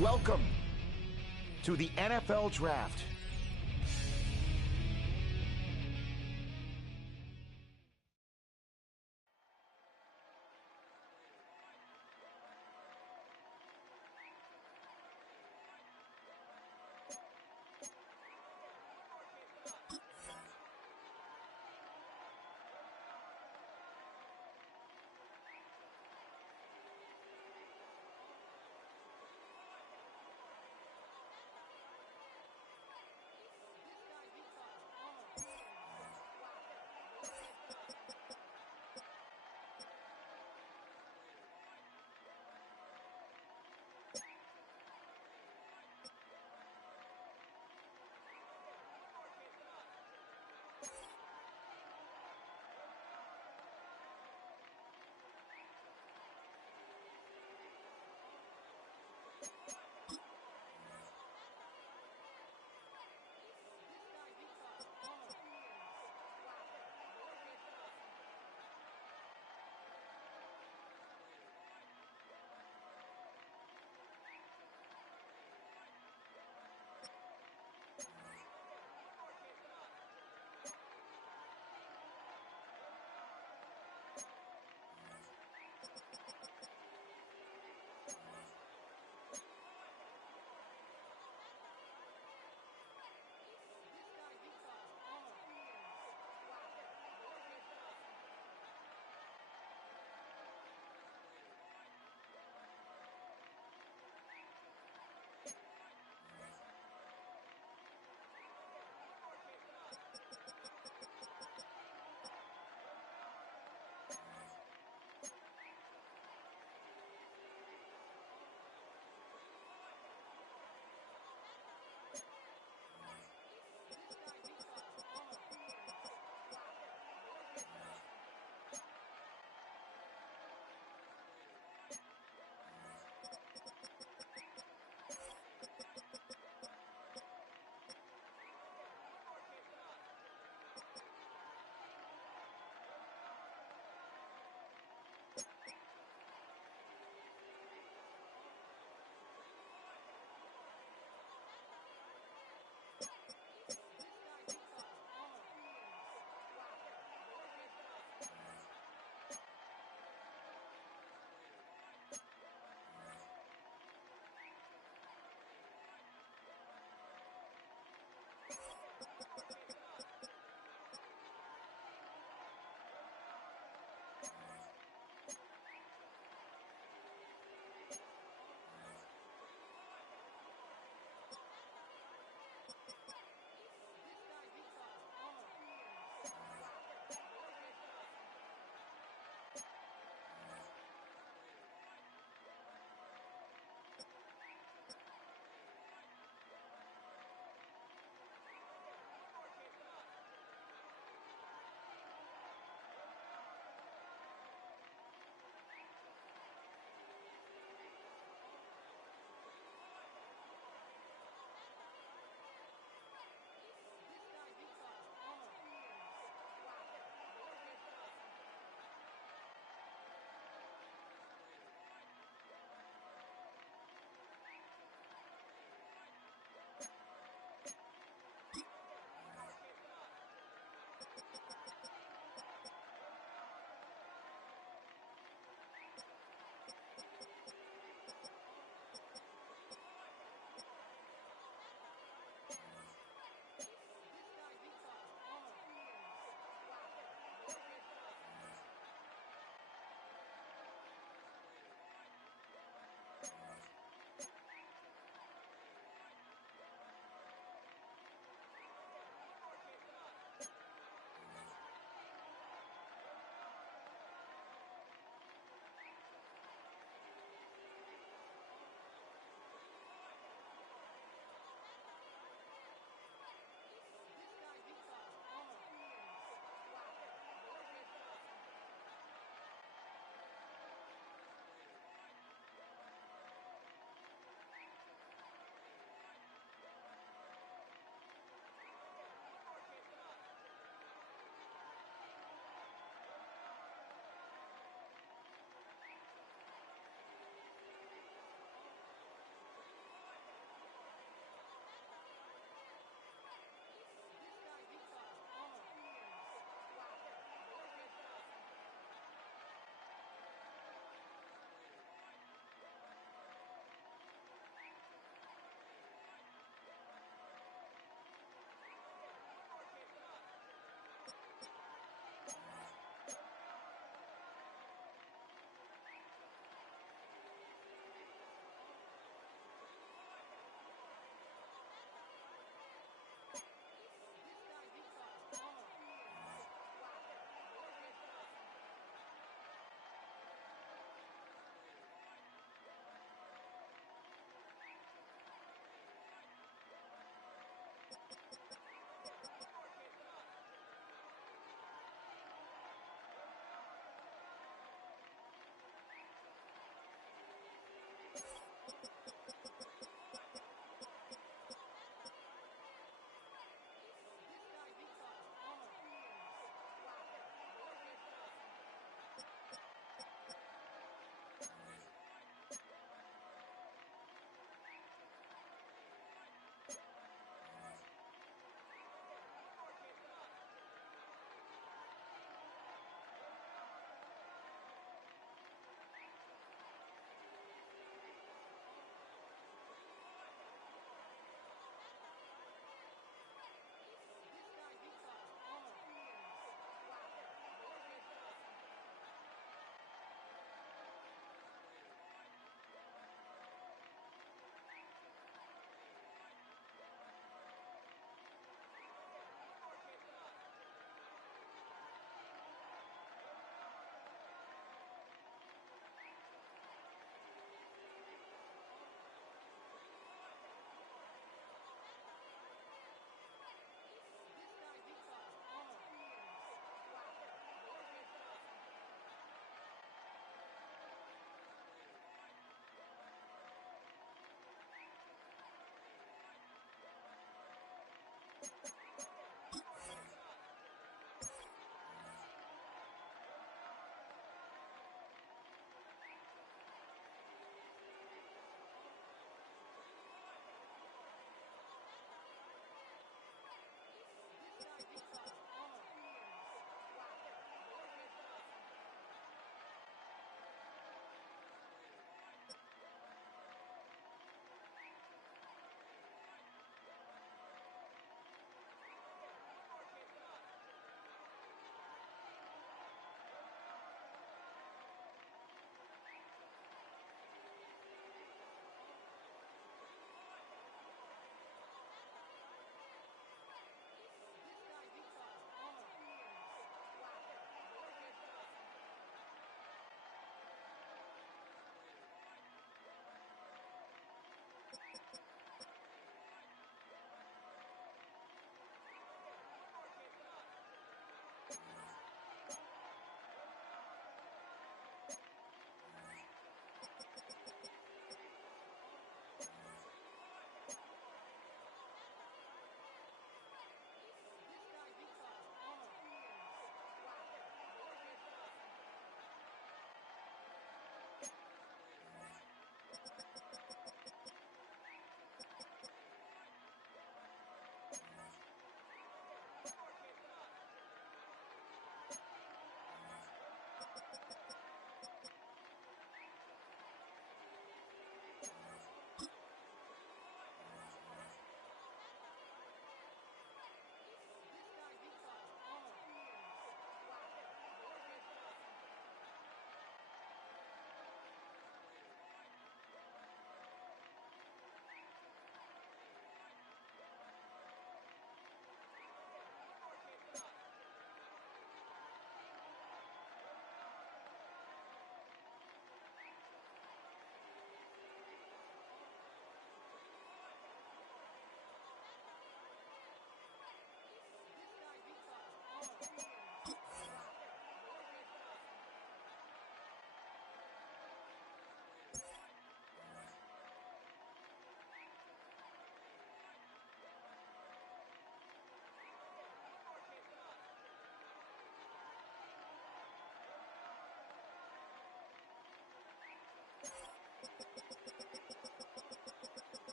Welcome to the NFL Draft.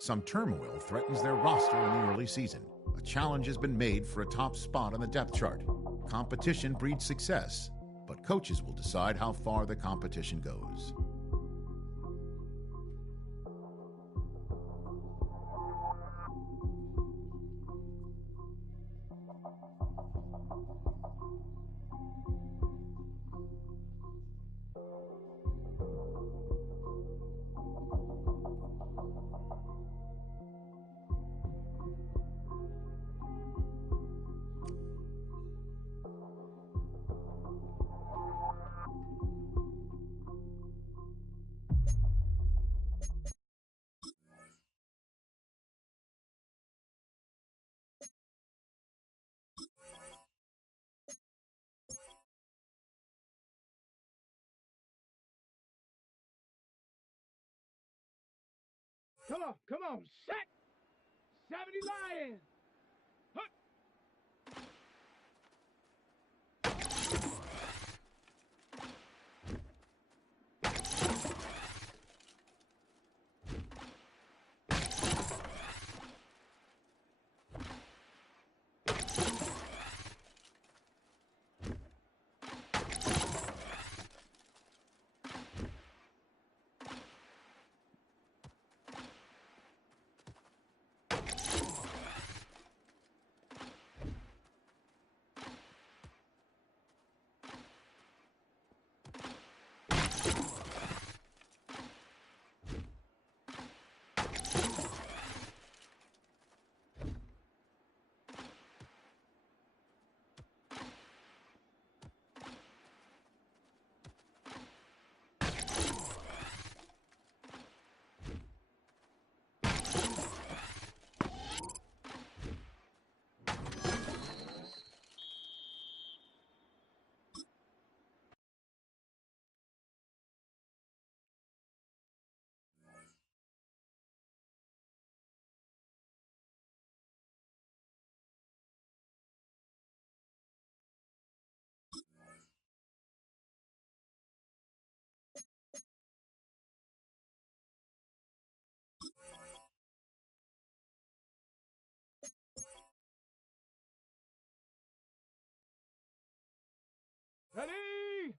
Some turmoil threatens their roster in the early season. A challenge has been made for a top spot on the depth chart. Competition breeds success, but coaches will decide how far the competition goes. Come on, set! 70 Lions! Hut! Ready?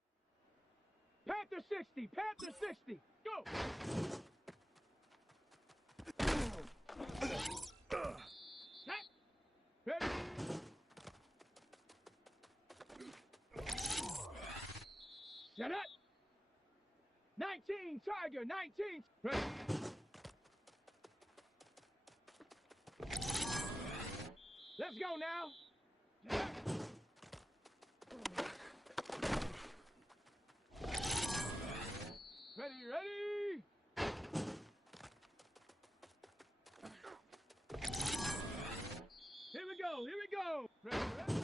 Panther 60! Panther 60! Go! Set! Ready? Set up! 19, Tiger! 19! Ready? Let's go now! Set up. Ready, ready! Here we go, here we go! Ready, ready!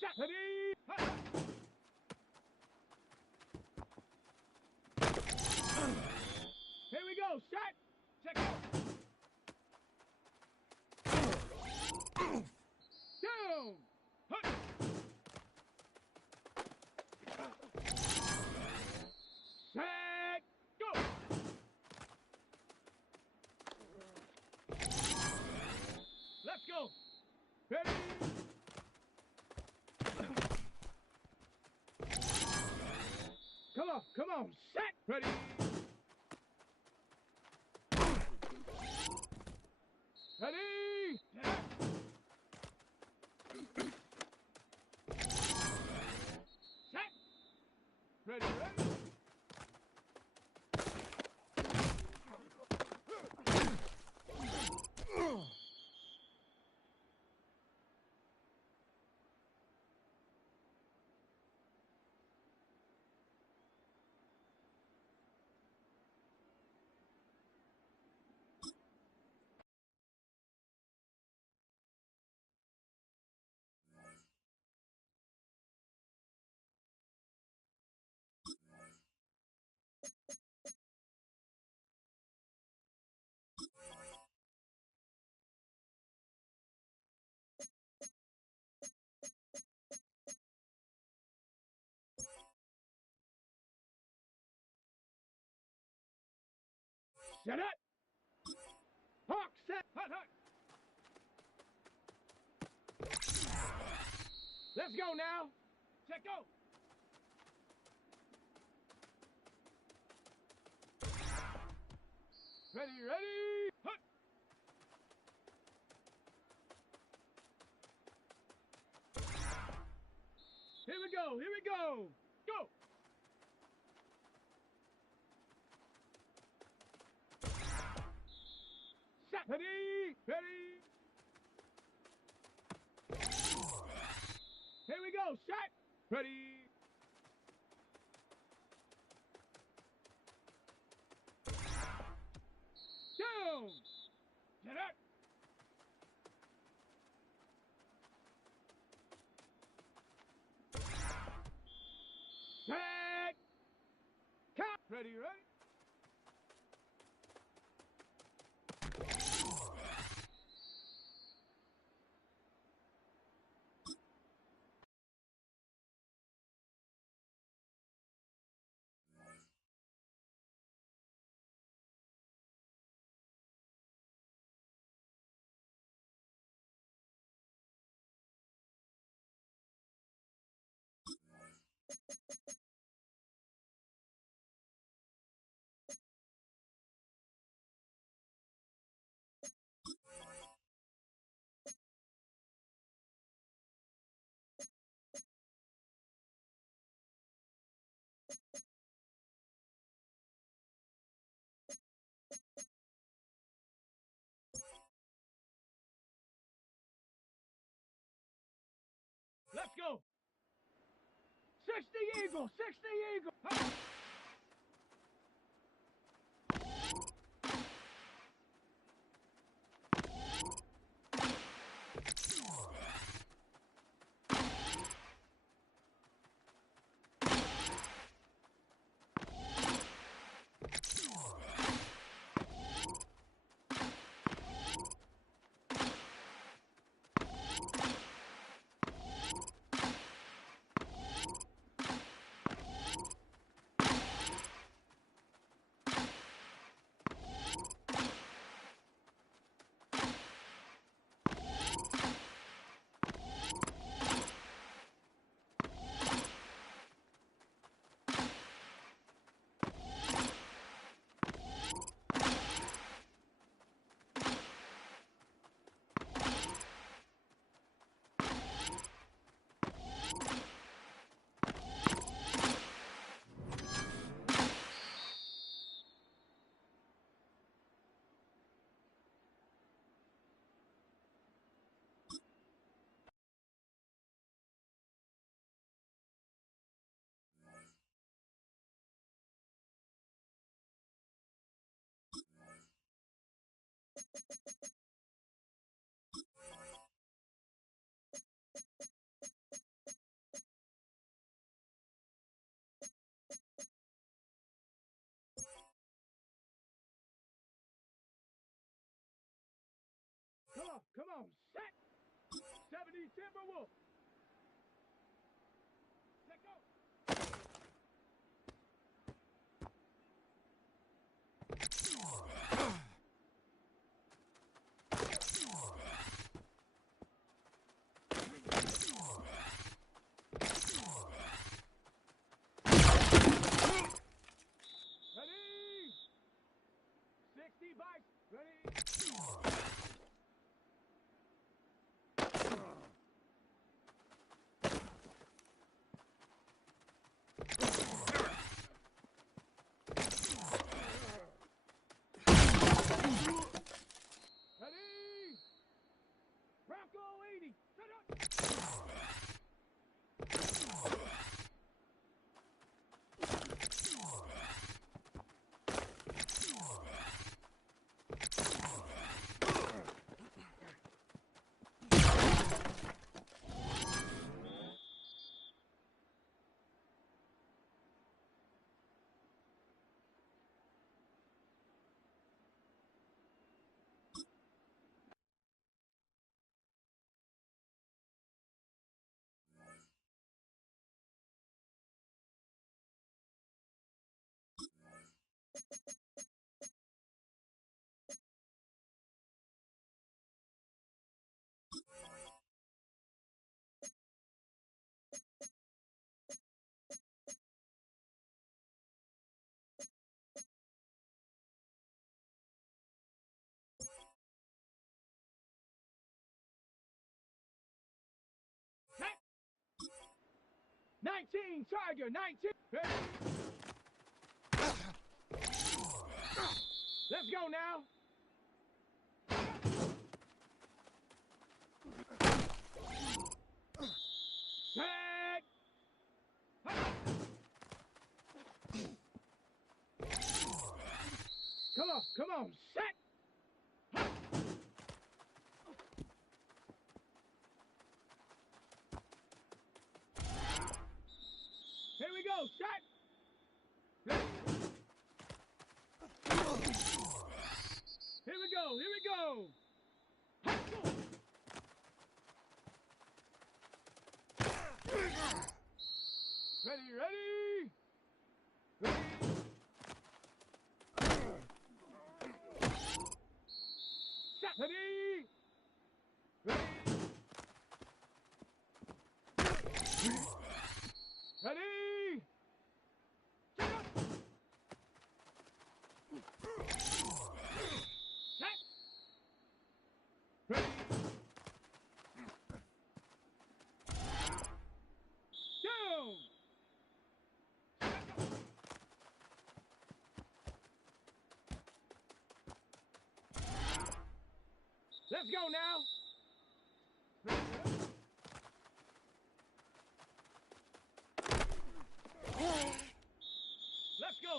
Set! Ready! Ha! Here we go, set! Check out! Down! Hut! Set! Go! Let's go! Ready? Come on, set! Ready? Ready? Set! Ready, ready? Set it. Hawk, set. Hut, hut. Let's go now. Check go. Ready, ready. Hut. Here we go. Here we go. Go. Set. Ready. Ready. Here we go. Set. Ready. Down. Get up. Set. Cut. Ready, ready. Let's go. 60 Eagle, 60 Eagle. Ha! Come on, set. 70 Timberwolf. Let go. Ready. 60 bikes. Ready. 19, Tiger, 19. Ready? Let's go now. Tag. Come on, set. Here we go, set. Here we go, here we go. Ready, ready. Ready. Set. Ready. Ready. Ready. Set. Ready. Down. Let's go now. Let's go.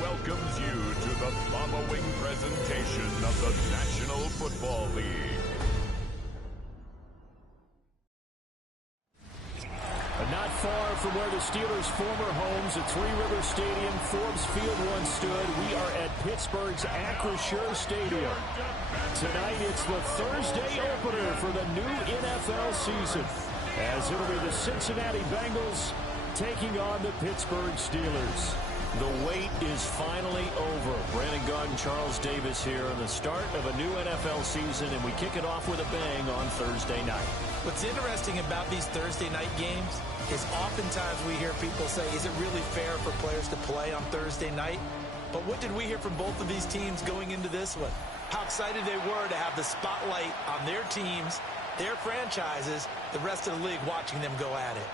Welcomes you to the following presentation of the National Football League. Not far from where the Steelers' former homes at Three River Stadium, Forbes Field once stood, we are at Pittsburgh's Acrisure Stadium. Tonight, it's the Thursday opener for the new NFL season, as it'll be the Cincinnati Bengals taking on the Pittsburgh Steelers. The wait is finally over. Brandon Gaudin, Charles Davis here on the start of a new NFL season, and we kick it off with a bang on Thursday night. What's interesting about these Thursday night games is oftentimes we hear people say, is it really fair for players to play on Thursday night? But what did we hear from both of these teams going into this one? How excited they were to have the spotlight on their teams, their franchises, the rest of the league watching them go at it.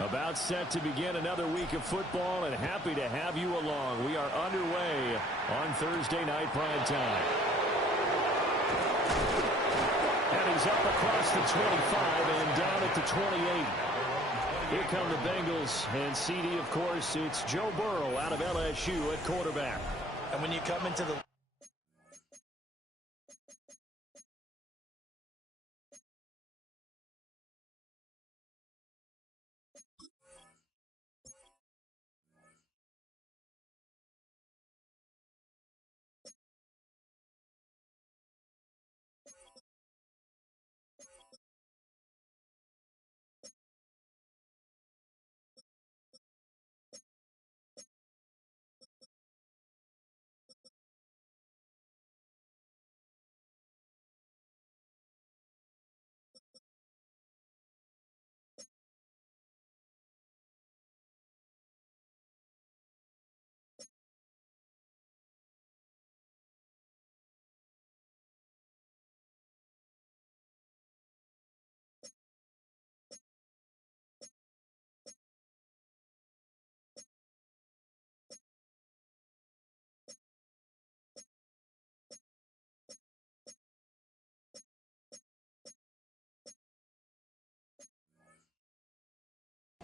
About set to begin another week of football, and happy to have you along. We are underway on Thursday night prime time. And he's up across the 25 and down at the 28. Here come the Bengals, and CD, of course, it's Joe Burrow out of LSU at quarterback. And when you come into the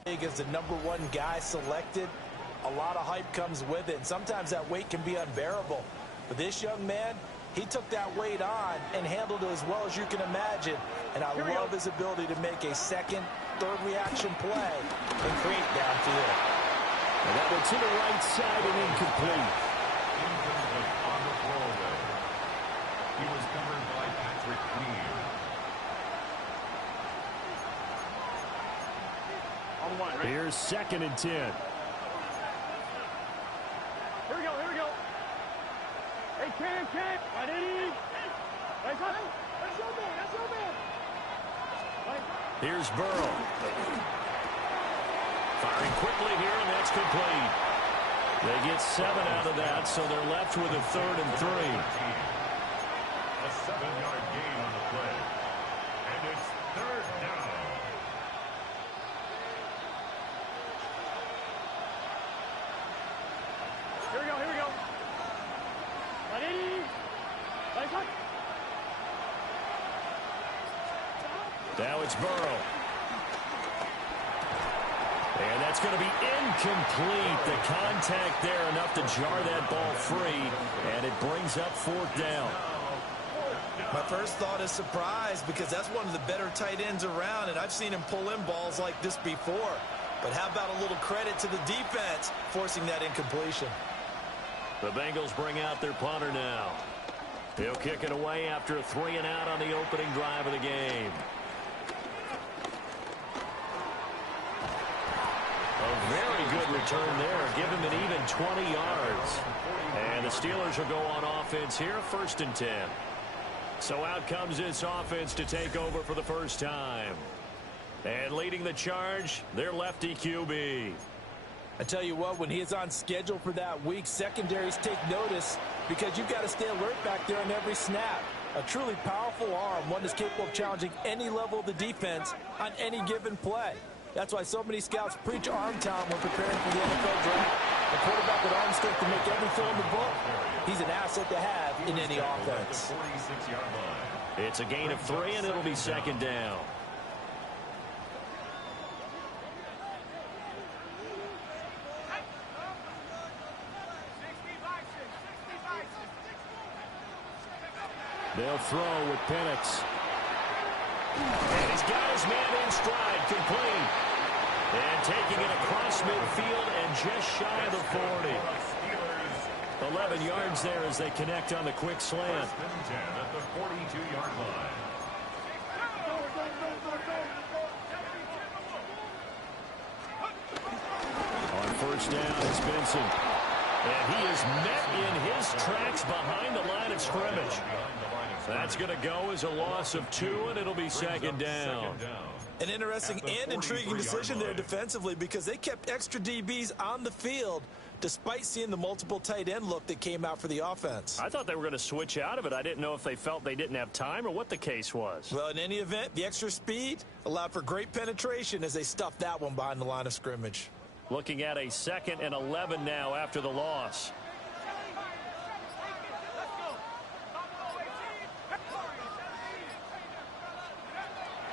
as the #1 guy selected, a lot of hype comes with it, and sometimes that weight can be unbearable. But this young man, he took that weight on and handled it as well as you can imagine, and I love his ability to make a second, third reaction play and create downfield. And that one to the right side and incomplete. On the throwaway. He was covered by Patrick Queen. Here's 2nd and 10. Here we go, here we go. Hey, Cam. Right in. Right, that's your man. Right. Here's Burrow. Firing quickly here, and that's complete. They get 7 out of that, so they're left with a 3rd and 3. A 7-yard gain on the play. And it's 3rd down. Here we go. Right in. Right. Now it's Burrow. And that's going to be incomplete. The contact there enough to jar that ball free, and it brings up 4th down. My first thought is surprise, because that's one of the better tight ends around, and I've seen him pull in balls like this before. But how about a little credit to the defense forcing that incompletion? The Bengals bring out their punter now. He'll kick it away after a 3-and-out on the opening drive of the game. A very good return there. Give him an even 20 yards. And the Steelers will go on offense here, 1st and 10. So out comes this offense to take over for the first time. And leading the charge, their lefty QB. I tell you what, when he is on schedule for that week, secondaries take notice because you've got to stay alert back there on every snap. A truly powerful arm, one that's capable of challenging any level of the defense on any given play. That's why so many scouts preach arm talent when preparing for the NFL draft. A quarterback with arm strength to make every throw in the book. He's an asset to have in any offense. It's a gain of 3, and it'll be 2nd down. They'll throw with Penix. And he's got his man in stride, complete. And taking it across midfield and just shy of the 40. 11 yards there as they connect on the quick slant. 1st and 10 at the 42-yard line. On 1st down is Benson. And he is met in his tracks behind the line of scrimmage. That's going to go as a loss of 2, and it'll be 2nd down. An interesting and intriguing decision there defensively because they kept extra DBs on the field despite seeing the multiple tight end look that came out for the offense. I thought they were going to switch out of it. I didn't know if they felt they didn't have time or what the case was. Well, in any event, the extra speed allowed for great penetration as they stuffed that one behind the line of scrimmage. Looking at a 2nd and 11 now after the loss.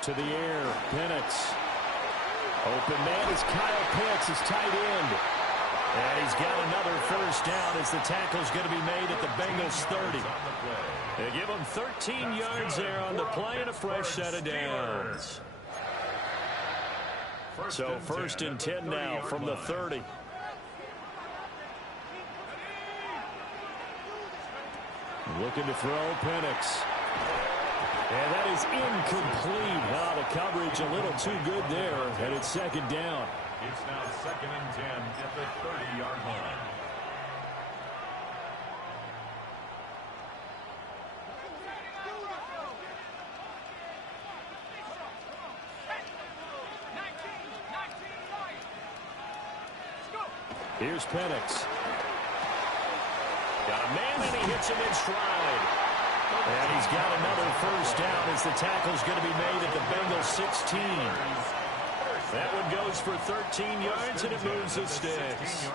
To the air, Penix. Open man is Kyle Pitts, his tight end. And he's got another 1st down as the tackle's going to be made at the Bengals 30. They give him 13 yards there on the play and a fresh set of downs. So 1st and 10 now from the 30. Looking to throw, Penix. And that is incomplete. Wow, the coverage a little too good there, and it's 2nd down. It's now 2nd and 10 at the 30-yard line. Here's Penix. Got a man, and he hits him in stride. And he's got another 1st down as the tackle's going to be made at the Bengals 16. That one goes for 13 yards, and it moves the sticks.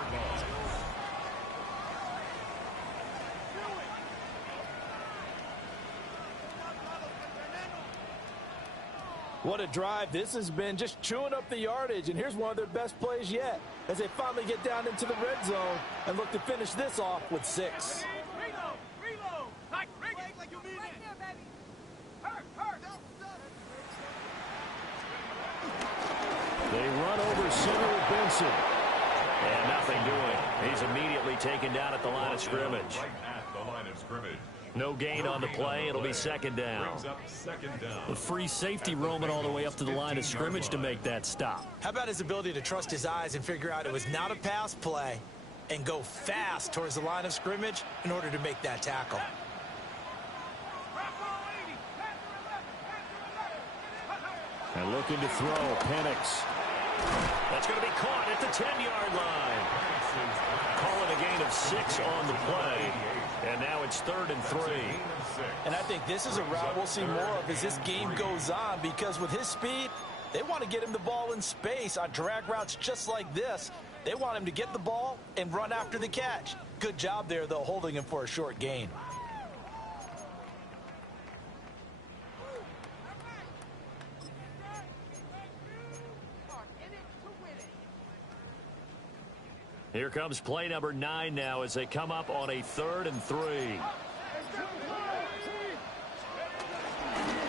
What a drive this has been, just chewing up the yardage. And here's one of their best plays yet as they finally get down into the red zone and look to finish this off with 6. They run over center with Benson. And nothing doing. He's immediately taken down at the line of scrimmage. Right at the line of scrimmage. No gain on the play. It'll be 2nd down. The free safety roaming all the way up to the line of scrimmage to make that stop. How about his ability to trust his eyes and figure out it was not a pass play and go fast towards the line of scrimmage in order to make that tackle. And looking to throw, Penix. That's going to be caught at the 10-yard line. Call it a gain of 6 on the play. And now it's 3rd and 3. And I think this is a route we'll see more of as this game goes on because with his speed, they want to get him the ball in space on drag routes just like this. They want him to get the ball and run after the catch. Good job there, though, holding him for a short gain. Here comes play number 9 now as they come up on a 3rd and 3.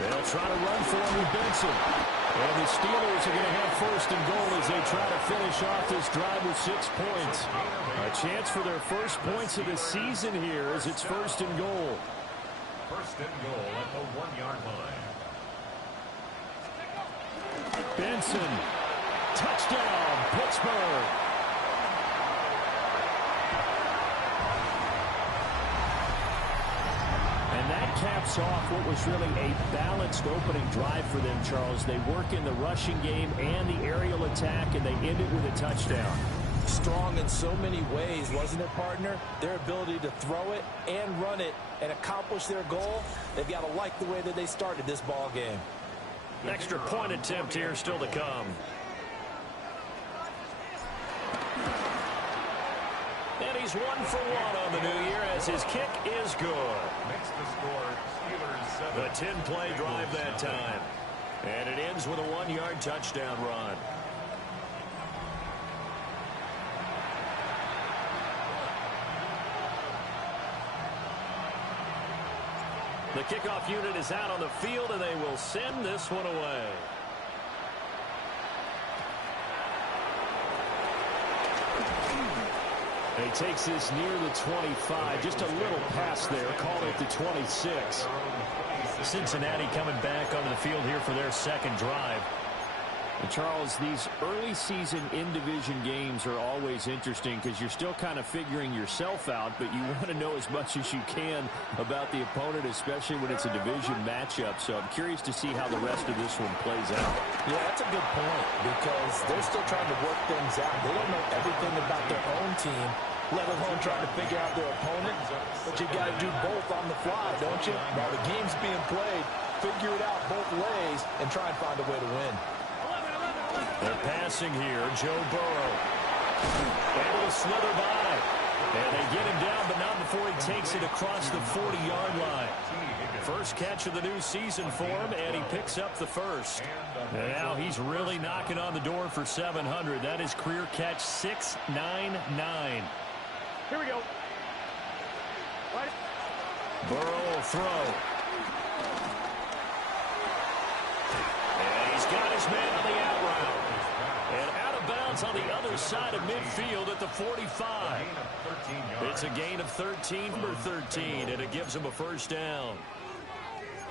They'll try to run for him with Benson. And the Steelers are going to have 1st and goal as they try to finish off this drive with 6 points. A chance for their first points of the season here as it's 1st and goal. 1st and goal at the 1-yard line. Benson. Touchdown, Pittsburgh. And that caps off what was really a balanced opening drive for them, Charles. They work in the rushing game and the aerial attack, and they end it with a touchdown. Strong in so many ways, wasn't it, partner? Their ability to throw it and run it and accomplish their goal, they've got to like the way that they started this ball game. Extra point attempt here still to come. And he's 1 for 1 on the new year as his kick is good. Makes the score Steelers 7. A 10-play drive that time. And it ends with a 1-yard touchdown run. The kickoff unit is out on the field, and they will send this one away. He takes this near the 25. Just a little pass there. Called it the 26. Cincinnati coming back onto the field here for their second drive. And Charles, these early season in-division games are always interesting because you're still kind of figuring yourself out, but you want to know as much as you can about the opponent, especially when it's a division matchup. So I'm curious to see how the rest of this one plays out. Yeah, that's a good point because they're still trying to work things out. They don't know everything about their own team, let alone trying to figure out their opponent. But you got to do both on the fly, don't you? While the game's being played, figure it out both ways and try and find a way to win. They're passing here. Joe Burrow able to slither by. And they get him down, but not before he takes it across the 40-yard line. First catch of the new season for him, and he picks up the first. And now he's really knocking on the door for 700. That is career catch 699. Here we go. Right. Burrow will throw. And he's got his man on the out route. And out of bounds on the other side of midfield at the 45. It's a gain of 13 for 13, and it gives him a first down.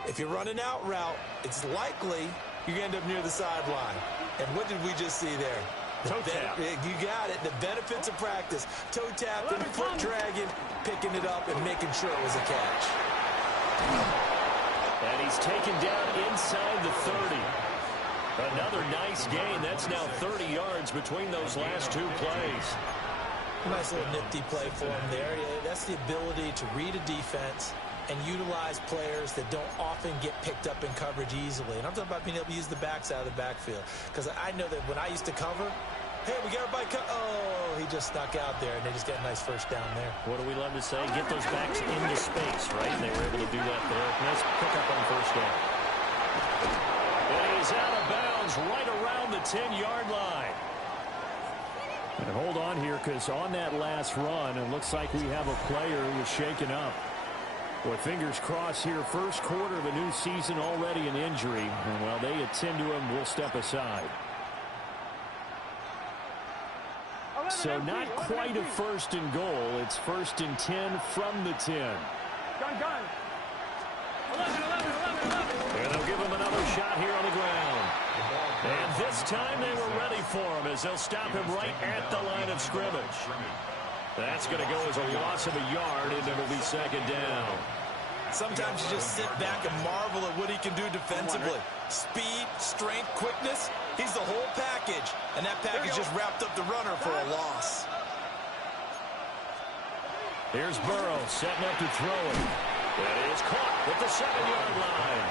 If you're running out route, it's likely you end up near the sideline. And what did we just see there? Toe tap. You got it. The benefits of practice. Toe tapping, foot dragging, picking it up, and making sure it was a catch. And he's taken down inside the 30. Another nice gain. That's now 30 yards between those last two plays. Nice little nifty play for him there. That's the ability to read a defense and utilize players that don't often get picked up in coverage easily. And I'm talking about being able to use the backs out of the backfield. Because I know that when I used to cover, hey, we got everybody oh, he just snuck out there, and they just got a nice first down there. What do we love to say? Get those backs into space, right? And they were able to do that there. Nice pickup on first down. And he's out of bounds right around the 10-yard line. And hold on here, because on that last run, it looks like we have a player who was shaken up. Boy, fingers crossed here. First quarter of a new season, already an injury. And while they attend to him, we'll step aside. So not quite a first and goal. It's first and 10 from the 10. Gun. 11. And they'll give him another shot here on the ground. And this time they were ready for him as they'll stop him right at the line of scrimmage. That's going to go as a loss of a yard, and it'll be second down. Sometimes you just sit back and marvel at what he can do defensively. Speed, strength, quickness. He's the whole package. And that package just wrapped up the runner for a loss. Here's Burrow setting up to throw it. That is caught at the 7-yard line.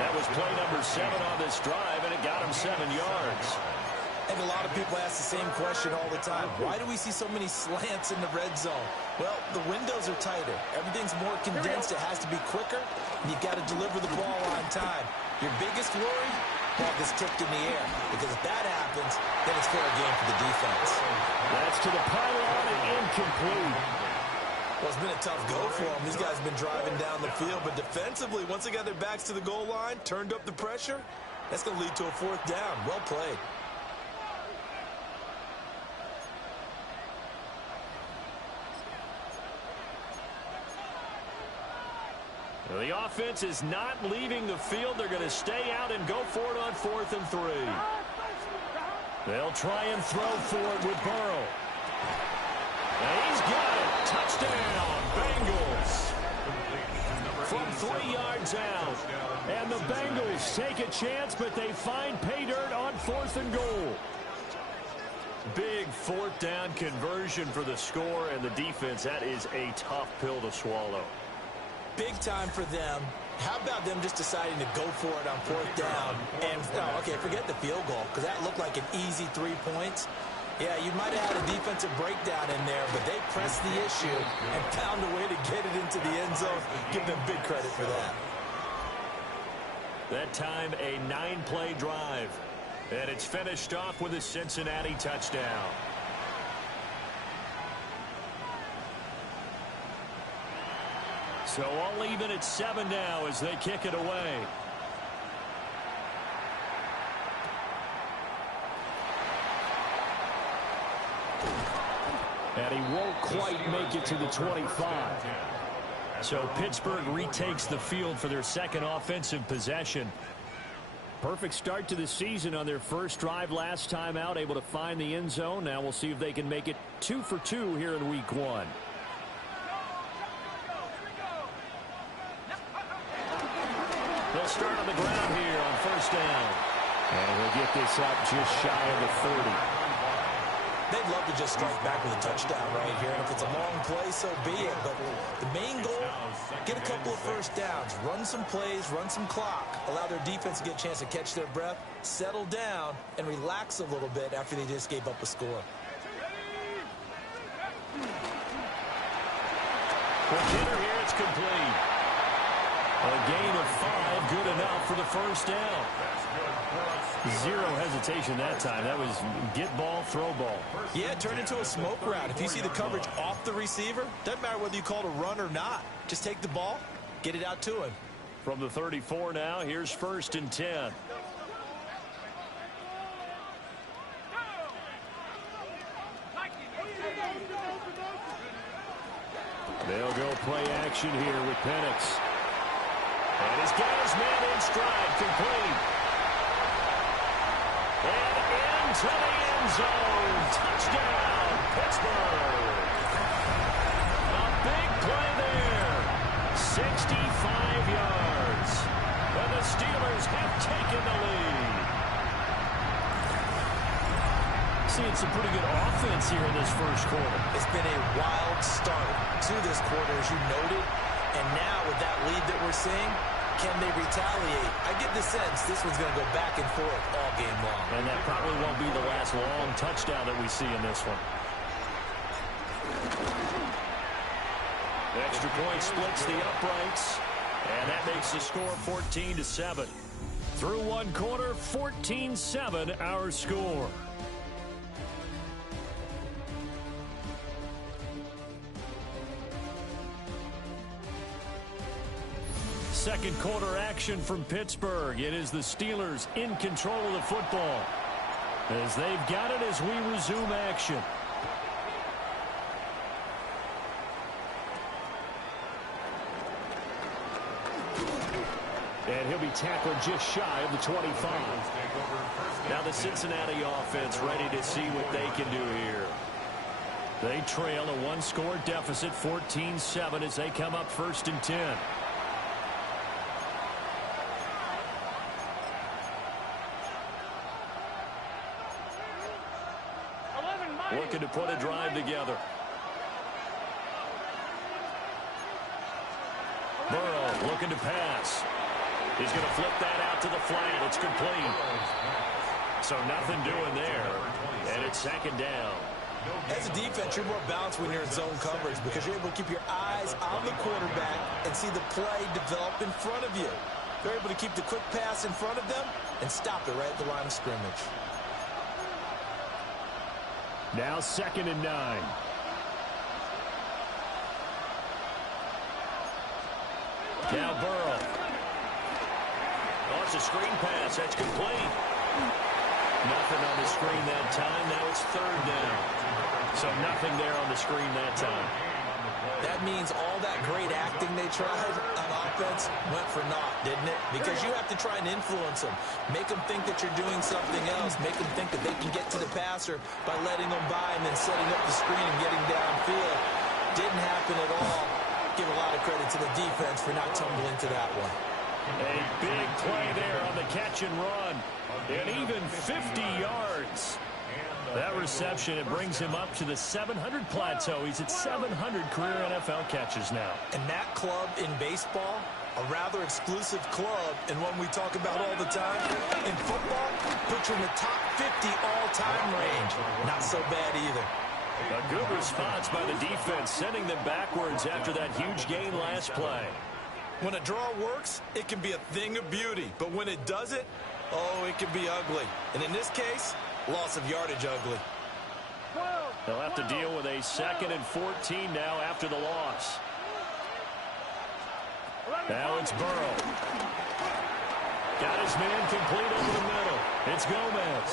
That was play number 7 on this drive, and it got him 7 yards. And a lot of people ask the same question all the time. Why do we see so many slants in the red zone? Well, the windows are tighter. Everything's more condensed. It has to be quicker, and you've got to deliver the ball on time. Your biggest worry? Have this tipped in the air. Because if that happens, then it's fair game for the defense. That's to the pylon and incomplete. Well, it's been a tough go for them. These guys have been driving down the field. But defensively, once they got their backs to the goal line, turned up the pressure, that's going to lead to a fourth down. Well played. The offense is not leaving the field. They're going to stay out and go for it on 4th and 3. They'll try and throw for it with Burrow. And he's got it. Touchdown, Bengals. one's out. And the Bengals take a chance, but they find pay dirt on 4th and goal. Big 4th down conversion for the score, and the defense, that is a tough pill to swallow. Big time for them. How about them just deciding to go for it on 4th down? And, okay, forget the field goal, because that looked like an easy 3 points. Yeah, you might have had a defensive breakdown in there, but they pressed the issue and found a way to get it into the end zone. Give them big credit for that. That time, a 9-play drive. And it's finished off with a Cincinnati touchdown. So all even at 7 now as they kick it away. And he won't quite make it to the 25. So Pittsburgh retakes the field for their second offensive possession. Perfect start to the season on their first drive last time out, able to find the end zone. Now we'll see if they can make it 2 for 2 here in week 1. They'll start on the ground here on 1st down. And he'll get this up just shy of the 30. They'd love to just strike back with a touchdown right here. And if it's a long play, so be it. But the main goal, get a couple of 1st downs, run some plays, run some clock, allow their defense to get a chance to catch their breath, settle down, and relax a little bit after they just gave up a score. For Kittle here, it's complete. A gain of 5, good enough for the 1st down. Zero hesitation that time. That was get ball, throw ball. Yeah, it turned into a smoke route. If you see the coverage off the receiver, doesn't matter whether you call it a run or not. Just take the ball, get it out to him. From the 34 now, here's 1st and 10. They'll go play action here with Penix. And he's got his man in stride, complete. And into the end zone. Touchdown, Pittsburgh. A big play there. 65 yards. And the Steelers have taken the lead. Seeing some pretty good offense here in this first quarter. It's been a wild start to this quarter, as you noted. And now with that lead that we're seeing, can they retaliate? I get the sense this one's going to go back and forth all game long. And that probably won't be the last long touchdown that we see in this one. The extra point splits the uprights. And that makes the score 14-7. Through one quarter, 14-7 our score. Second quarter action from Pittsburgh. It is the Steelers in control of the football as they've got it as we resume action. And he'll be tackled just shy of the 25. Now the Cincinnati offense ready to see what they can do here. They trail a one-score deficit, 14-7, as they come up 1st and 10. Looking to put a drive together. Burrow looking to pass. He's going to flip that out to the flat. It's complete. So nothing doing there. And it's 2nd down. As a defense, you're more balanced when you're in zone coverage because you're able to keep your eyes on the quarterback and see the play develop in front of you. They're able to keep the quick pass in front of them and stop it right at the line of scrimmage. Now 2nd and 9. Now Burrow. Oh, it's a screen pass. That's complete. Nothing on the screen that time. Now it's 3rd down. So nothing there on the screen that time. That means all that great acting they tried on offense went for naught, didn't it? Because you have to try and influence them. Make them think that you're doing something else. Make them think that they can get to the passer by letting them by and then setting up the screen and getting downfield. Didn't happen at all. Give a lot of credit to the defense for not tumbling to that one. A big play there on the catch and run. And even 50 yards. That reception, it brings him up to the 700 plateau. He's at 700 career NFL catches now. And that club in baseball, a rather exclusive club, and one we talk about all the time. In football, puts you in the top 50 all-time range. Not so bad either. A good response by the defense, sending them backwards after that huge gain last play. When a draw works, it can be a thing of beauty. But when it doesn't, oh, it can be ugly. And in this case, loss of yardage ugly. They'll have to deal with a 2nd and 14 now after the loss. Now it's Burrow. Got his man complete over the middle. It's Gomez.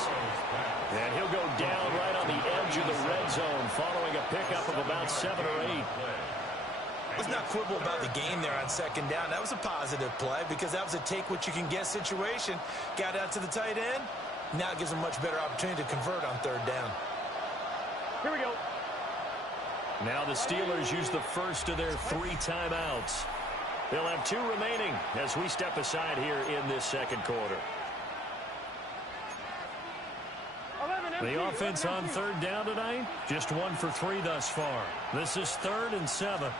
And he'll go down right on the edge of the red zone following a pickup of about 7 or 8. Let's not quibble about the game there on 2nd down. That was a positive play because that was a take-what-you-can-get situation. Got out to the tight end. Now it gives them a much better opportunity to convert on 3rd down. Here we go. Now the Steelers use the first of their 3 timeouts. They'll have 2 remaining as we step aside here in this 2nd quarter. The offense on 3rd down tonight, just 1 for 3 thus far. This is 3rd and 7.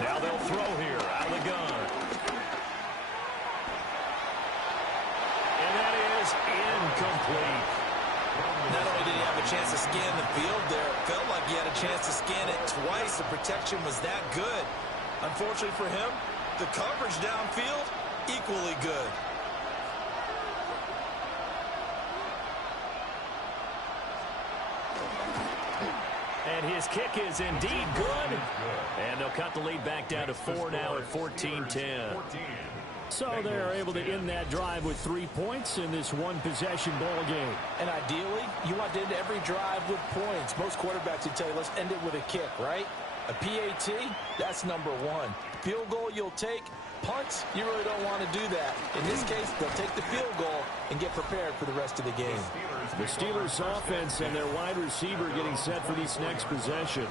Now they'll throw here out of the gun. And that is incomplete. Not only did he have a chance to scan the field there, it felt like he had a chance to scan it twice. The protection was that good. Unfortunately for him, the coverage downfield, equally good. And his kick is indeed good. And they'll cut the lead back down to 4 now at 14-10. So they're able to end that drive with 3 points in this one-possession ball game. And ideally, you want to end every drive with points. Most quarterbacks would tell you, let's end it with a kick, right? A PAT, that's number 1. Field goal you'll take. Punts, you really don't want to do that. In this case, they'll take the field goal and get prepared for the rest of the game. The Steelers offense and their wide receiver getting set for this next possession.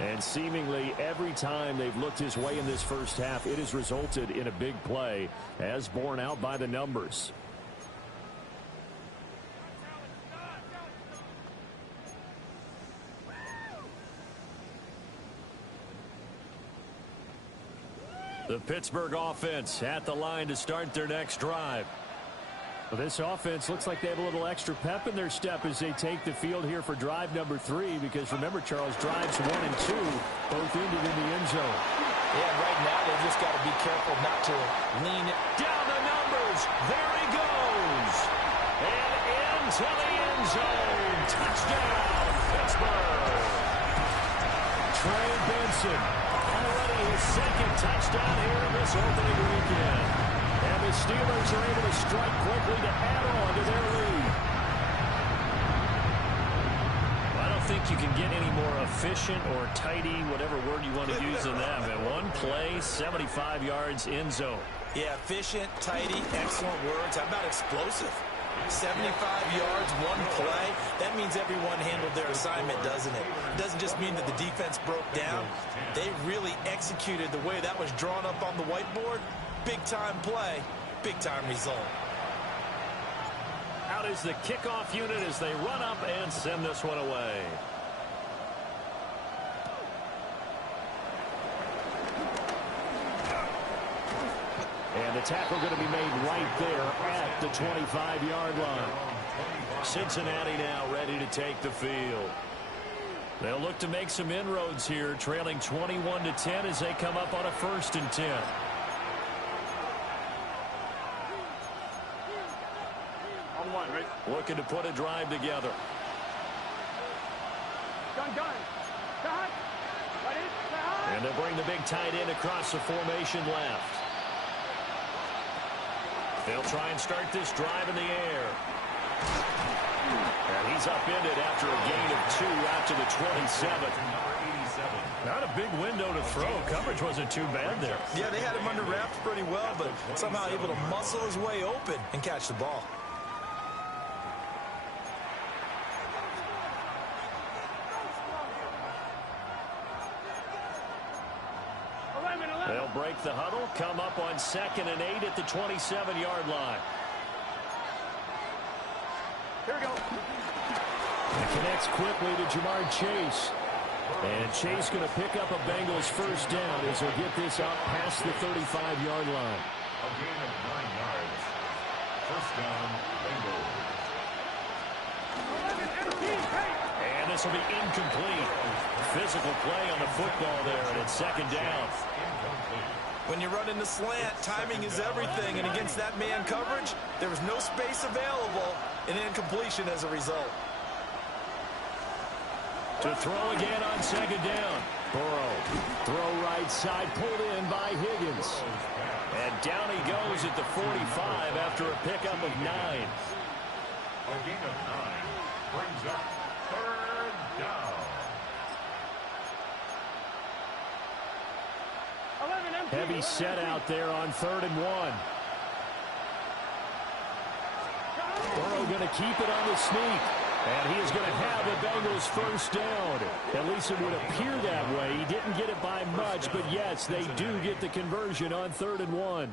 And seemingly every time they've looked his way in this first half, it has resulted in a big play, as borne out by the numbers. The Pittsburgh offense at the line to start their next drive. Well, this offense looks like they have a little extra pep in their step as they take the field here for drive number 3, because remember, Charles, drives 1 and 2 both ended in the end zone. Yeah, right now they just got to be careful not to lean it. Down the numbers. There he goes. And into the end zone. Touchdown, Pittsburgh. Trey Benson, already his 2nd touchdown here in this opening weekend. And the Steelers are able to strike quickly to add on to their lead. I don't think you can get any more efficient or tidy, whatever word you want to use in that. And 1 play, 75 yards, end zone. Yeah, efficient, tidy, excellent words. How about explosive? 75 yards, 1 play. That means everyone handled their assignment, doesn't it? It doesn't just mean that the defense broke down. They really executed the way that was drawn up on the whiteboard. Big-time play, big-time result. Out is the kickoff unit as they run up and send this one away. And the tackle going to be made right there at the 25-yard line. Cincinnati now ready to take the field. They'll look to make some inroads here, trailing 21-10 as they come up on a 1st and 10. Looking to put a drive together. And they'll bring the big tight end across the formation left. They'll try and start this drive in the air. And he's upended after a gain of 2 out to the 27. Not a big window to throw. Coverage wasn't too bad there. Yeah, they had him under wraps pretty well, but somehow able to muscle his way open and catch the ball. They'll break the huddle, come up on 2nd and 8 at the 27-yard line. Here we go. It connects quickly to Jamar Chase. And Chase going to pick up a Bengals first down as he'll get this out past the 35-yard line. A gain of 9 yards. First down, Bengals. And this will be incomplete. Physical play on the football there, and it's 2nd down. When you run into slant, timing is everything, and against that man coverage, there was no space available, and incompletion as a result. To throw again on 2nd down. Burrow, throw right side, pulled in by Higgins. And down he goes at the 45 after a pickup of 9. A gain of 9 brings up 3rd down. Heavy set out there on 3rd and 1. Burrow going to keep it on the sneak. And he is going to have a Bengals first down. At least it would appear that way. He didn't get it by much, but yes, they do get the conversion on 3rd and 1.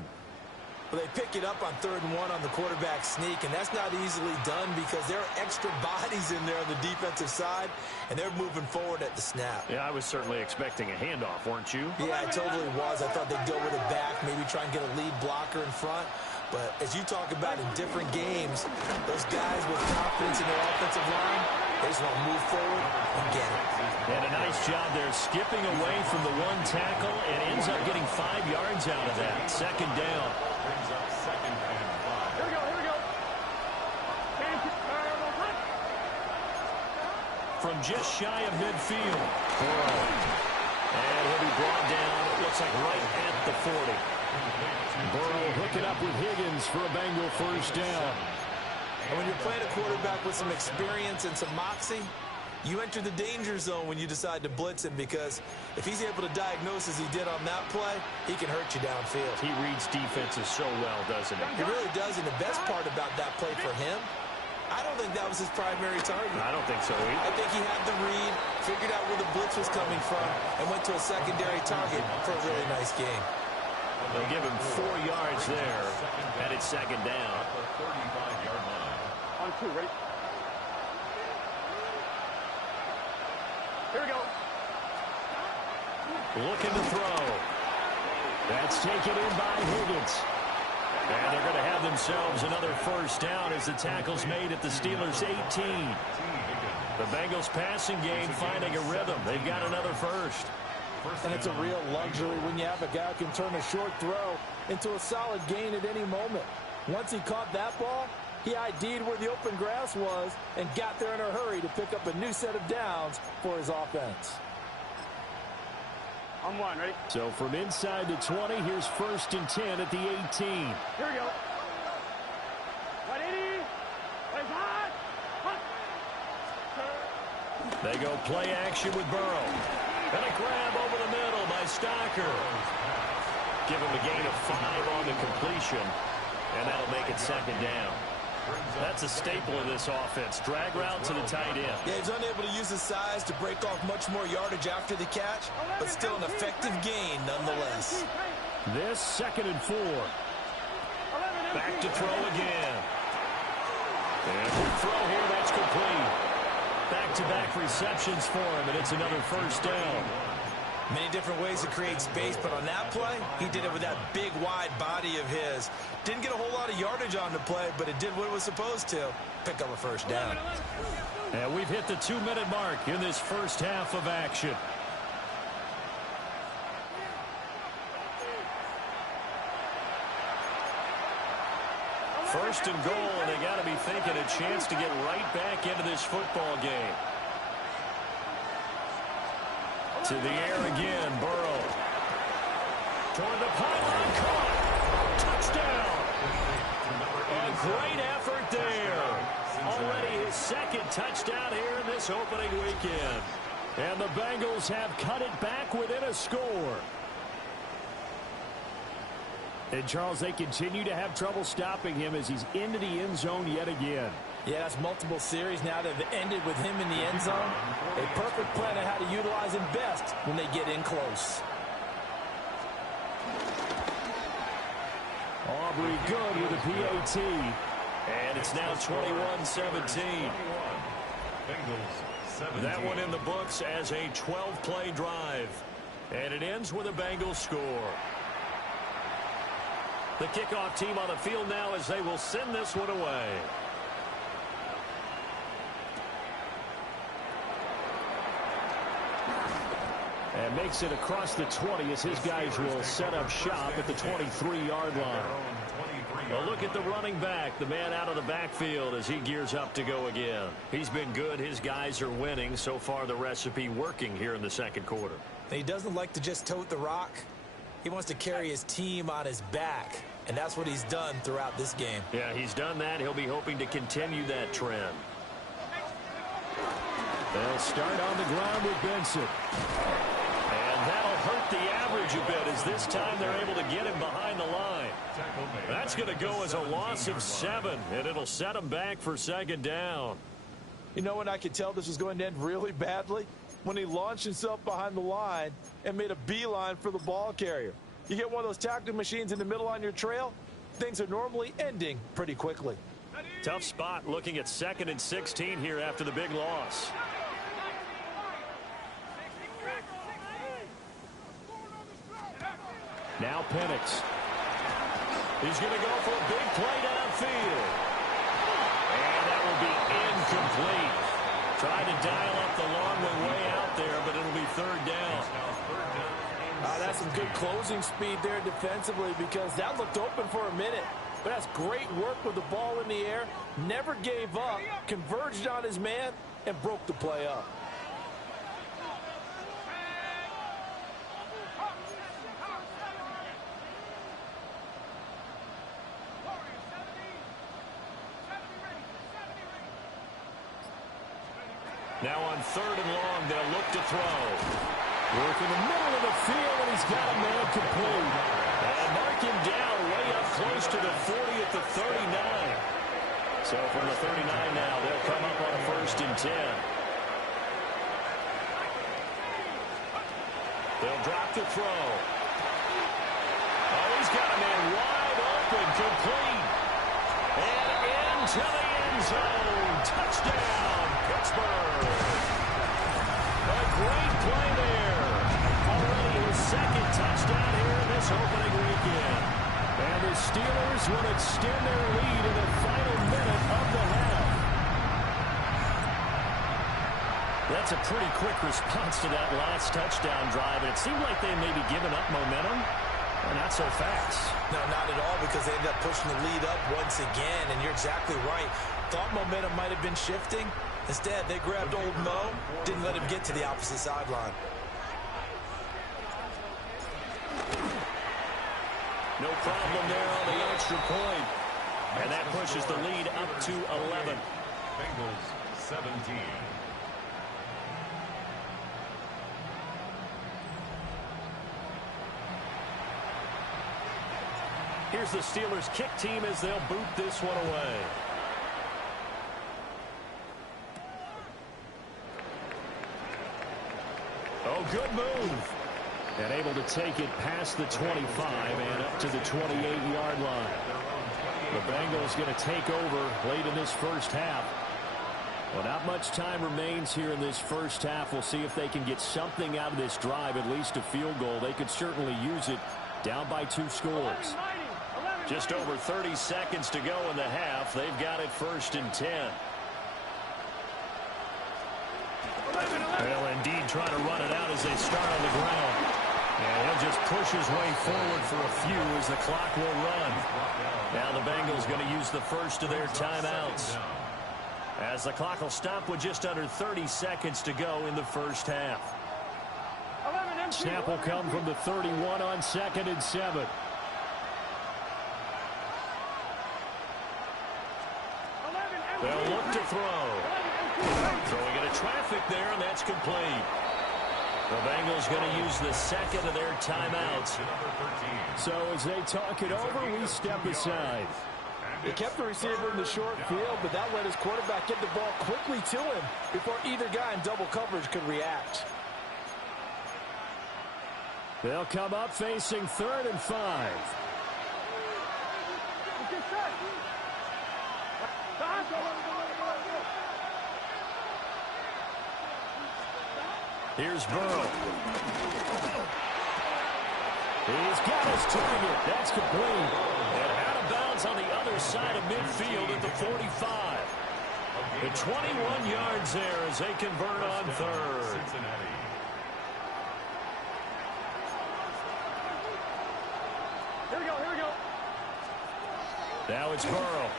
Well, they pick it up on 3rd and 1 on the quarterback sneak, and that's not easily done because there are extra bodies in there on the defensive side, and they're moving forward at the snap. Yeah, I was certainly expecting a handoff, weren't you? Yeah, I totally was. I thought they'd go with it back, maybe try and get a lead blocker in front. But as you talk about in different games, those guys with confidence in their offensive line, they just want to move forward and get it. And a nice job there skipping away from the 1 tackle and ends up getting 5 yards out of that. 2nd down. Brings up 2nd and 5. Here we go, here we go. From just shy of midfield. Burrow. And he'll be brought down, it looks like right at the 40. Burrow hooking up with Higgins for a Bengal first down. And when you're playing a quarterback with some experience and some moxie, you enter the danger zone when you decide to blitz him because if he's able to diagnose as he did on that play, he can hurt you downfield. He reads defenses so well, doesn't he? He really does, and the best part about that play for him, I don't think that was his primary target. I don't think so either. I think he had the read, figured out where the blitz was coming from, and went to a secondary target for a really nice game. They'll give him 4 yards there, and it's 2nd down. The 35-yard line. On 2, ready? Here we go. Looking to throw. That's taken in by Higgins. And they're going to have themselves another first down as the tackle's made at the Steelers' 18. The Bengals passing game finding a rhythm. They've got another first. And it's a real luxury when you have a guy who can turn a short throw into a solid gain at any moment. Once he caught that ball, he ID'd where the open grass was and got there in a hurry to pick up a new set of downs for his offense. On 1, ready? So from inside the 20, here's 1st and 10 at the 18. Here we go. 180. Play hot. Hot. They go play action with Burrow. And a grab over the middle by Stocker. Give him a gain of 5 on the completion. And that'll make it 2nd down. That's a staple of this offense. Drag route to the tight end. Yeah, he's unable to use his size to break off much more yardage after the catch, but still an effective gain nonetheless. This 2nd and 4. Back to throw again. And quick throw here, that's complete. Back-to-back receptions for him, and it's another first down. Many different ways to create space, but on that play, he did it with that big, wide body of his. Didn't get a whole lot of yardage on the play, but it did what it was supposed to. Pick up a first down. And we've hit the 2-minute mark in this first half of action. First and goal, and they got to be thinking a chance to get right back into this football game. To the air again, Burrow. Toward the pylon, caught. Touchdown. A great effort there. Already his 2nd touchdown here in this opening weekend. And the Bengals have cut it back within a score. And, Charles, they continue to have trouble stopping him as he's into the end zone yet again. Yeah, that's multiple series now that have ended with him in the end zone. A perfect plan on how to utilize him best when they get in close. Aubrey good with a PAT. And it's now 21-17. That one in the books as a 12-play drive. And it ends with a Bengals score. The kickoff team on the field now as they will send this one away. And makes it across the 20 as his guys will set up shop at the 23-yard line. Well, look at the running back, the man out of the backfield as he gears up to go again. He's been good. His guys are winning. So far, the recipe working here in the second quarter. He doesn't like to just tote the rock. He wants to carry his team on his back, and that's what he's done throughout this game. Yeah, he's done that. He'll be hoping to continue that trend. They'll start on the ground with Benson. And that'll hurt the average a bit as this time they're able to get him behind the line. That's going to go as a loss of 7, and it'll set him back for second down. You know when I could tell this was going to end really badly? When he launched himself behind the line and made a beeline for the ball carrier. You get one of those tackling machines in the middle on your trail, things are normally ending pretty quickly. Tough spot looking at 2nd and 16 here after the big loss. Now Penix. He's going to go for a big play downfield. And that will be incomplete. Tried to dial up the long way out there, but it'll be 3rd down. That's some good closing speed there defensively because that looked open for a minute. But that's great work with the ball in the air. Never gave up, converged on his man, and broke the play up. Now on 3rd and long, they'll look to throw. Work in the middle of the field, and he's got a man complete. And mark him down way up close to the 40 at the 39. So from the 39 now, they'll come up on a 1st and 10. They'll drop the throw. Oh, he's got a man wide open, complete. And into the end zone. Touchdown, Pittsburgh. A great play there. Already his 2nd touchdown here in this opening weekend. And the Steelers will extend their lead in the final minute of the half. That's a pretty quick response to that last touchdown drive. And it seemed like they may be giving up momentum. Well, not so fast. No, not at all, because they ended up pushing the lead up once again, and you're exactly right. Thought momentum might have been shifting. Instead, they grabbed old Mo, didn't let him get to the opposite sideline. No problem there on the extra point. And that pushes the lead up to 11. Bengals 17. Here's the Steelers kick team as they'll boot this one away. Oh, good move. And able to take it past the 25 and up to the 28-yard line. The Bengals going to take over late in this first half. Well, not much time remains here in this first half. We'll see if they can get something out of this drive, at least a field goal. They could certainly use it down by 2 scores. Just over 30 seconds to go in the half. They've got it 1st and 10. Well, indeed, trying to run it out as they start on the ground. And he'll just push his way forward for a few as the clock will run. Now the Bengals going to use the first of their timeouts, as the clock will stop with just under 30 seconds to go in the first half. Snap will come from the 31 on 2nd and 7. They'll look to throw. Throwing into traffic there, and that's complete. The Bengals going to use the 2nd of their timeouts. So as they talk it over, we step aside. He kept the receiver in the short field, but that let his quarterback get the ball quickly to him before either guy in double coverage could react. They'll come up facing 3rd and 5. get set. Stop. Here's Burrow. He's got his target. That's complete. And out of bounds on the other side of midfield at the 45. The 21 yards there as they convert on third. Here we go, here we go. Now it's Burrow.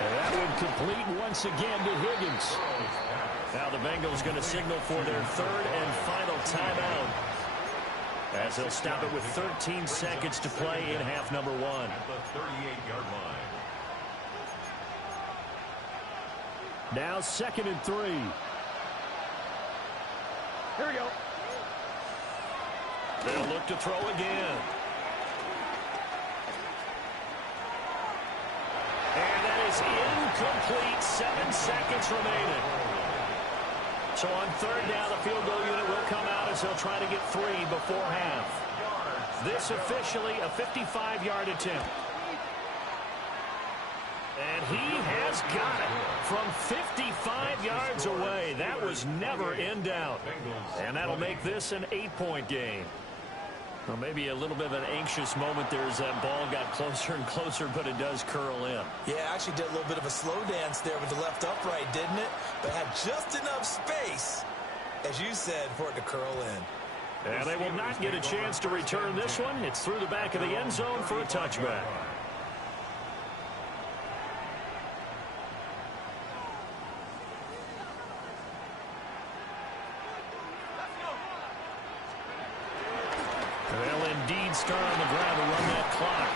And that would complete once again to Higgins. Now the Bengals going to signal for their third and final timeout, as they'll stop it with 13 seconds to play in half number one. At the 38-yard line. Now 2nd and 3. Here we go. They'll look to throw again. And that is incomplete. 7 seconds remaining. So on third down, the field goal unit will come out as they'll try to get 3 before half. This officially a 55-yard attempt. And he has got it from 55 yards away. That was never in doubt. And that'll make this an 8-point game. Well, maybe a little bit of an anxious moment there as that ball got closer and closer, but it does curl in. Yeah, actually did a little bit of a slow dance there with the left upright, didn't it? But had just enough space, as you said, for it to curl in. And they will not get a chance to return this one. It's through the back of the end zone for a touchback. They'll indeed start on the ground to run that clock.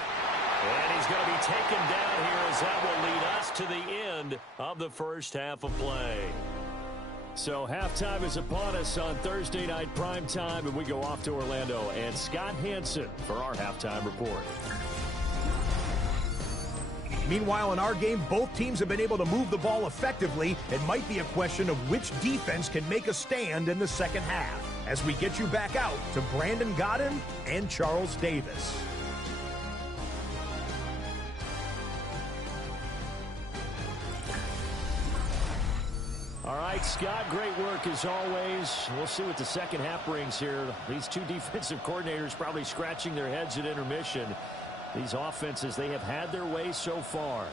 And he's going to be taken down here as that will lead us to the end of the first half of play. So halftime is upon us on Thursday night primetime, and we go off to Orlando. And Scott Hansen for our halftime report. Meanwhile, in our game, both teams have been able to move the ball effectively. It might be a question of which defense can make a stand in the second half, as we get you back out to Brandon Godden and Charles Davis. All right, Scott, great work as always. We'll see what the second half brings here. These two defensive coordinators probably scratching their heads at intermission. These offenses, they have had their way so far.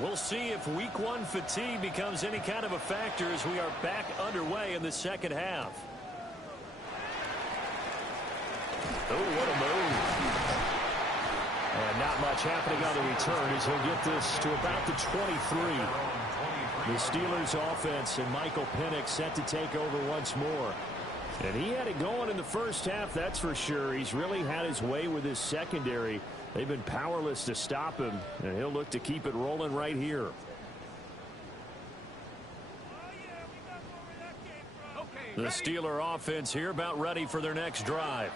We'll see if week one fatigue becomes any kind of a factor as we are back underway in the second half. Oh, what a move. And not much happening on the return as he'll get this to about the 23. The Steelers offense and Michael Penix set to take over once more. And he had it going in the first half, that's for sure. He's really had his way with his secondary. They've been powerless to stop him, and he'll look to keep it rolling right here. The Steeler offense here about ready for their next drive.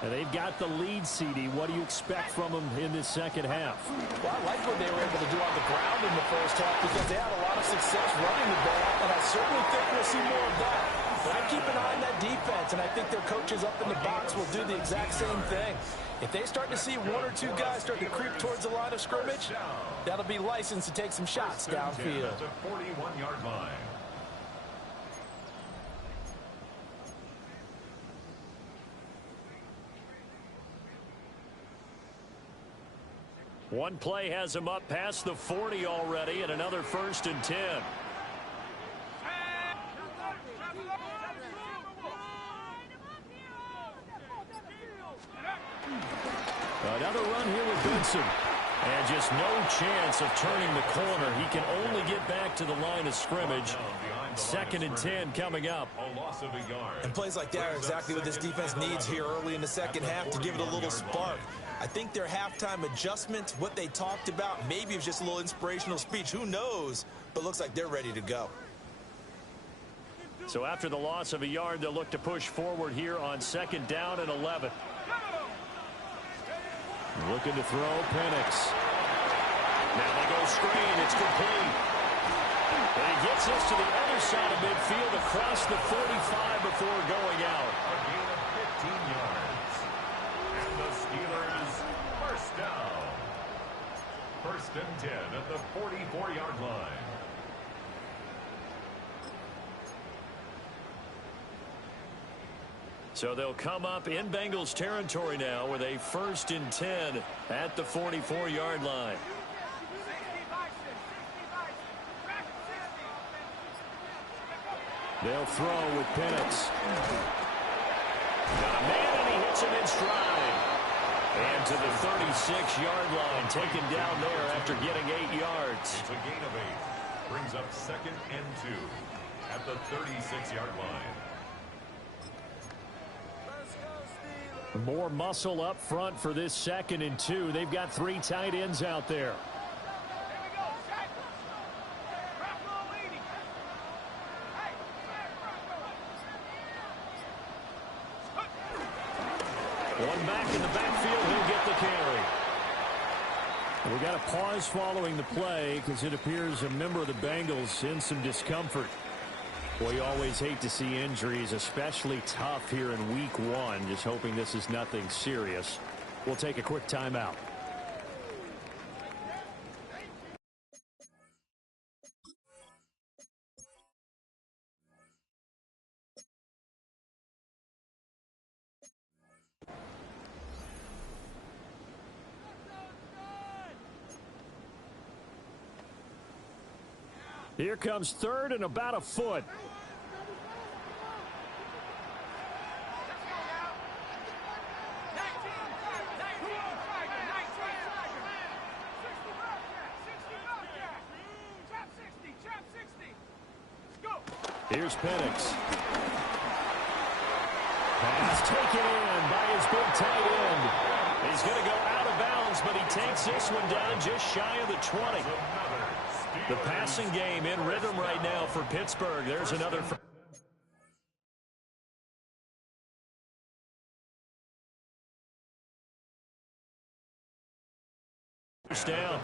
And they've got the lead, CD. What do you expect from them in this second half? Well, I like what they were able to do on the ground in the first half because they had a lot of success running the ball, and I certainly think we'll see more of that. But I keep an eye on that defense, and I think their coaches up in the box will do the exact same thing. If they start to see one or two guys start to creep towards the line of scrimmage, that'll be licensed to take some shots downfield. At the 41-yard line. One play has him up past the 40 already, and another 1st and 10. Another run here with Benson. And just no chance of turning the corner. He can only get back to the line of scrimmage. 2nd and 10 coming up. A loss of a yard. And plays like that are exactly what this defense needs here early in the second half to give it a little spark. I think their halftime adjustment, what they talked about, maybe it was just a little inspirational speech. Who knows? But looks like they're ready to go. So after the loss of a yard, they'll look to push forward here on 2nd down and 11. Looking to throw, Penix. Now they go screen. It's complete. And he gets us to the other side of midfield across the 45 before going out. A gain of 15 yards. And the Steelers first down. and 10 at the 44-yard line. So they'll come up in Bengals territory now with a 1st and 10 at the 44-yard line. They'll throw with Penix. Got a man, and he hits him in stride. And to the 36-yard line, taken down there after getting 8 yards. It's a gain of 8. Brings up 2nd and 2 at the 36-yard line. More muscle up front for this 2nd and 2. They've got 3 tight ends out there. One back in the backfield, he'll get the carry. We got a pause following the play because it appears a member of the Bengals in some discomfort. Boy, you always hate to see injuries, especially tough here in week 1. Just hoping this is nothing serious. We'll take a quick timeout. Here comes 3rd and about a foot. Here's Penix. Pass taken in by his big tight end. He's going to go out of bounds, but he takes this one down just shy of the 20. The passing game in rhythm right now for Pittsburgh. There's another. Down.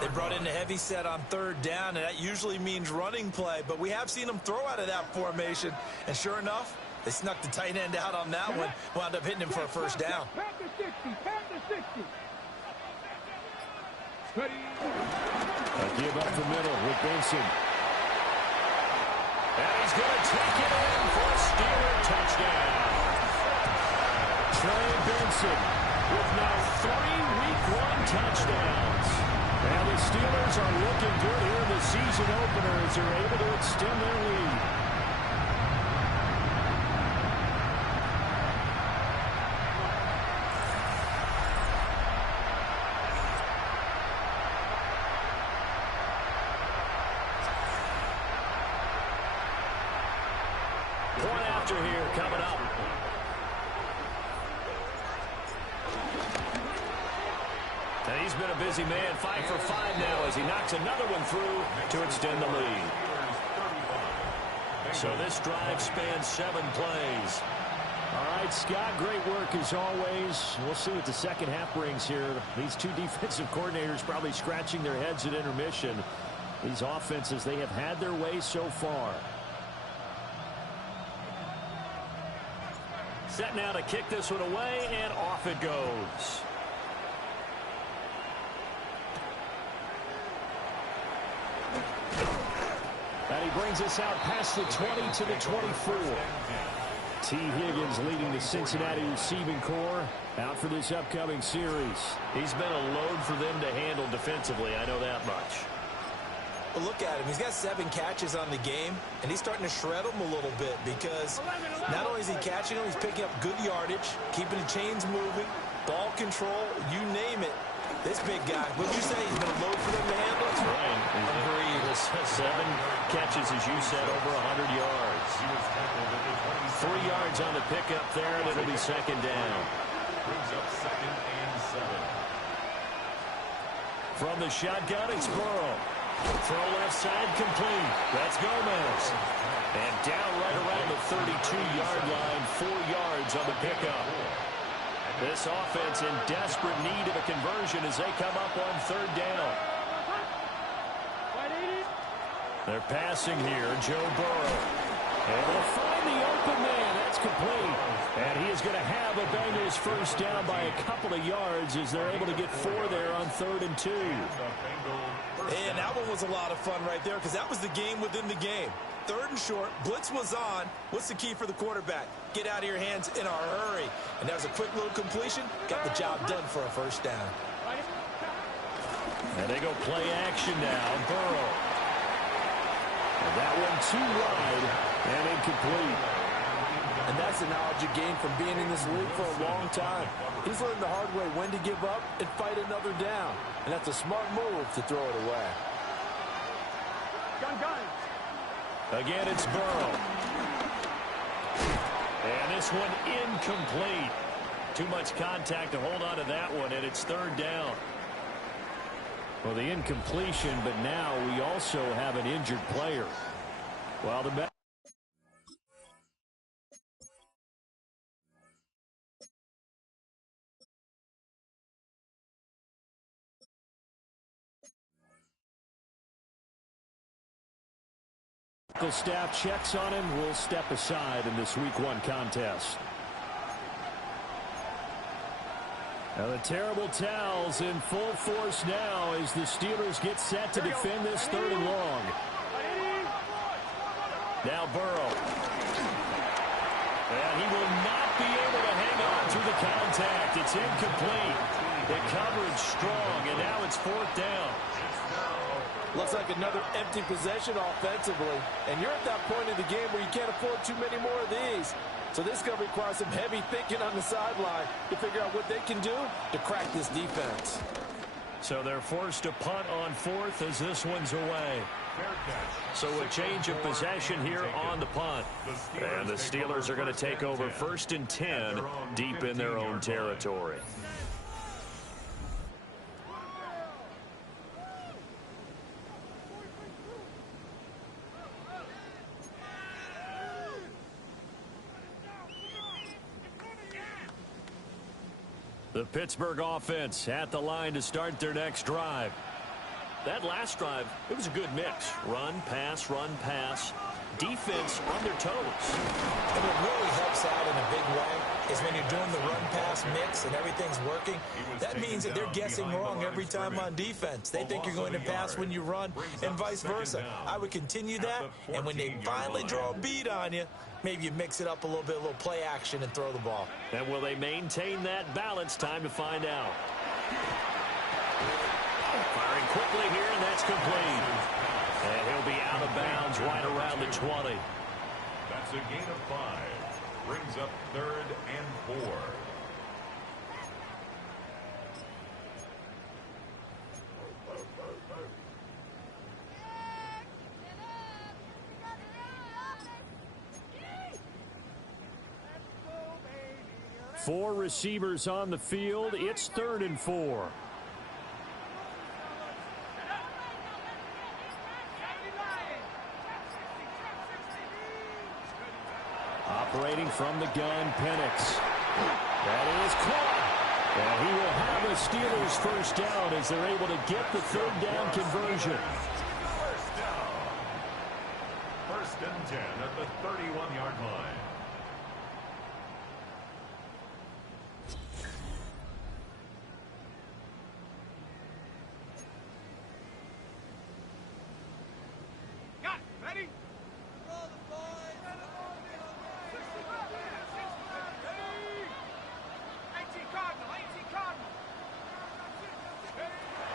They brought in a heavy set on 3rd down, and that usually means running play, but we have seen them throw out of that formation, and sure enough, they snuck the tight end out on that one, wound up hitting him for a 1st down. A give up the middle with Benson. And he's going to take it in for a Steeler touchdown. Trey Benson with now 3 week 1 touchdowns. And the Steelers are looking good here in the season opener as they're able to extend their lead. Point after here coming up. And he's been a busy man, 5 for 5 now as he knocks another one through to extend the lead. So this drive spans 7 plays. All right, Scott, great work as always. We'll see what the second half brings here. These 2 defensive coordinators probably scratching their heads at intermission. These offenses, they have had their way so far. Set now to kick this one away, and off it goes. And he brings us out past the 20 to the 24. T. Higgins leading the Cincinnati receiving corps out for this upcoming series. He's been a load for them to handle defensively, I know that much. But look at him. He's got 7 catches on the game, and he's starting to shred them a little bit because not only is he catching them, he's picking up good yardage, keeping the chains moving, ball control, you name it. This big guy, would you say he's been a load for them to handle? That's right. Agreed. 7 catches, as you said, over 100 yards. 3 yards on the pickup there, and it'll be 2nd down. Brings up 2nd and 7. From the shotgun, it's Burrow. Throw left side complete. That's Gomez. And down right around the 32-yard line, 4 yards on the pickup. This offense in desperate need of a conversion as they come up on 3rd down. They're passing here, Joe Burrow. And they'll find the open open man. That's complete. And he is going to have a Bengals first down by a couple of yards as they're able to get 4 there on 3rd and 2. And that one was a lot of fun right there because that was the game within the game. 3rd and short, blitz was on. What's the key for the quarterback? Get out of your hands in a hurry. And that was a quick little completion. Got the job done for a first down. And they go play action now. Burrow. And that one too wide and incomplete. And that's the knowledge you gain from being in this league for a long time. He's learned the hard way when to give up and fight another down. And that's a smart move to throw it away. Gun. Again, it's Burrow. And this one incomplete. Too much contact to hold on to that one, and it's 3rd down. Well, the incompletion, but now we also have an injured player. Well, the medical staff checks on him. Will step aside in this Week 1 contest. Now the terrible towels in full force now as the Steelers get set to defend this 3rd and long. Now Burrow. And he will not be able to hang on through the contact. It's incomplete. The coverage strong, and now it's 4th down. Looks like another empty possession offensively. And you're at that point in the game where you can't afford too many more of these. So this is going to require some heavy thinking on the sideline to figure out what they can do to crack this defense. So they're forced to punt on 4th as this one's away. So a change of possession here on the punt. And the Steelers are going to take over 1st and 10 deep in their own territory. The Pittsburgh offense at the line to start their next drive. That last drive, it was a good mix. Run, pass, defense on their toes. And what really helps out in a big way is when you're doing the run-pass mix and everything's working, that means that they're guessing wrong every time on defense. They think you're going to pass when you run and vice versa. I would continue that, and when they finally draw a beat on you, maybe you mix it up a little bit, a little play action, and throw the ball. And will they maintain that balance? Time to find out. Firing quickly here, and that's complete. And he'll be out of bounds right around the 20. That's a gain of 5. Brings up 3rd and 4. Four receivers on the field. It's 3rd and 4. Operating from the gun, Penix. That is caught. And he will have a Steelers first down as they're able to get the 3rd down conversion. First down. 1st and 10 at the 31-yard line.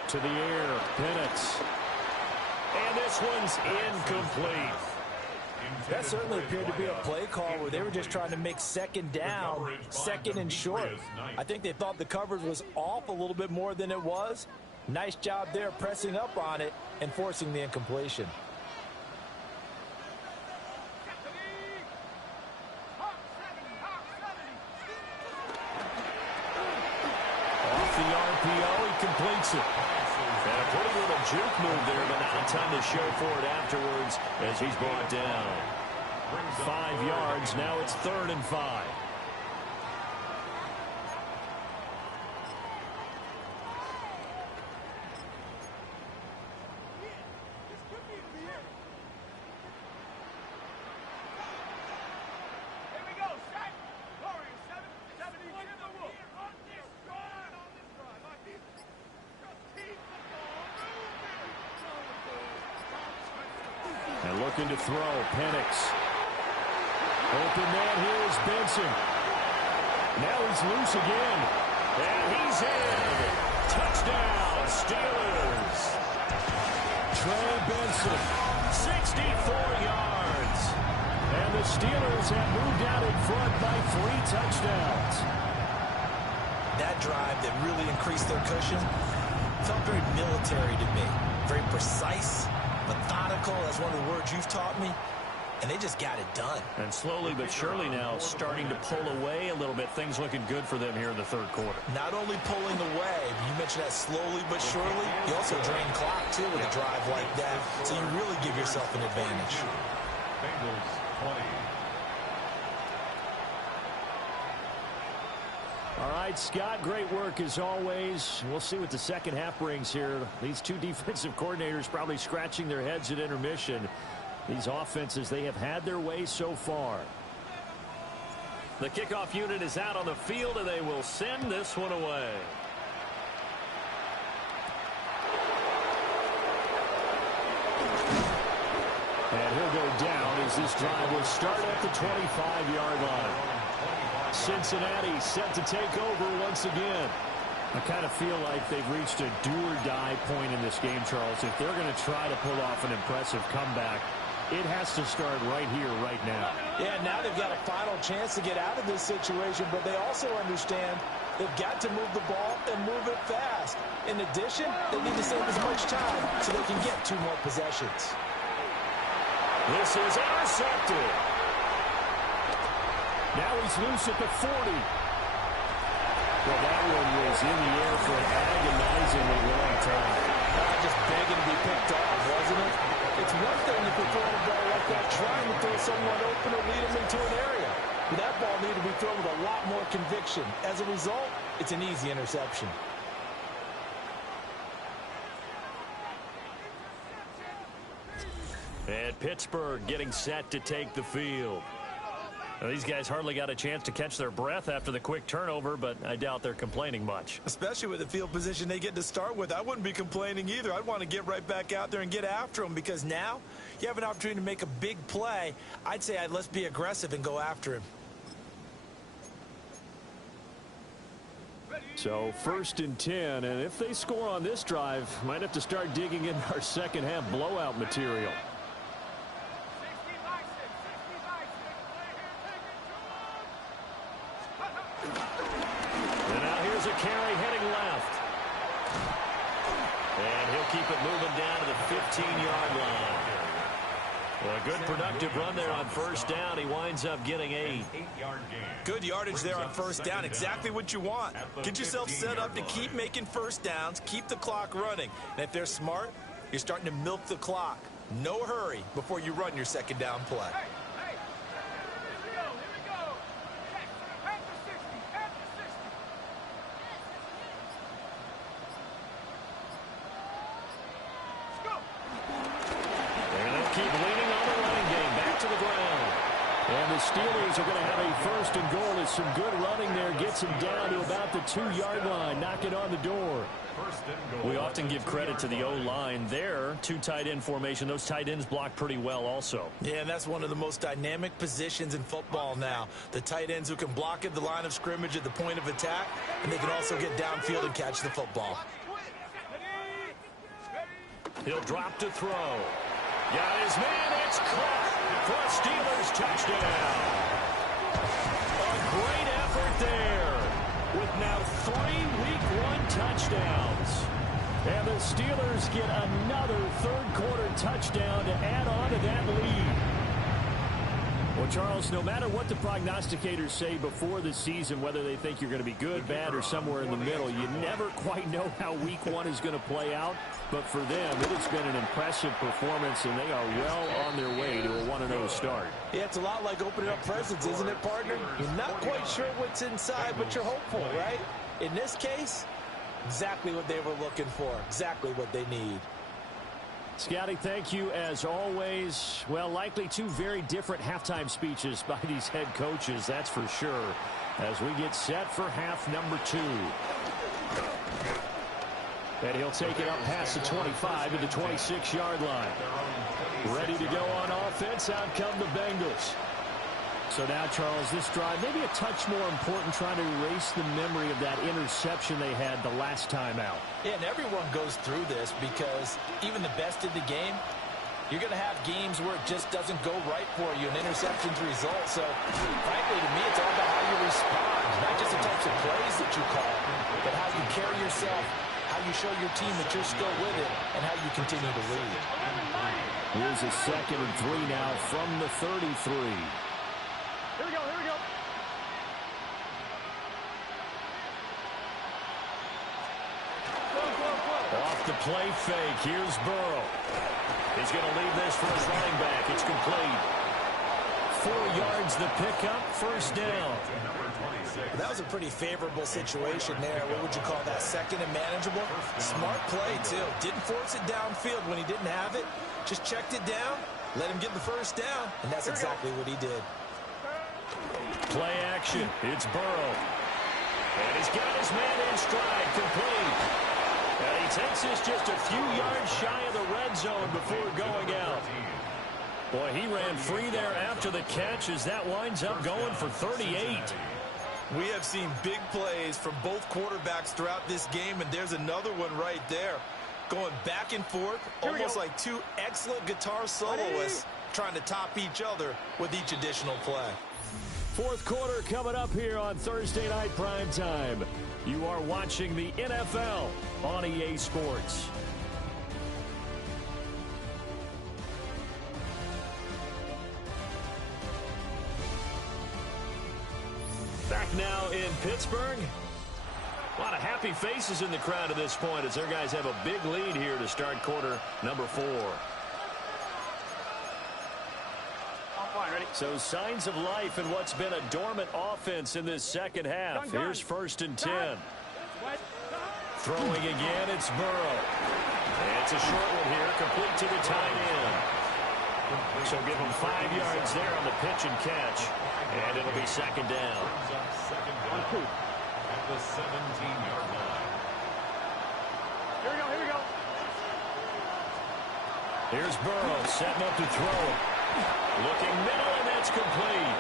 To the air, Penix. And this one's incomplete. That certainly appeared to be a play call where they were just trying to make 2nd down, 2nd and short. I think they thought the coverage was off a little bit more than it was. Nice job there pressing up on it and forcing the incompletion. Off the RPO, he completes it. And a pretty little juke move there, but not time to show for it afterwards as he's brought down. 5 yards, now it's 3rd and 5. looking to throw. Penix. Open man here is Benson. Now he's loose again. And he's in. Touchdown, Steelers. Trey Benson, 64 yards. And the Steelers have moved out in front by 3 touchdowns. That drive that really increased their cushion felt very military to me. Very precise, methodical. That's one of the words you've taught me. And they just got it done. And slowly but surely now starting to pull away a little bit. Things looking good for them here in the third quarter. Not only pulling away, you mentioned that slowly but surely, you also drain clock too with a drive like that. So you really give yourself an advantage. Bengals 20. All right, Scott, great work as always. We'll see what the second half brings here. These two defensive coordinators probably scratching their heads at intermission. These offenses, they have had their way so far. The kickoff unit is out on the field, and they will send this one away. And he'll go down as this drive will start at the 25-yard line. Cincinnati set to take over once again. I kind of feel like they've reached a do-or-die point in this game, Charles. If they're going to try to pull off an impressive comeback, it has to start right here, right now. Yeah, now they've got a final chance to get out of this situation, but they also understand they've got to move the ball and move it fast. In addition, they need to save as much time so they can get 2 more possessions. This is intercepted. Now he's loose at the 40. Well, that one was in the air for an agonizingly long time. Just begging to be picked off, wasn't it? It's one thing if you're throwing a ball like that, trying to throw someone open or lead them into an area. But that ball needed to be thrown with a lot more conviction. As a result, it's an easy interception. And Pittsburgh getting set to take the field. Well, these guys hardly got a chance to catch their breath after the quick turnover, but I doubt they're complaining much. Especially with the field position they get to start with. I wouldn't be complaining either. I'd want to get right back out there and get after them because now you have an opportunity to make a big play. I'd say let's be aggressive and go after him. So 1st and 10, and if they score on this drive, might have to start digging in our second half blowout material. Carry heading left. And he'll keep it moving down to the 15-yard line. Well, a good productive run there on 1st down. He winds up getting 8. Good yardage there on 1st down. Exactly what you want. Get yourself set up to keep making 1st downs, keep the clock running. And if they're smart, you're starting to milk the clock. No hurry before you run your 2nd down play. Steelers are going to have a 1st and goal. As some good running there gets him down to about the 2-yard line. Knock it on the door. We often give credit to the O-line there. 2 tight end formation. Those tight ends block pretty well also. Yeah, and that's one of the most dynamic positions in football now. The tight ends who can block at the line of scrimmage at the point of attack, and they can also get downfield and catch the football. He'll drop to throw. Got his man. It's caught for a Steelers touchdown. A great effort there with now 3 Week 1 touchdowns. And the Steelers get another 3rd quarter touchdown to add on to that lead. Well, Charles, no matter what the prognosticators say before the season, whether they think you're going to be good, bad, or somewhere in the middle, you never quite know how Week 1 is going to play out. But for them, it has been an impressive performance, and they are well on their way to a 1-0 start. Yeah, it's a lot like opening up presents, isn't it, partner? You're not quite sure what's inside, but you're hopeful, right? In this case, exactly what they were looking for, exactly what they need. Scotty, thank you as always. Well, likely 2 very different halftime speeches by these head coaches, that's for sure, as we get set for half number 2. And he'll take it up past the 25 to the 26-yard line. Ready to go on offense. Out come the Bengals. So now, Charles, this drive maybe a touch more important, trying to erase the memory of that interception they had the last time out. Yeah, and everyone goes through this because even the best in the game, you're going to have games where it just doesn't go right for you, and interceptions result. So, frankly, to me, it's all about how you respond, not just the types of plays that you call, but how you carry yourself, how you show your team that you're still with it, and how you continue to lead. Here's a 2nd and 3 now from the 33. Here we go, here we go. Off the play fake, here's Burrow. He's going to leave this for his running back. It's complete. 4 yards the pickup, first down. That was a pretty favorable situation there. What would you call that? 2nd and manageable? Smart play, too. Didn't force it downfield when he didn't have it. Just checked it down, let him get the first down, and that's exactly what he did. Play action. It's Burrow. And he's got his man in stride, complete. And he takes this just a few yards shy of the red zone before going out. Boy, he ran free there after the catch as that winds up going for 38. We have seen big plays from both quarterbacks throughout this game, and there's another one right there. Going back and forth, almost like two excellent guitar soloists trying to top each other with each additional play. 4th quarter coming up here on Thursday Night Primetime. You are watching the NFL on EA Sports. Back now in Pittsburgh. A lot of happy faces in the crowd at this point as their guys have a big lead here to start quarter number 4. So signs of life in what's been a dormant offense in this second half. Here's 1st and 10. Throwing again, it's Burrow. It's a short one here, complete to the tight end. So give him 5 yards there on the pitch and catch. And it'll be 2nd down. At the 17-yard line. Here we go, here we go. Here's Burrow setting up to throw. Looking middle, and that's complete.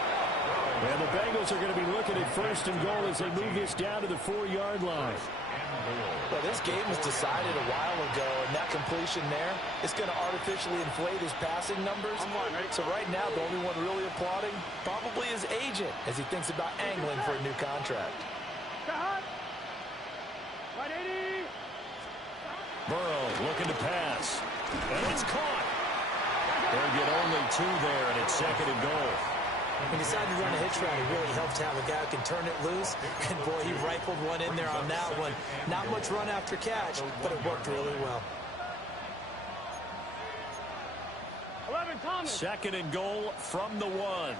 And the Bengals are going to be looking at 1st and goal as they move this down to the 4-yard line. Well, this game was decided a while ago, and that completion there is going to artificially inflate his passing numbers. So right now, the only one really applauding probably his agent as he thinks about angling for a new contract. Burrow looking to pass. And it's caught. They'll get only 2 there, and it's 2nd and goal. When he decided to run a hitch route, it really helps to have a guy who can turn it loose. And, boy, he rifled one in there on that one. Not much run after catch, but it worked really well. 2nd and goal from the 1.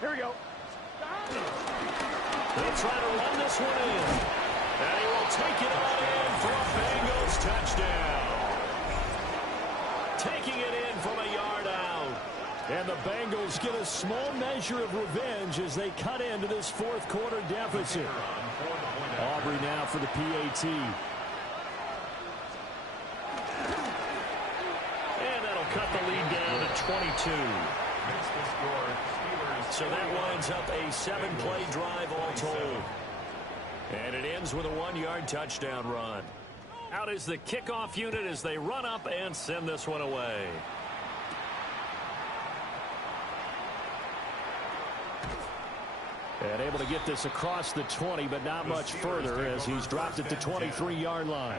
Here we go. They'll try to run this one in. And he will take it on in for a Bengals touchdown. Taking it in from a yard out. And the Bengals get a small measure of revenge as they cut into this 4th quarter deficit. Aubrey now for the PAT. And that'll cut the lead down to 22. So that winds up a 7-play drive all told. And it ends with a 1-yard touchdown run. Out is the kickoff unit as they run up and send this one away. And able to get this across the 20, but not much further as he's dropped at the 23-yard line.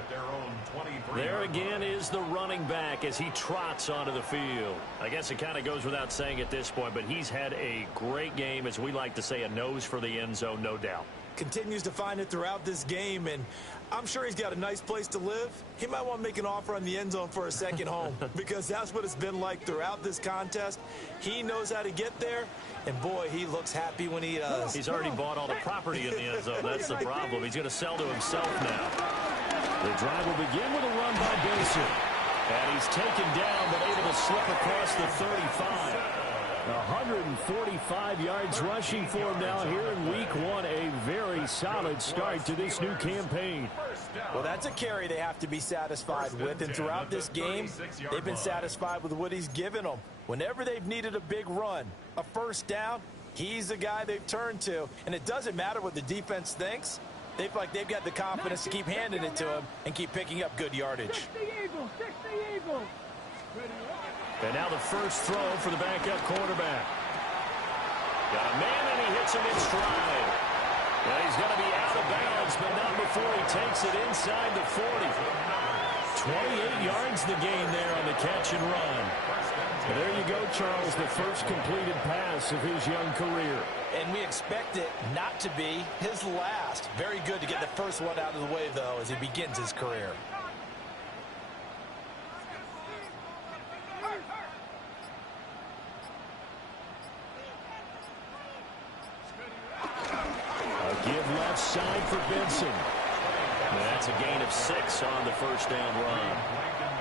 There again is the running back as he trots onto the field. I guess it kind of goes without saying at this point, but he's had a great game, as we like to say, a nose for the end zone, no doubt. Continues to find it throughout this game, and I'm sure he's got a nice place to live. He might want to make an offer on the end zone for a second home because that's what it's been like throughout this contest. He knows how to get there, and boy, he looks happy when he does. He's already bought all the property in the end zone. That's the problem. He's going to sell to himself now. The drive will begin with a run by Basin. And he's taken down, but able to slip across the 35. 145 yards rushing for him now here in week 1. A very a solid start to this new campaign. Well, that's a carry they have to be satisfied with, and throughout this game, they've been satisfied with what he's given them. Whenever they've needed a big run, a first down, he's the guy they've turned to, and it doesn't matter what the defense thinks. They feel like they've got the confidence to keep handing it to him and keep picking up good yardage. And now the first throw for the backup quarterback. Got a man, and he hits him in stride. Well, he's going to be out of bounds, but not before he takes it inside the 40. 28 yards the gain there on the catch and run. And there you go, Charles, the first completed pass of his young career. And we expect it not to be his last. Very good to get the first one out of the way, though, as he begins his career. Give left side for Benson. And that's a gain of 6 on the first down run.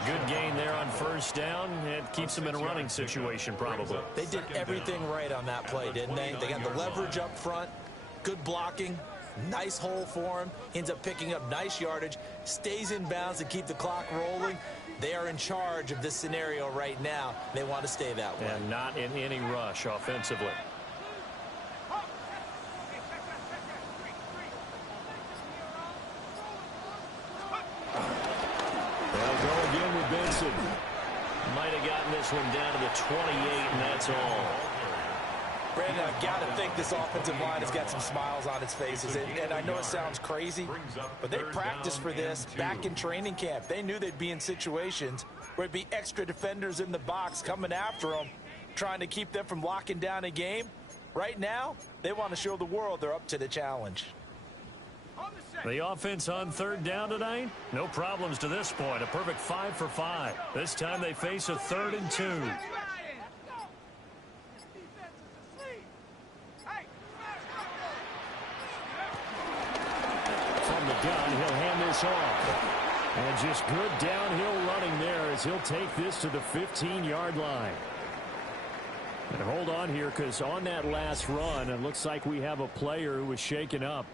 Good gain there on first down. It keeps them in a running situation, probably. They did everything right on that play, didn't they? They got the leverage up front, good blocking, nice hole for him. Ends up picking up nice yardage, stays in bounds to keep the clock rolling. They are in charge of this scenario right now. They want to stay that way. And not in any rush offensively. Benson might have gotten this one down to the 28, and that's all. Brandon, I've got to think this offensive line has got some smiles on its faces. And I know it sounds crazy, but they practiced for this back in training camp. They knew they'd be in situations where it'd be extra defenders in the box coming after them, trying to keep them from locking down a game. Right now, they want to show the world they're up to the challenge. The offense on third down tonight, no problems to this point. A perfect 5 for 5. This time they face a 3rd and 2. From the gun, he'll hand this off. And just good downhill running there as he'll take this to the 15-yard line. And hold on here, because on that last run, it looks like we have a player who was shaken up.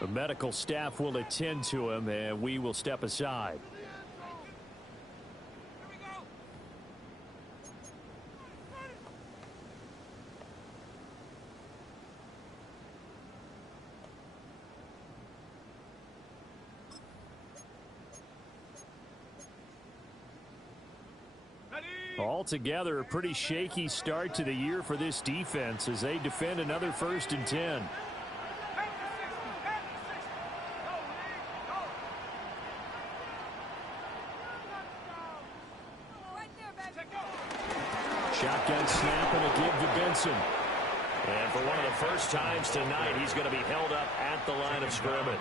The medical staff will attend to him, and we will step aside. Altogether, a pretty shaky start to the year for this defense as they defend another 1st and 10. Shotgun snap and a give to Benson. And for one of the first times tonight, he's going to be held up at the line of scrimmage.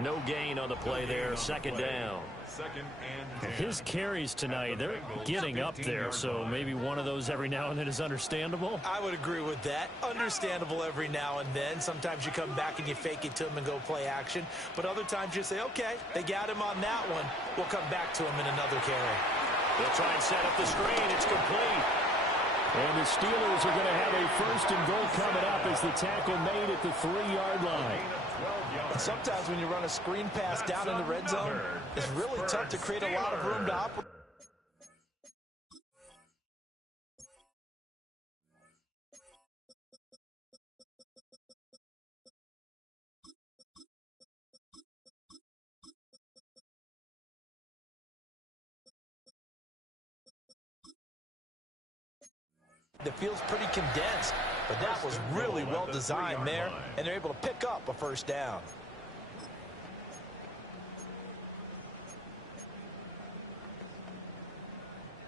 No gain on the play there, 2nd down. His carries tonight, they're getting up there, so maybe one of those every now and then is understandable. I would agree with that. Understandable every now and then. Sometimes you come back and you fake it to him and go play action. But other times you say, okay, they got him on that one. We'll come back to him in another carry. They'll try and set up the screen. It's complete. And the Steelers are going to have a 1st and goal coming up as the tackle made at the 3-yard line. And sometimes when you run a screen pass down in the red zone, it's really tough to create a lot of room to operate. The field's pretty condensed, but that was really well designed there, and they're able to pick up a 1st down.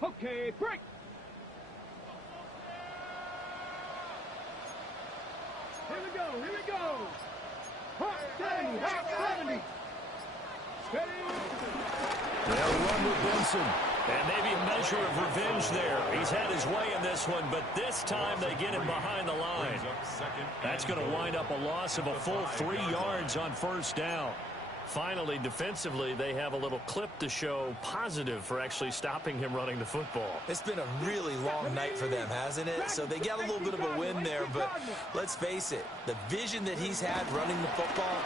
Okay, break. Here we go, here we go. Hot 70, hot 70. Steady. They'll run with Benson. And maybe a measure of revenge there. He's had his way in this one, but this time they get him behind the line. That's going to wind up a loss of a full 3 yards on first down. Finally, defensively, they have a little clip to show positive for actually stopping him running the football. It's been a really long night for them, hasn't it? So they got a little bit of a win there, but let's face it, the vision that he's had running the football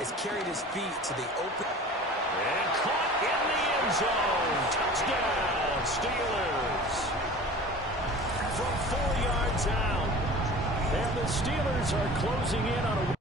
has carried his feet to the open. And caught in the end zone. Touchdown, Steelers. From 4 yards out. And the Steelers are closing in on a...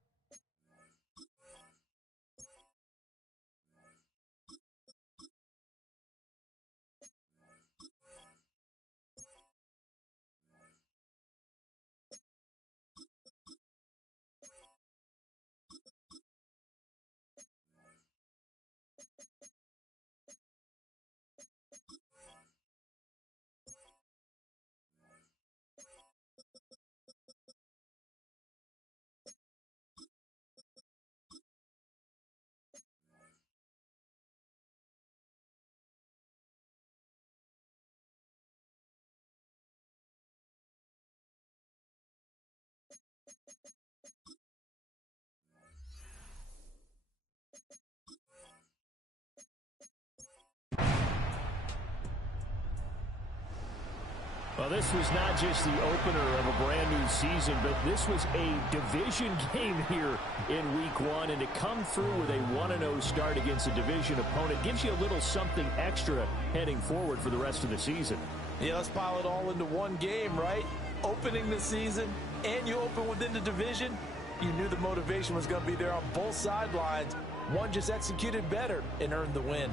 Well, this was not just the opener of a brand new season, but this was a division game here in week 1. And to come through with a 1-0 start against a division opponent gives you a little something extra heading forward for the rest of the season. Yeah, let's pile it all into one game, right? Opening the season, and you open within the division. You knew the motivation was going to be there on both sidelines. One just executed better and earned the win.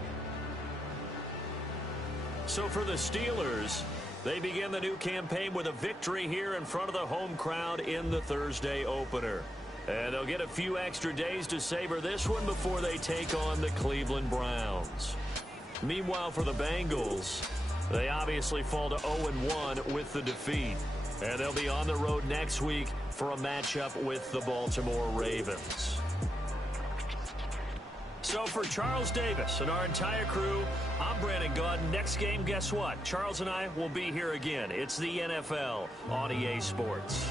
So for the Steelers, they begin the new campaign with a victory here in front of the home crowd in the Thursday opener. And they'll get a few extra days to savor this one before they take on the Cleveland Browns. Meanwhile, for the Bengals, they obviously fall to 0-1 with the defeat. And they'll be on the road next week for a matchup with the Baltimore Ravens. So for Charles Davis and our entire crew, I'm Brandon Gaudin. Next game, guess what? Charles and I will be here again. It's the NFL on EA Sports.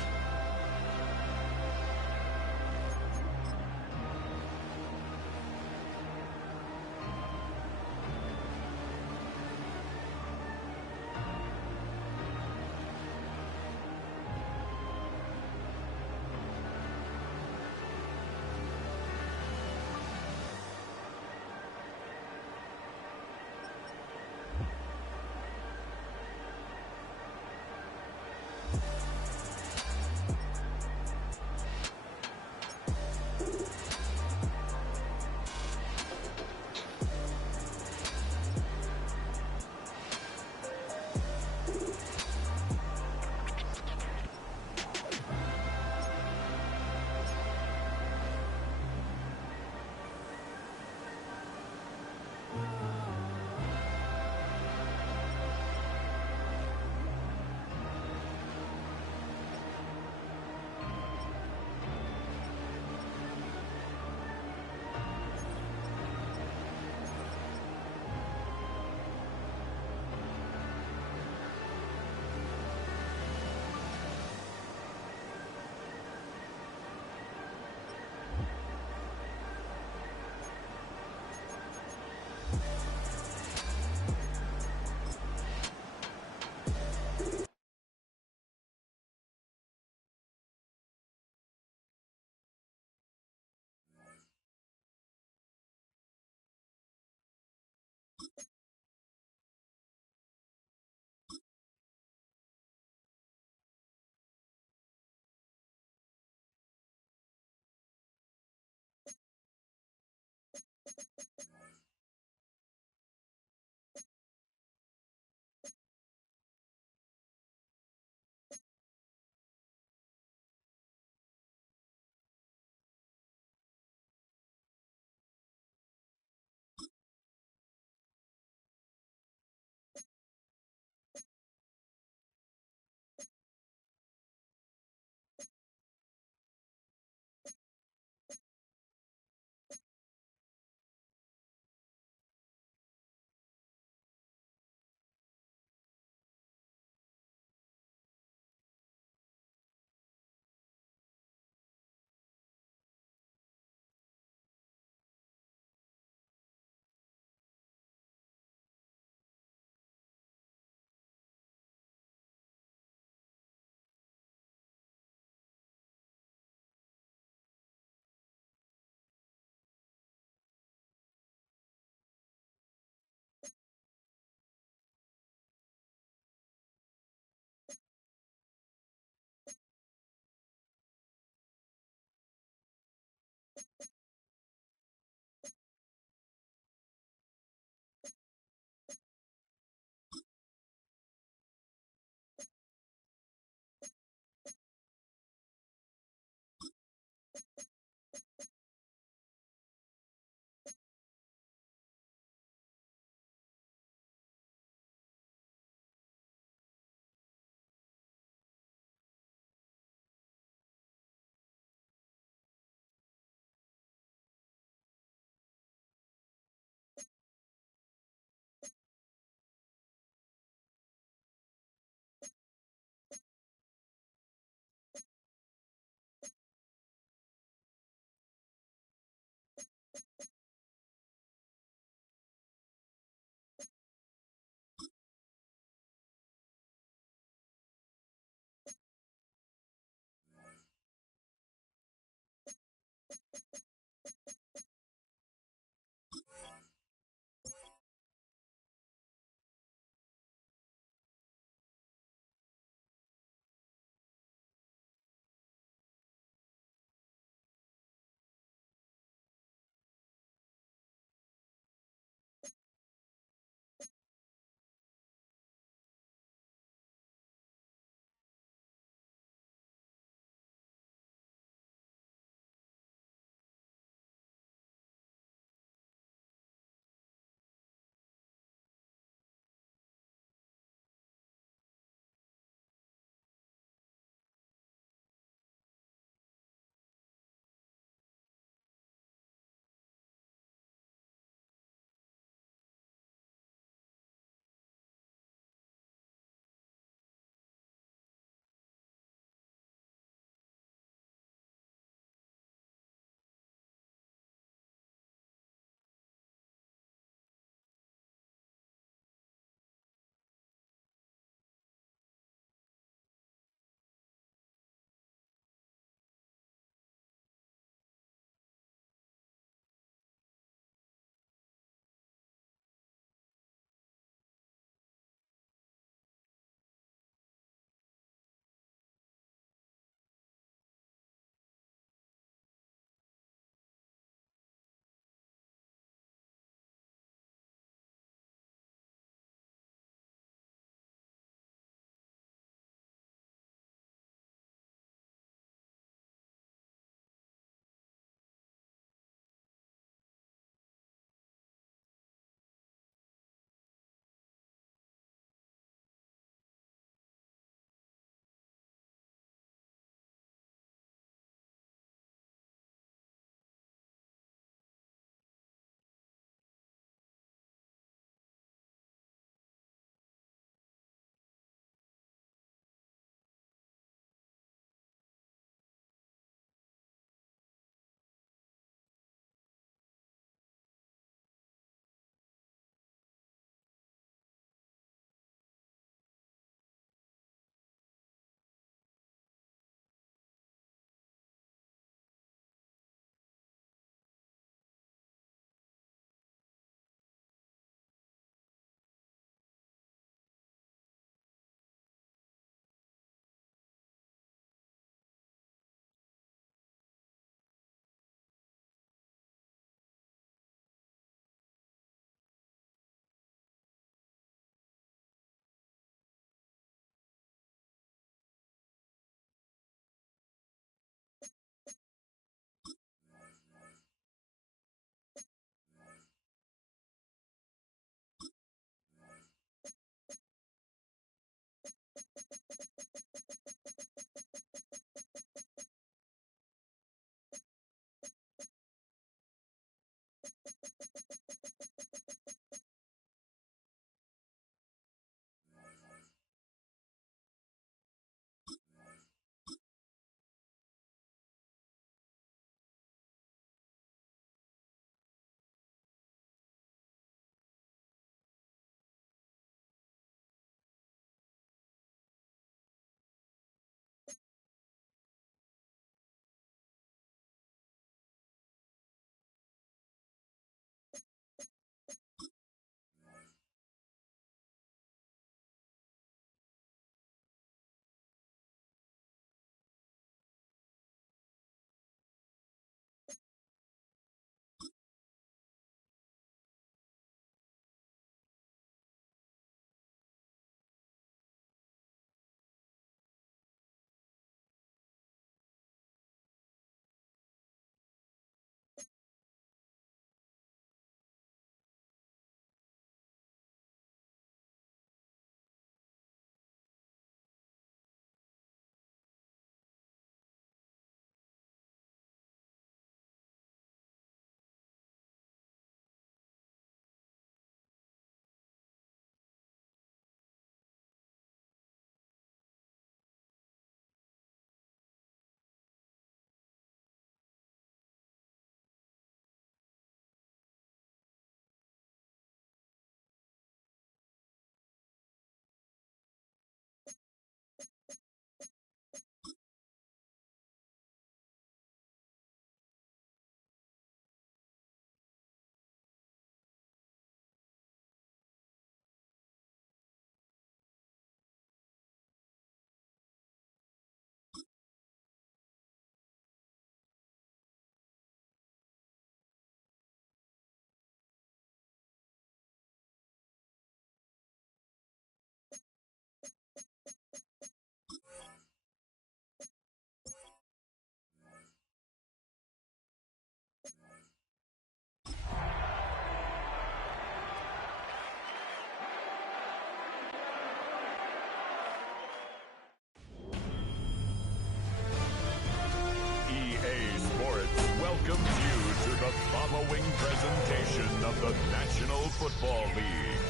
Mama Wing presentation of the National Football League.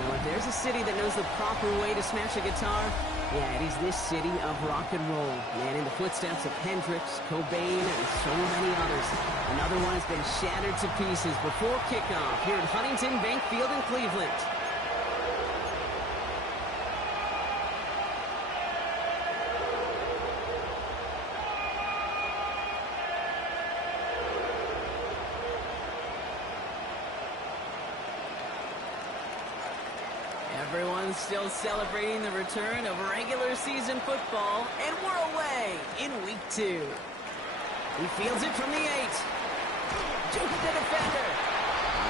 Now, if there's a city that knows the proper way to smash a guitar, yeah, it is this city of rock and roll. Man, in the footsteps of Hendrix, Cobain, and so many others. Another one has been shattered to pieces before kickoff here at Huntington Bank Field in Cleveland. Everyone's still celebrating the return of regular season football, and we're away in week 2. He fields it from the 8. Juke the defender.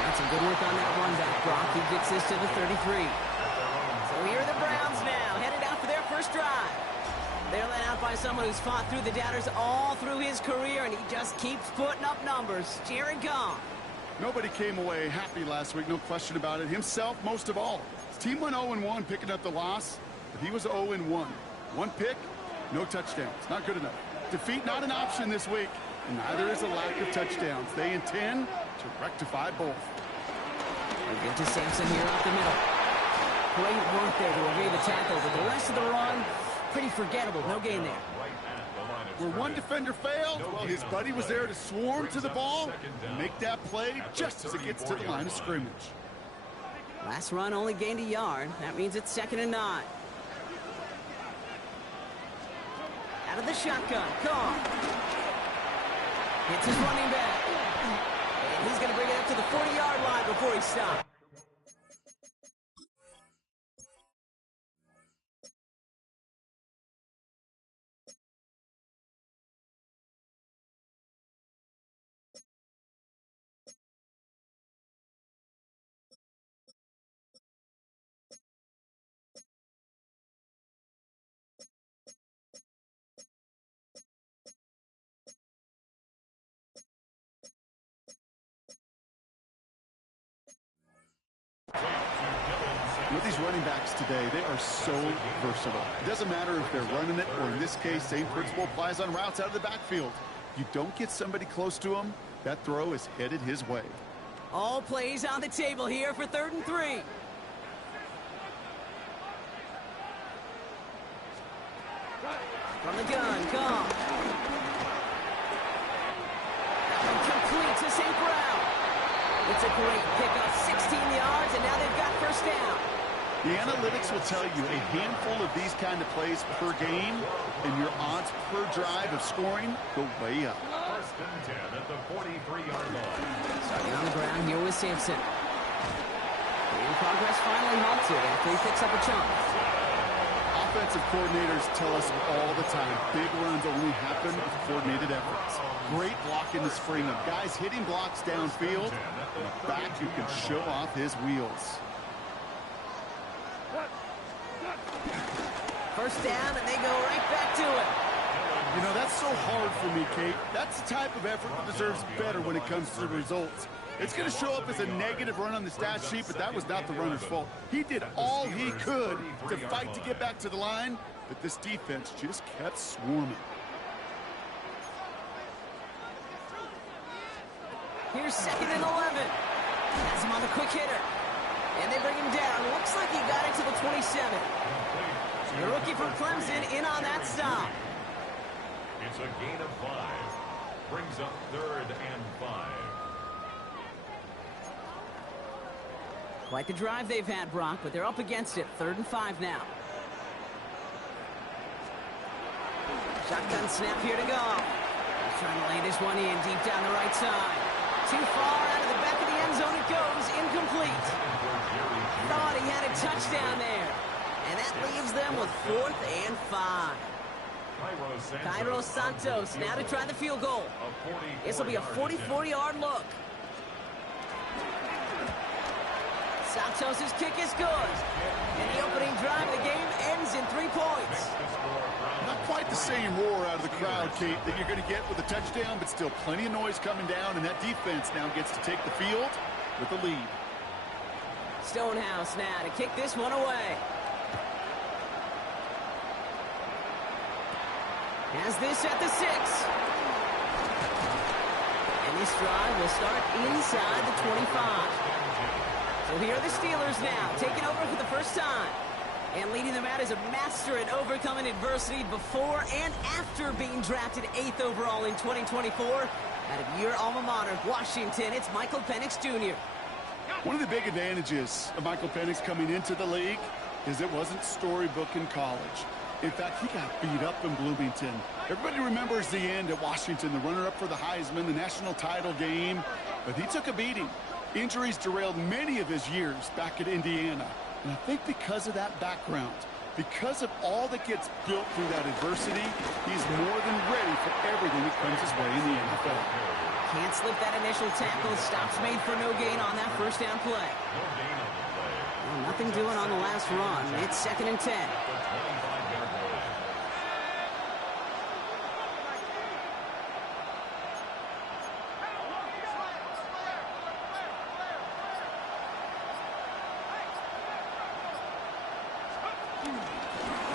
That's some good work on that run back, Brock. He gets this to the 33. So here are the Browns now, headed out for their first drive. They're led out by someone who's fought through the doubters all through his career, and he just keeps putting up numbers. Jared Goff. Nobody came away happy last week, no question about it. Himself, most of all. His team went 0-1, picking up the loss, but he was 0-1. One pick, no touchdowns. Not good enough. Defeat not an option this week, and neither is a lack of touchdowns. They intend to rectify both. We get to Sampson here up the middle. Great work there to evade the tackle, but the rest of the run, pretty forgettable. No gain there. Where one defender failed, well, his buddy was there to swarm to the ball and make that play just as it gets to the line of scrimmage. Last run only gained a yard. That means it's 2nd and 9. Out of the shotgun, Goff. Hits his running back. And he's going to bring it up to the 40-yard line before he stops. With these running backs today, they are so versatile. It doesn't matter if they're running it, or in this case, same principle applies on routes out of the backfield. You don't get somebody close to him, that throw is headed his way. All plays on the table here for 3rd and 3. From the gun, Goff. Complete to St. Brown. It's a great pickup, 16 yards, and now they've got first down. The analytics will tell you a handful of these kind of plays per game, and your odds per drive of scoring go way up. 1st and 10 at the 43-yard line. Starting on the ground here with Sampson. And progress finally halted after he picks up a chunk. Offensive coordinators tell us all the time, big runs only happen with coordinated efforts. Great block in the spring of guys hitting blocks downfield, and a back who can show off his wheels. First down, and they go right back to it. You know, that's so hard for me, Kate. That's the type of effort that deserves better when it comes to the results. It's going to show up as a negative run on the stat sheet, but that was not the runner's fault. He did all he could to fight to get back to the line, but this defense just kept swarming. Here's 2nd and 11. Has him on the quick hitter. And they bring him down. Looks like he got it to the 27. The rookie from Clemson in on that stop. It's a gain of 5. Brings up 3rd and 5. Quite the drive they've had, Brock, but they're up against it. 3rd and 5 now. Shotgun snap here to go. He's trying to lay this one in deep down the right side. Too far out of the back of the end zone it goes. Incomplete. Thought he had a touchdown there. And that leaves them with 4th and 5. Cairo Santos now to try the field goal. This will be a 44-yard look. Santos' kick is good. And the opening drive of the game ends in 3 points. Not quite the same roar out of the crowd, Kate, that you're going to get with a touchdown, but still plenty of noise coming down, and that defense now gets to take the field with a lead. Stonehouse now to kick this one away. Has this at the 6. And this drive will start inside the 25. So here are the Steelers now, taking over for the first time. And leading them out as a master at overcoming adversity before and after being drafted 8th overall in 2024. Out of your alma mater, Washington, it's Michael Penix Jr. One of the big advantages of Michael Penix coming into the league is it wasn't storybook in college. In fact, he got beat up in Bloomington. Everybody remembers the end at Washington, the runner-up for the Heisman, the national title game. But he took a beating. Injuries derailed many of his years back at Indiana. And I think because of that background, because of all that gets built through that adversity, he's more than ready for everything that comes his way in the NFL. Can't slip that initial tackle. Stops made for no gain on that first down play. Well, nothing doing on the last run. It's 2nd and 10.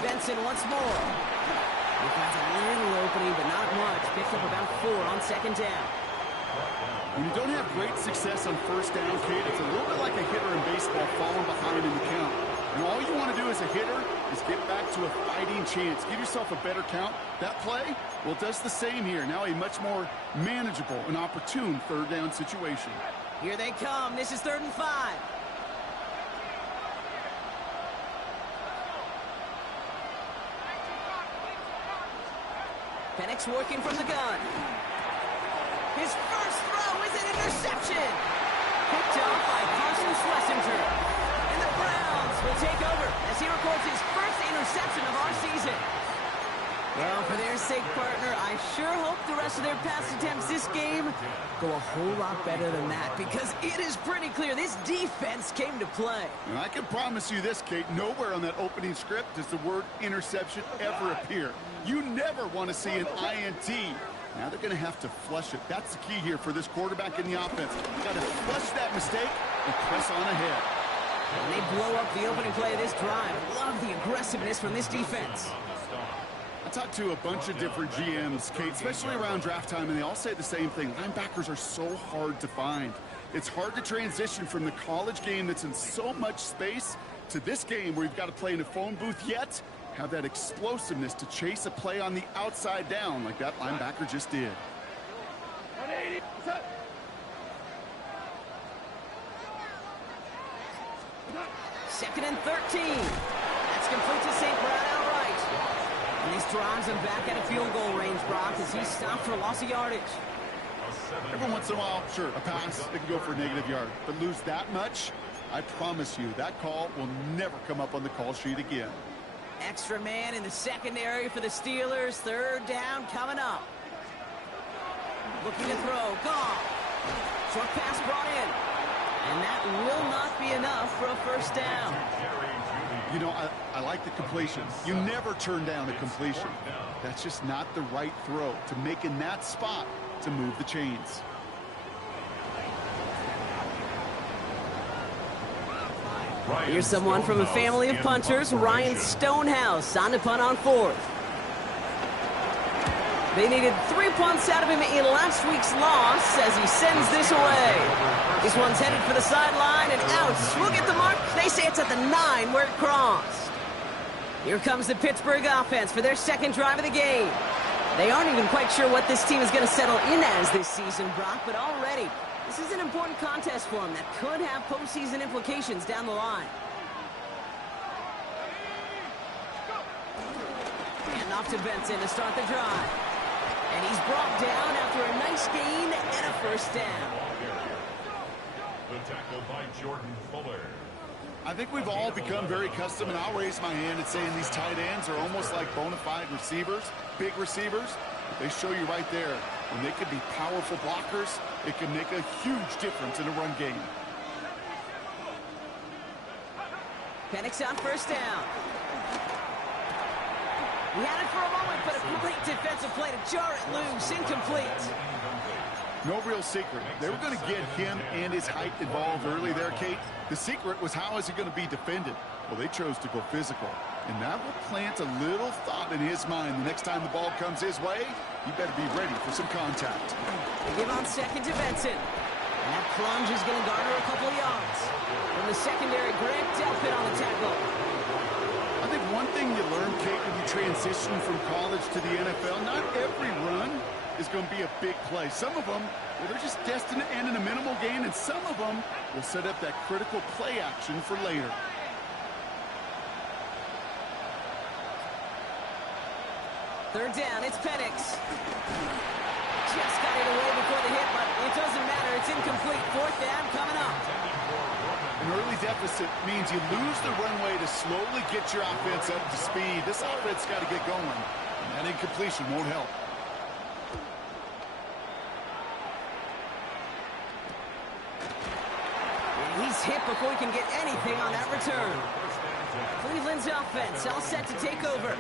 Benson once more. He finds a little opening, but not much. Picks up about 4 on 2nd down. When you don't have great success on first down, Kate, it's a little bit like a hitter in baseball falling behind in the count. And all you want to do as a hitter is get back to a fighting chance. Give yourself a better count. That play, well, it does the same here. Now a much more manageable and opportune 3rd down situation. Here they come. This is 3rd and 5. Penix working from the gun. His first throw is an interception. Picked off by Carson Schlesinger. And the Browns will take over as he records his first interception of our season. Well, for their sake, partner, I sure hope the rest of their pass attempts this game go a whole lot better than that, because it is pretty clear this defense came to play. And I can promise you this, Kate, nowhere on that opening script does the word interception ever appear. You never want to see an INT. Now they're going to have to flush it. That's the key here for this quarterback in the offense. Got to flush that mistake and press on ahead. And they blow up the opening play of this drive. Love the aggressiveness from this defense. I talked to a bunch of different GMs, Kate, especially around draft time, and they all say the same thing. Linebackers are so hard to find. It's hard to transition from the college game that's in so much space to this game where you've got to play in a phone booth yet have that explosiveness to chase a play on the outside down like that linebacker just did. 180. Second and 13. That's complete to St. Brown outright. And this drives him back at a field goal range, Brock, as he's stopped for loss of yardage. Every once in a while, sure, a pass, it can go for a negative yard. But lose that much, I promise you, that call will never come up on the call sheet again. Extra man in the secondary for the Steelers. 3rd down coming up. Looking to throw. Gone. Short pass brought in. And that will not be enough for a first down. You know, I like the completion. You never turn down a completion. That's just not the right throw to make in that spot to move the chains. Here's someone from a family of punters, Ryan Stonehouse, on to punt on 4th. They needed 3 punts out of him in last week's loss as he sends this away. This one's headed for the sideline and out. We'll get the mark. They say it's at the 9 where it crossed. Here comes the Pittsburgh offense for their 2nd drive of the game. They aren't even quite sure what this team is going to settle in as this season, Brock, but already this is an important contest for them that could have postseason implications down the line. And off to Benson to start the drive. And he's brought down after a nice gain and a first down. The tackle by Jordan Fuller. I think we've all become very accustomed, and I'll raise my hand and saying these tight ends are almost like bona fide receivers, big receivers. They show you right there, when they can be powerful blockers, it can make a huge difference in a run game. Penix on first down. He had it for a moment, but a great defensive play to jar it loose. Incomplete. No real secret. They were going to get him and his height involved early there, Kate. The secret was how is he going to be defended? Well, they chose to go physical. And that will plant a little thought in his mind. The next time the ball comes his way, he better be ready for some contact. They give on second to Benson. And that plunge is going to garner a couple of yards. From the secondary, Grant Delpit on the tackle. I think one thing you learn, Kate, when you transition from college to the NFL, not every run is going to be a big play. Some of them, well, they're just destined to end in a minimal gain, and some of them will set up that critical play action for later. Third down, it's Penix. Just got it away before the hit, but it doesn't matter. It's incomplete. Fourth down coming up. An early deficit means you lose the runway to slowly get your offense up to speed. This offense got to get going, and that incompletion won't help. And he's hit before he can get anything on that return. Cleveland's offense all set to take over.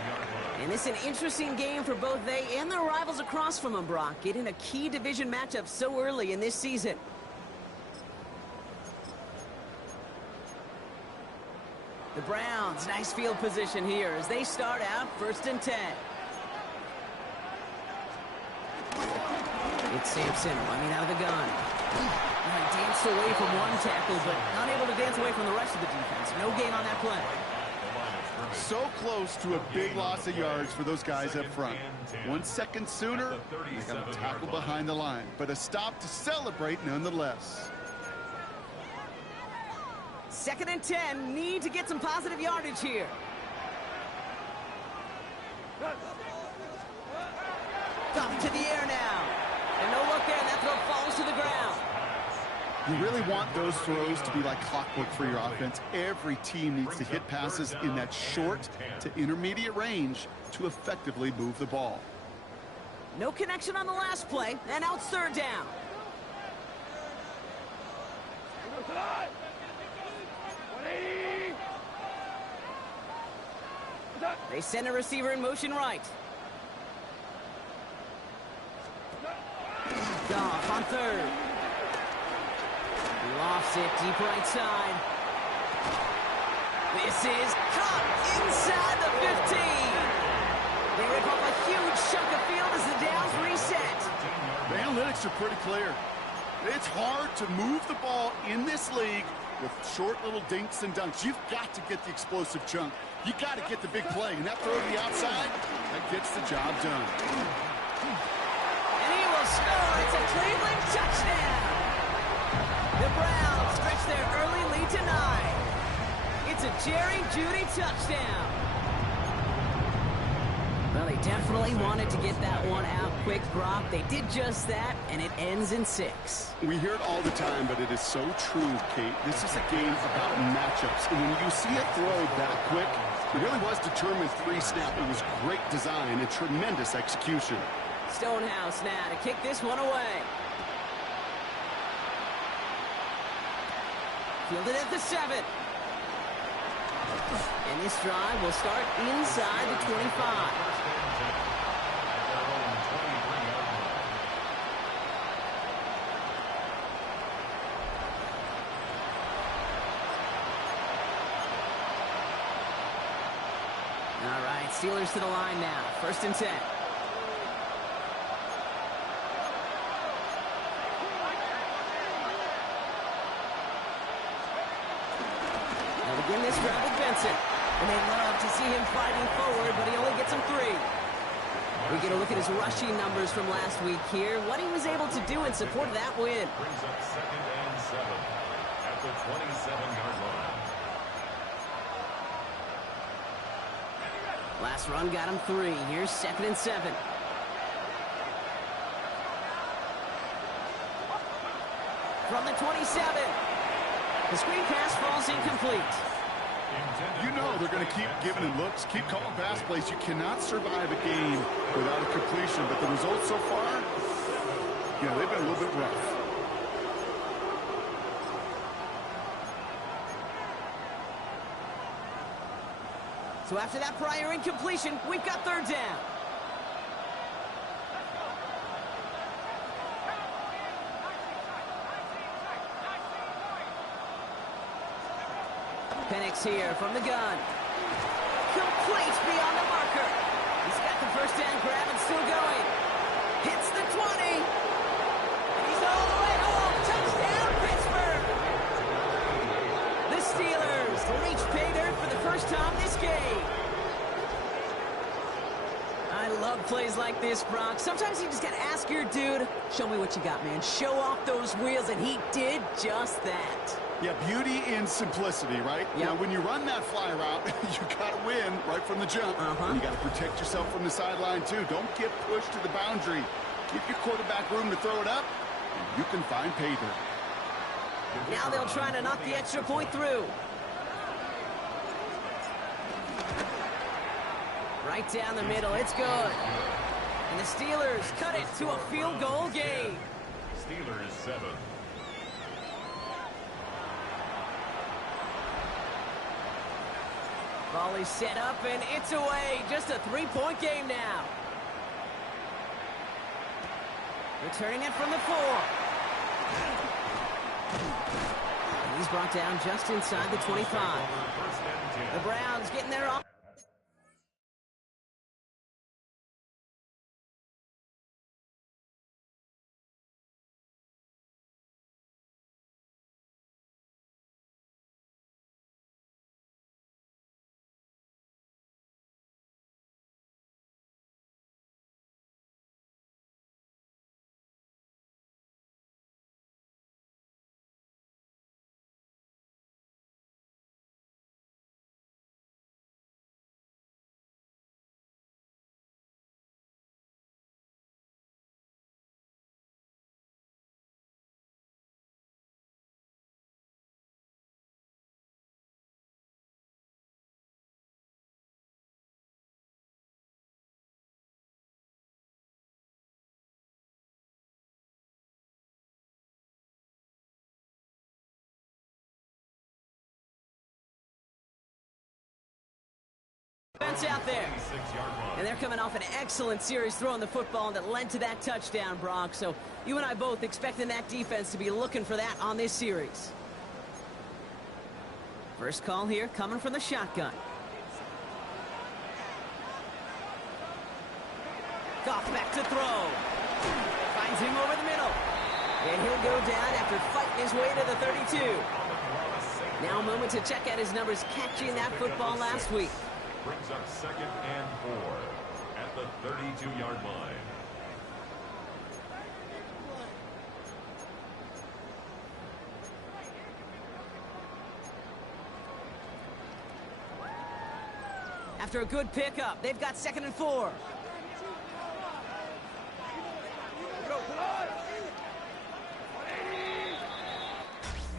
And it's an interesting game for both they and their rivals across from them, Brock, getting a key division matchup so early in this season. The Browns, nice field position here as they start out 1st and 10. It's Sampson running out of the gun. He danced away from one tackle, but not able to dance away from the rest of the defense. No gain on that play. So close to a big loss of yards for those guys up front. 1 second sooner, they got a tackle behind the line, but a stop to celebrate nonetheless. 2nd and 10, need to get some positive yardage here. Up to the air now. And no look there, and that throw falls to the ground. You really want those throws to be like clockwork for your offense. Every team needs to hit passes in that short to intermediate range to effectively move the ball. No connection on the last play, and out 3rd down. They send a receiver in motion right. Goff on 3rd. Lofts it deep right side. This is caught inside the 15. They rip up a huge chunk of field as the downs reset. The analytics are pretty clear. It's hard to move the ball in this league with short little dinks and dunks. You've got to get the explosive chunk. You got to get the big play. And that throw to the outside, that gets the job done. And he will score. It's a Cleveland touchdown. The Browns stretch their early lead to 9. It's a Jerry Jeudy touchdown. Well, they definitely wanted to get that one out quick, Brock. They did just that, and it ends in 6. We hear it all the time, but it is so true, Kate. This is a game about matchups. And when you see a throw that quick, it really was determined pre-snap. It was great design and tremendous execution. Stonehouse now to kick this one away. Fielded at the 7. And this drive will start inside the 25. All right, Steelers to the line now. 1st and 10. Again, this drive with Benson. And they love to see him fighting forward, but he only gets him 3. We get a look at his rushing numbers from last week here. What he was able to do in support of that win. Brings up 2nd and 7 at the 27-yard line. Last run got him 3. Here's 2nd and 7. From the 27. The screen pass falls incomplete. You know they're going to keep giving it looks, keep calling pass plays. You cannot survive a game without a completion, but the results so far, yeah, they've been a little bit rough. So after that prior incompletion, we've got 3rd down. Penix here from the gun. Complete beyond the marker. He's got the first down grab and still going. Hits the 20. And he's all the way home. Touchdown, Pittsburgh. The Steelers reach pay dirt for the first time this game. I love plays like this, Brock. Sometimes you just got to ask your dude, show me what you got, man. Show off those wheels, and he did just that. Yeah, beauty in simplicity, right? Yep. Now, when you run that fly route, you got to win right from the jump. You got to protect yourself from the sideline, too. Don't get pushed to the boundary. Give your quarterback room to throw it up, and you can find pay dirt. Now they'll try to knock the extra point through. Right down the middle, it's good. And the Steelers cut it to a field goal game. Steelers 7. Volley set up, and it's away. Just a 3-point game now. Returning it from the 4. And he's brought down just inside the 25. The Browns getting their off. Out there. And they're coming off an excellent series throwing the football that led to that touchdown, Brock. So you and I both expecting that defense to be looking for that on this series. First call here coming from the shotgun. Goff back to throw. Finds him over the middle. And he'll go down after fighting his way to the 32. Now a moment to check out his numbers catching that football last week. Brings up 2nd and 4 at the 32-yard line. After a good pickup, they've got 2nd and 4.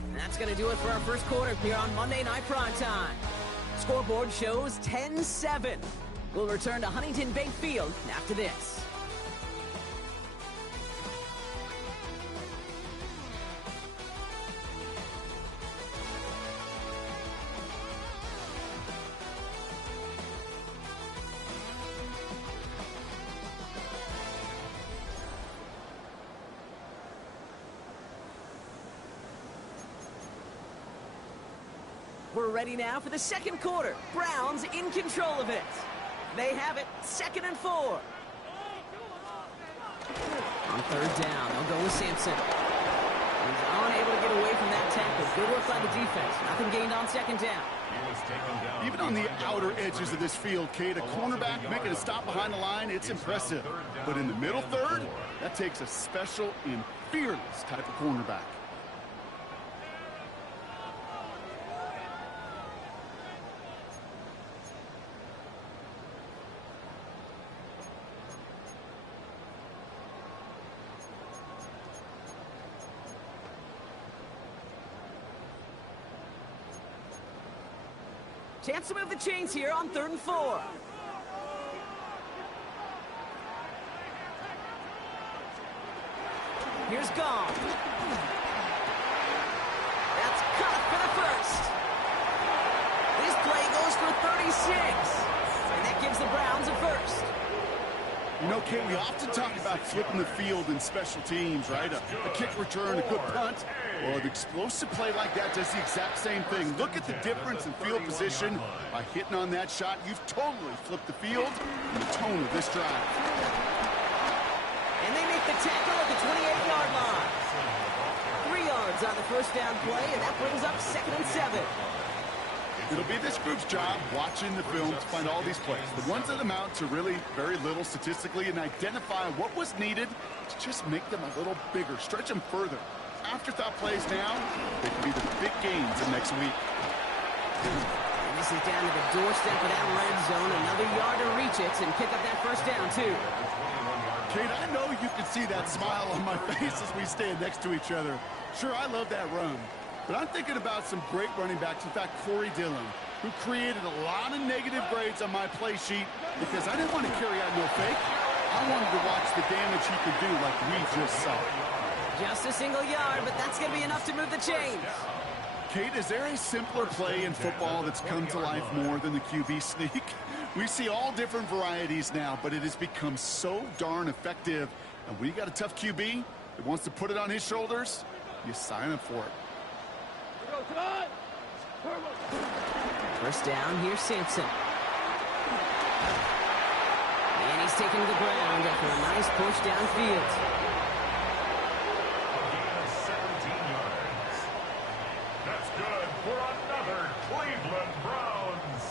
And that's going to do it for our first quarter here on Monday Night Primetime. Scoreboard shows 10-7. We'll return to Huntington Bank Field after this. We're ready now for the second quarter. Browns in control of it. They have it, 2nd and 4. On 3rd down, they'll go with Sampson. He's unable to get away from that tackle. Good work by the defense. Nothing gained on 2nd down. Even on the outer edges of this field, Kate, a cornerback making a stop behind the line, it's impressive. But in the middle third, that takes a special and fearless type of cornerback. Chance to move the chains here on 3rd and 4. Here's Goff. That's cut for the first. This play goes for 36. And that gives the Browns a first. You know, Kate, we often talk about flipping the field in special teams, right? A kick return, a good punt. Well, an explosive play like that does the exact same thing. Look at the difference in field position. By hitting on that shot, you've totally flipped the field and the tone of this drive. And they make the tackle at the 28-yard line. 3 yards on the first down play, and that brings up 2nd and 7. It'll be this group's job watching the film to find all these plays. The ones that amount to really very little statistically and identify what was needed to just make them a little bigger, stretch them further. Afterthought plays now, they can be the big gains of next week. And this is down to the doorstep of that red zone. Another yard to reach it and pick up that first down, too. Kate, I know you can see that smile on my face as we stand next to each other. Sure, I love that run. But I'm thinking about some great running backs. In fact, Corey Dillon, who created a lot of negative grades on my play sheet because I didn't want to carry out no fake. I wanted to watch the damage he could do like we just saw. Just a single yard, but that's going to be enough to move the chains. Kate, is there a simpler play in football that's come to life more than the QB sneak? We see all different varieties now, but it has become so darn effective. And when you got a tough QB that wants to put it on his shoulders, you sign up for it. First down, here's Sampson. And he's taken to the ground after a nice push downfield. That's good for another Cleveland Browns.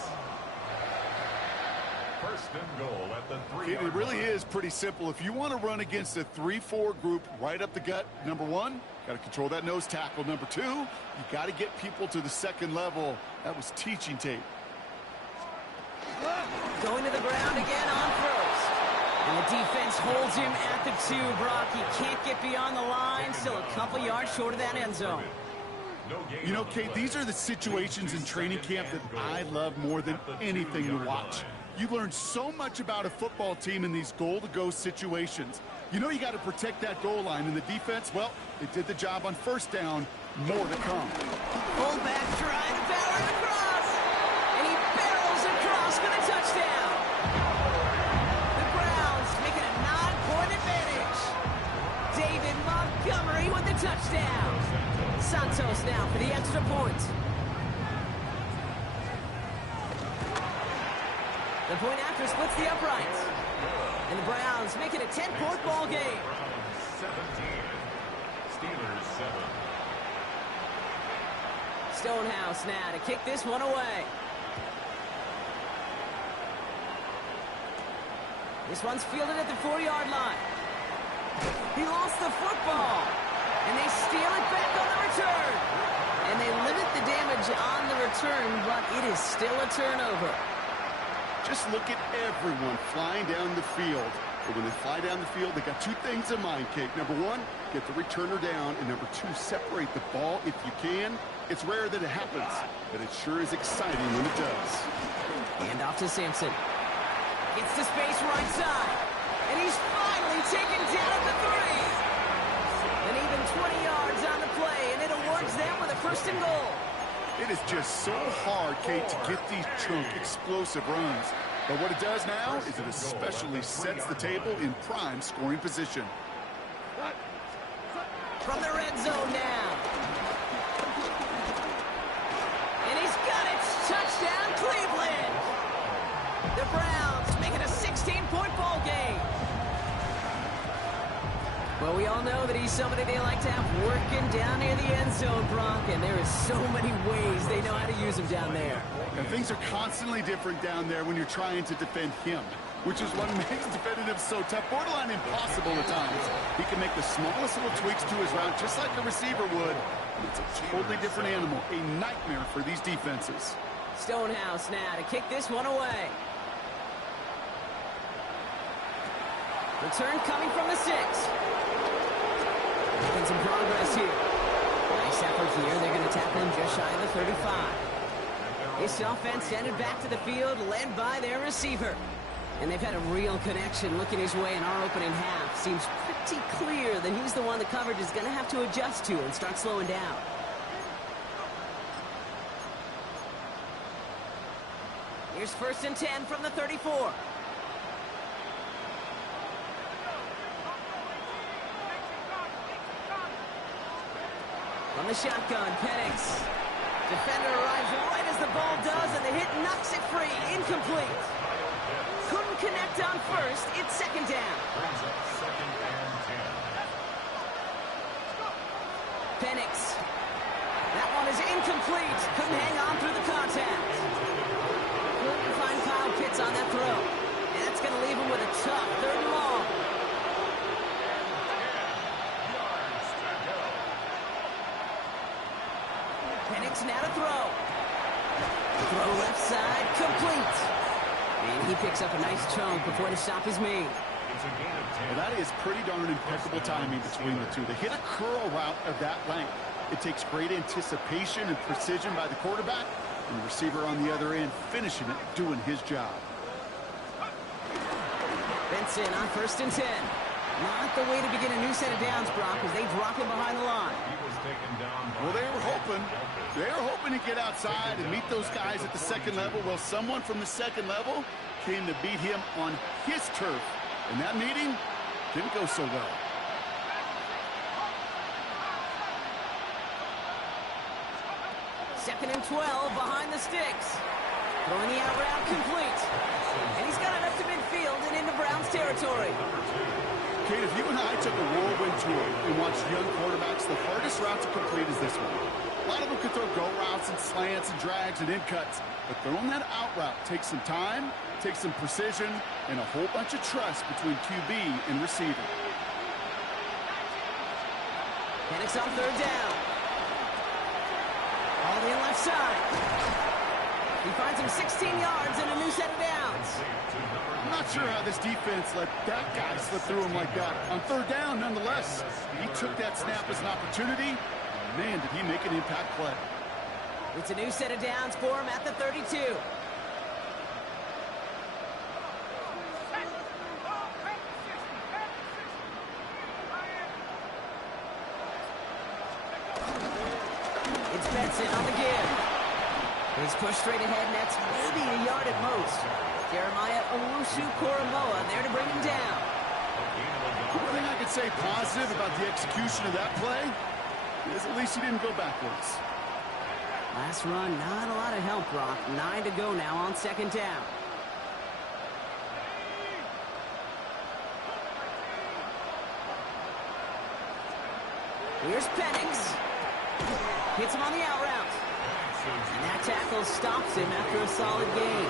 First and goal at the 3. It really is pretty simple. If you want to run against a 3-4 group right up the gut, number 1, got to control that nose tackle. Number 2, you got to get people to the second level. That was teaching tape. Going to the ground again on first. And the defense holds him at the 2, Brock. He can't get beyond the line. Still a couple yards short of that end zone. You know, Kate, these are the situations in training camp that I love more than anything to watch. You learn so much about a football team in these goal-to-go situations. You know you got to protect that goal line, and the defense, well, they did the job on first down. More to come. Fullback trying to power it across. And he barrels across for the touchdown. The Browns making a 9-point advantage. David Montgomery with the touchdown. Santos now for the extra point. The point after splits the uprights. And the Browns make it a 10-point ball game. 17. Steelers 7. Stonehouse now to kick this one away. This one's fielded at the 4-yard line. He lost the football. And they steal it back on the return. And they limit the damage on the return, but it is still a turnover. Just look at everyone flying down the field. But when they fly down the field, they got 2 things in mind, Kate. Number 1, get the returner down. And number 2, separate the ball if you can. It's rare that it happens, but it sure is exciting when it does. Hand off to Sampson. Gets to space right side. And he's finally taken down at the 3. And even 20 yards on the play, and it awards them with a first and goal. It is just so hard, Kate, to get these chunk, explosive runs. But what it does now is it especially sets the table in prime scoring position. From the red zone now. And he's got it. Touchdown, Cleveland. The Browns make it a 16-point ball game. Well, we all know that he's somebody they like to have working down near the end zone, Brock, and there is so many ways they know how to use him down there. And things are constantly different down there when you're trying to defend him, which is what makes defending him so tough, borderline impossible at times. He can make the smallest little tweaks to his route just like a receiver would. It's a totally different animal, a nightmare for these defenses. Stonehouse now to kick this one away. Return coming from the 6. Making some progress here. Nice effort here. They're going to tackle him just shy of the 35. This offense sent it back to the field, led by their receiver. And they've had a real connection looking his way in our opening half. Seems pretty clear that he's the one the coverage is going to have to adjust to and start slowing down. Here's 1st and 10 from the 34. From the shotgun, Penix. Defender arrives right as the ball does, and the hit knocks it free. Incomplete. Couldn't connect on first. It's second down. Penix. That one is incomplete. Couldn't hang on through the contact. Couldn't find Kyle Pitts on that throw. And that's going to leave him with a tough third and long. Penix now to throw. Throw left side, complete. And he picks up a nice chunk before the stop is made. Well, that is pretty darn impeccable timing between the two. To hit a curl route of that length, it takes great anticipation and precision by the quarterback, and the receiver on the other end finishing it, doing his job. Benson on 1st and 10. Not the way to begin a new set of downs, Brock, as they drop him behind the line. Well, they were hoping to get outside and meet those guys at the second level. Well, someone from the second level came to beat him on his turf. And that meeting didn't go so well. Second and 12 behind the sticks. Throwing the out route complete. And he's got it up to midfield and into Browns territory. Kate, if you and I took a whirlwind tour and watched young quarterbacks, the hardest route to complete is this one. A lot of them could throw go routes and slants and drags and in cuts, but throwing that out route takes some time, takes some precision, and a whole bunch of trust between QB and receiver. Penix on 3rd down. All in left side. He finds him 16 yards and a new set of downs. I'm not sure how this defense let that guy slip through him like that. On 3rd down, nonetheless, he took that snap as an opportunity. Man, did he make an impact play. It's a new set of downs for him at the 32. It's Benson on the give. He's pushed straight ahead, and that's maybe a yard at most. Jeremiah Owusu-Koramoah there to bring him down. One thing I could say positive about the execution of that play is at least he didn't go backwards. Last run, not a lot of help, Brock. 9 to go now on 2nd down. Here's Penix. Hits him on the out route. And that tackle stops him after a solid gain.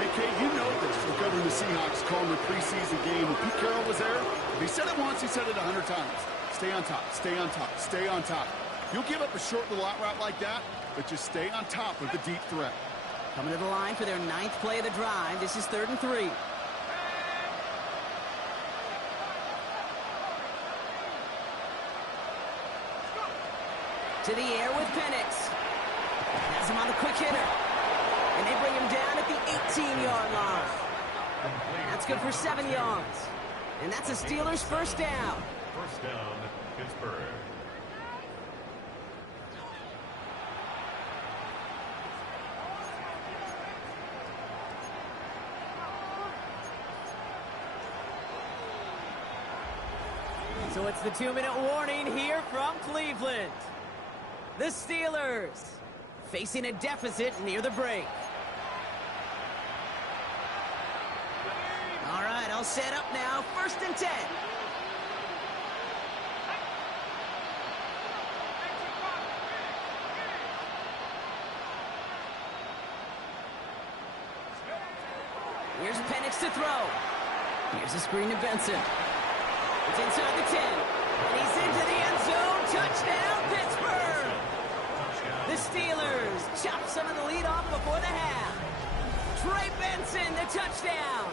Hey, Kate, you know this from covering the Seahawks, calling the preseason game. When Pete Carroll was there, if he said it once, he said it 100 times. Stay on top, stay on top, stay on top. You'll give up a short little out route like that, but just stay on top of the deep threat. Coming to the line for their 9th play of the drive. This is 3rd and 3. To the air with Penix. Has him on the quick hitter. And they bring him down at the 18-yard line. That's good for 7 yards. And that's a Steelers' 1st down. 1st down, Pittsburgh. So it's the 2-minute warning here from Cleveland. The Steelers facing a deficit near the break. All right, all set up now. 1st and 10. Here's Penix to throw. Here's a screen to Benson. It's inside the 10. And he's into the end zone. Touchdown, Pittsburgh! The Steelers chop some of the lead off before the half. Trey Benson, the touchdown.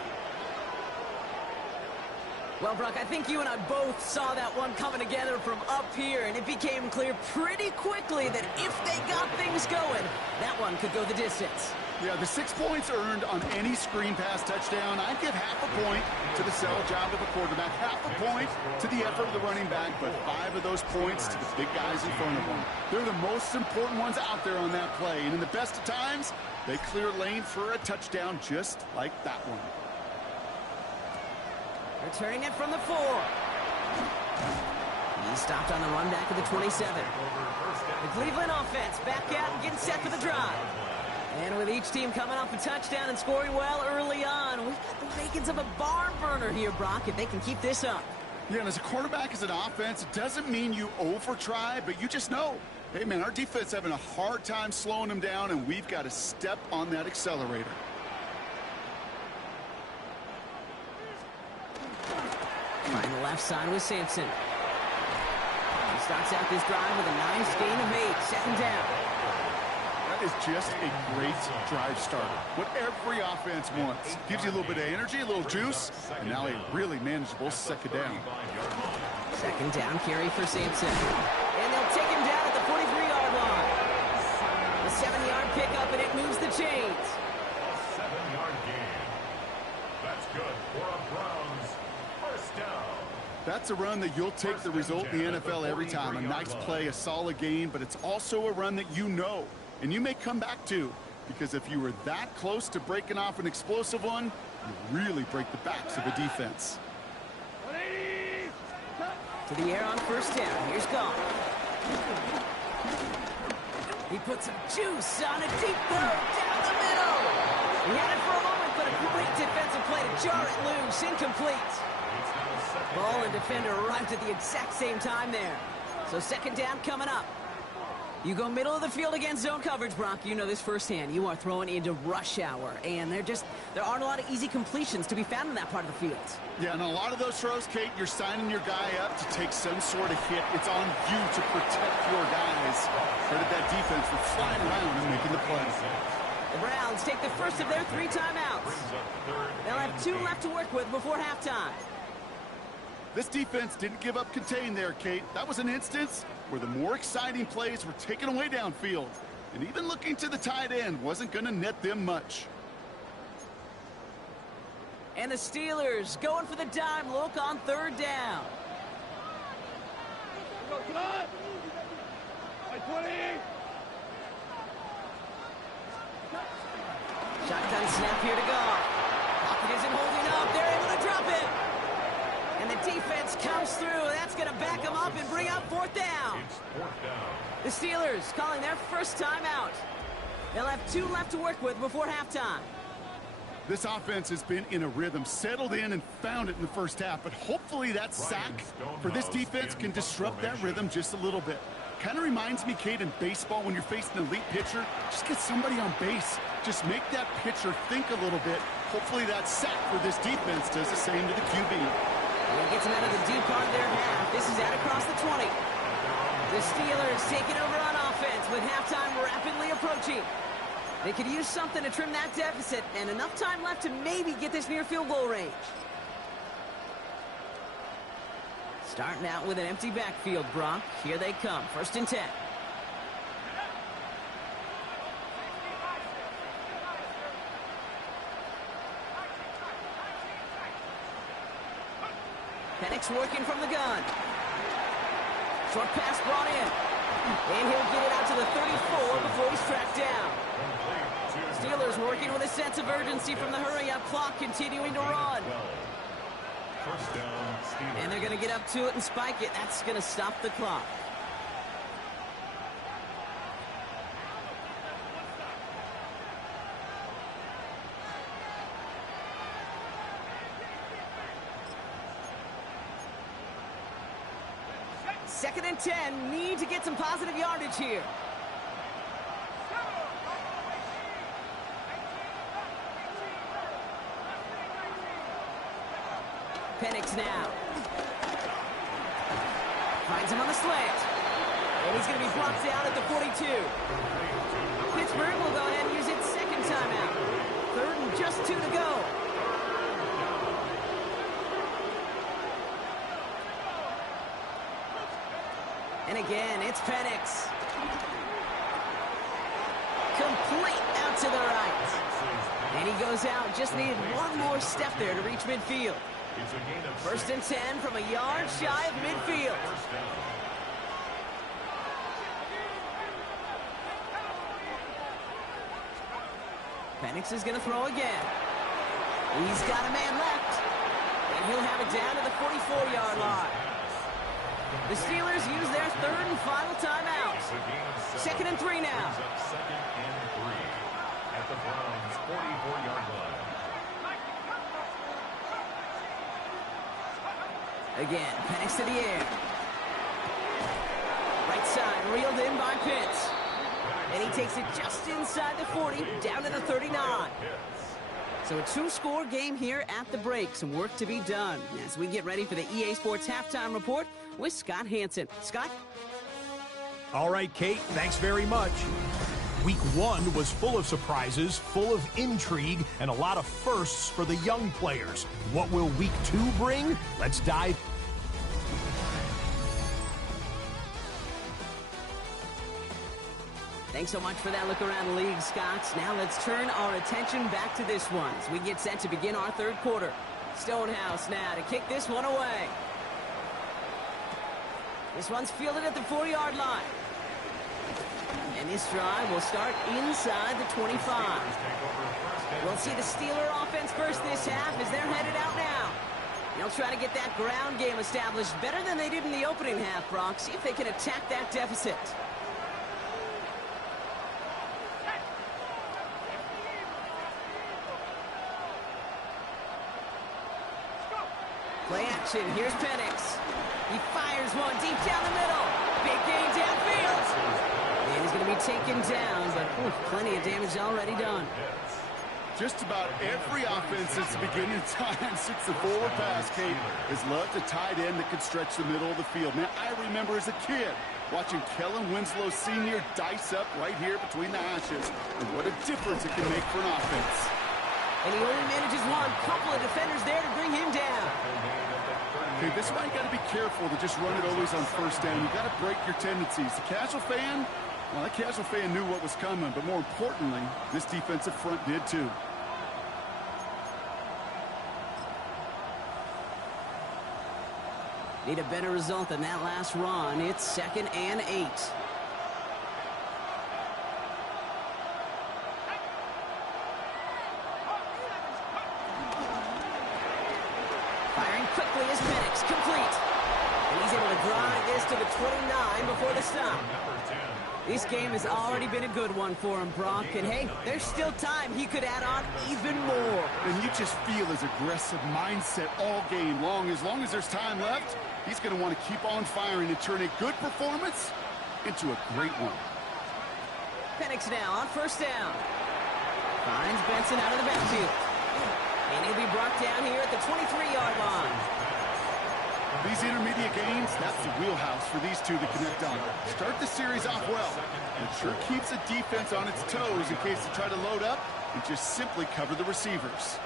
Well, Brock, I think you and I both saw that one coming together from up here, and it became clear pretty quickly that if they got things going, that one could go the distance. Yeah, the 6 points earned on any screen pass touchdown. I'd give half a point to the sell job of the quarterback, half a point to the effort of the running back, but 5 of those points to the big guys in front of them. They're the most important ones out there on that play, and in the best of times, they clear lane for a touchdown just like that one. Returning it from the 4. He's stopped on the run back at the 27. The Cleveland offense back out and getting set for the drive. And with each team coming off a touchdown and scoring well early on, we've got the makings of a barn burner here, Brock, if they can keep this up. Yeah, and as a quarterback, as an offense, it doesn't mean you over-try, but you just know, hey, man, our defense having a hard time slowing them down, and we've got to step on that accelerator. Trying the left side with Sampson. He starts out this drive with a nice gain of 8. Second down. That is just a great drive starter. What every offense wants. Gives you a little bit of energy, a little juice, and now a really manageable second down. Second down carry for Sampson. And they'll take him down at the 43-yard line. A 7-yard pickup, and it moves the chains. 7-yard gain. That's good for a Browns first down. That's a run that you'll take the result in the NFL every time. A nice play, a solid gain, but it's also a run that you know, and you may come back to, because if you were that close to breaking off an explosive one, you really break the backs of a defense. To the air on first down. Here's Goff. He puts some juice on a deep throw down the middle. He had it for a moment, but a great defensive play to jar it loose. Incomplete. Ball and defender arrived at the exact same time there. So second down coming up. You go middle of the field against zone coverage, Brock. You know this firsthand. You are throwing into rush hour, and there aren't a lot of easy completions to be found in that part of the field. Yeah, and a lot of those throws, Kate, you're signing your guy up to take some sort of hit. It's on you to protect your guys. Credit that defense for flying around and making the play. The Browns take the first of their 3 timeouts. They'll have 2 left to work with before halftime. This defense didn't give up contain there, Kate. That was an instance where the more exciting plays were taken away downfield. And even looking to the tight end wasn't going to net them much. And the Steelers going for the dime look on third down. Shotgun snap here to go. Pocket isn't holding up. They're able to drop it. And the defense comes through. That's going to back them up and bring up fourth down. The Steelers calling their first timeout. They'll have 2 left to work with before halftime. This offense has been in a rhythm, settled in and found it in the first half, but hopefully that sack for this defense can disrupt that rhythm just a little bit. Kind of reminds me, Kate, in baseball when you're facing an elite pitcher, just get somebody on base. Just make that pitcher think a little bit. Hopefully that sack for this defense does the same to the QB. And it gets them out of the deep part of their half. This is out across the 20. The Steelers taking over on offense with halftime rapidly approaching. They could use something to trim that deficit, and enough time left to maybe get this near field goal range. Starting out with an empty backfield, Brock. Here they come. 1st and 10. Penix working from the gun. Short pass brought in. And he'll get it out to the 34 before he's tracked down. Steelers working with a sense of urgency from the hurry-up clock, continuing to run. And they're going to get up to it and spike it. That's going to stop the clock. Second and 10. Need to get some positive yardage here. Penix now. Finds him on the slant. And he's going to be brought down at the 42. Pittsburgh will go ahead and use its second timeout. 3rd and just 2 to go. And again, it's Penix. Complete out to the right. And he goes out. Just needed one more step there to reach midfield. 1st and 10 from a yard shy of midfield. Penix is going to throw again. He's got a man left. And he'll have it down to the 44-yard line. The Steelers use their third and final timeout. 2nd and 3 now. 2nd and 3 at the Browns' 44-yard line. Again, Penix to the air. Right side, reeled in by Pitts. And he takes it just inside the 40, down to the 39. So a two-score game here at the break. Some work to be done as we get ready for the EA Sports Halftime Report with Scott Hansen. Scott? All right, Kate, thanks very much. Week 1 was full of surprises, full of intrigue, and a lot of firsts for the young players. What will Week 2 bring? Let's dive. Thanks so much for that look around the league, Scott. Now let's turn our attention back to this one as we get set to begin our third quarter. Stonehouse now to kick this one away. This one's fielded at the 40-yard line. And this drive will start inside the 25. We'll see the Steeler offense first this half as they're headed out now. They'll try to get that ground game established better than they did in the opening half, Brock. See if they can attack that deficit. Play action. Here's Penix. He fires one deep down the middle. Big gain downfield. And he's going to be taken down, but plenty of damage already done. Just about every offense since the beginning of time, since the forward pass, Kate, has loved a tight end that can stretch the middle of the field. Man, I remember as a kid watching Kellen Winslow Sr. dice up right here between the hashes. And what a difference it can make for an offense. And he only manages one. Couple of defenders there to bring him down. Okay, this is why you got to be careful to just run it always on first down. You got to break your tendencies. The casual fan, well, that casual fan knew what was coming, but more importantly, this defensive front did too. Need a better result than that last run. It's 2nd and 8. Firing quickly is Penix, complete. And he's able to drive this to the 29 before the stop. This game has already been a good one for him, Brock. And hey, there's still time. He could add on even more. And you just feel his aggressive mindset all game long. As long as there's time left, he's going to want to keep on firing and turn a good performance into a great one. Penix now on first down. Finds Benson out of the backfield. And he'll be brought down here at the 23-yard line. These intermediate games, that's the wheelhouse for these two to connect on. Start the series off well. It sure keeps the defense on its toes in case they try to load up and just simply cover the receivers.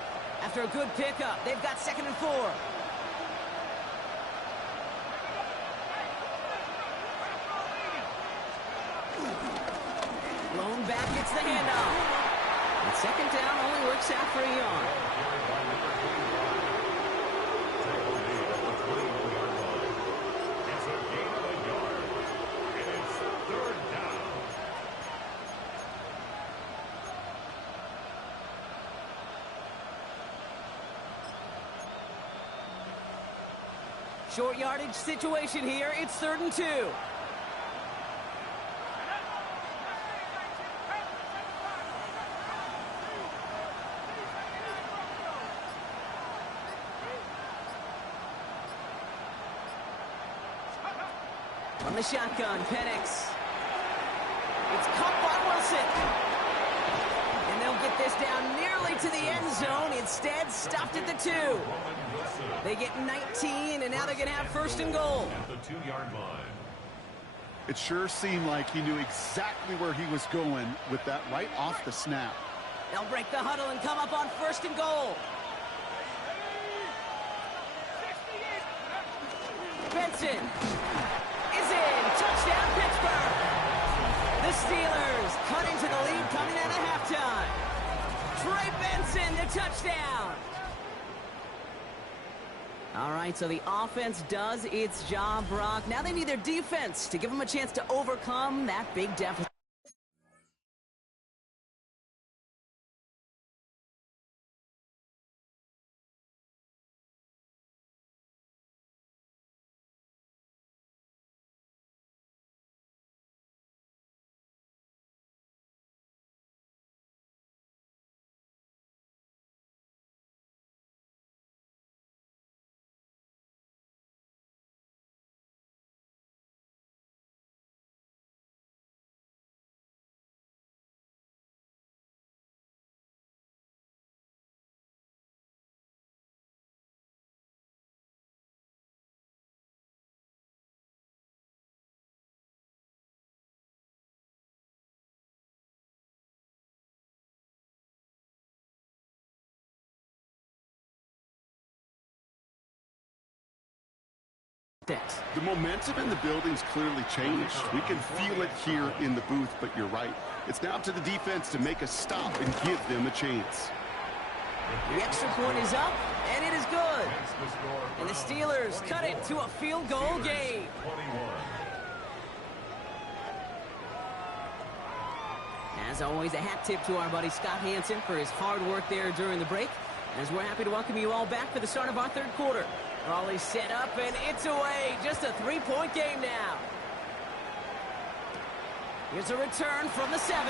After a good pickup, they've got 2nd and 4. Blown back, gets the handoff. And 2nd down only works out for a yard. Short yardage situation here. It's 3rd and 2. From the shotgun, Penix. It's caught by Wilson. And they'll get this down nearly to the end zone. Instead, stopped at the 2. They get 19, and now they're going to have 1st and goal. At the 2-yard line. It sure seemed like he knew exactly where he was going with that right off the snap. They'll break the huddle and come up on 1st and goal. Benson is in. Touchdown, Pittsburgh. The Steelers cut into the lead coming out of halftime. Trey Benson, the touchdown. All right, so the offense does its job, Brock. Now they need their defense to give them a chance to overcome that big deficit. The momentum in the building's clearly changed. We can feel it here in the booth, but you're right. It's now up to the defense to make a stop and give them a chance. The extra point is up, and it is good. And the Steelers cut it to a field goal game. As always, a hat tip to our buddy Scott Hansen for his hard work there during the break. As we're happy to welcome you all back for the start of our third quarter. Raleigh's set up, and it's away. Just a three-point game now. Here's a return from the 7. All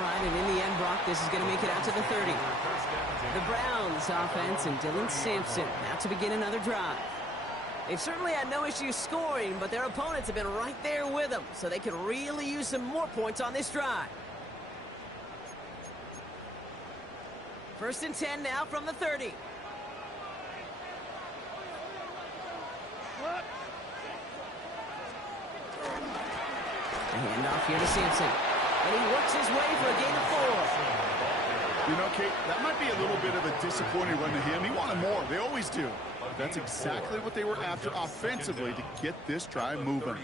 right, and in the end, Brock, this is going to make it out to the 30. The Browns offense and Dylan Sampson out to begin another drive. They've certainly had no issue scoring, but their opponents have been right there with them, so they could really use some more points on this drive. 1st and 10 now from the 30. The handoff here to Sampson. And he works his way for a gain of 4. You know, Kate, that might be a little bit of a disappointing run to him. He wanted more. They always do. That's exactly what they were after offensively to get this drive moving.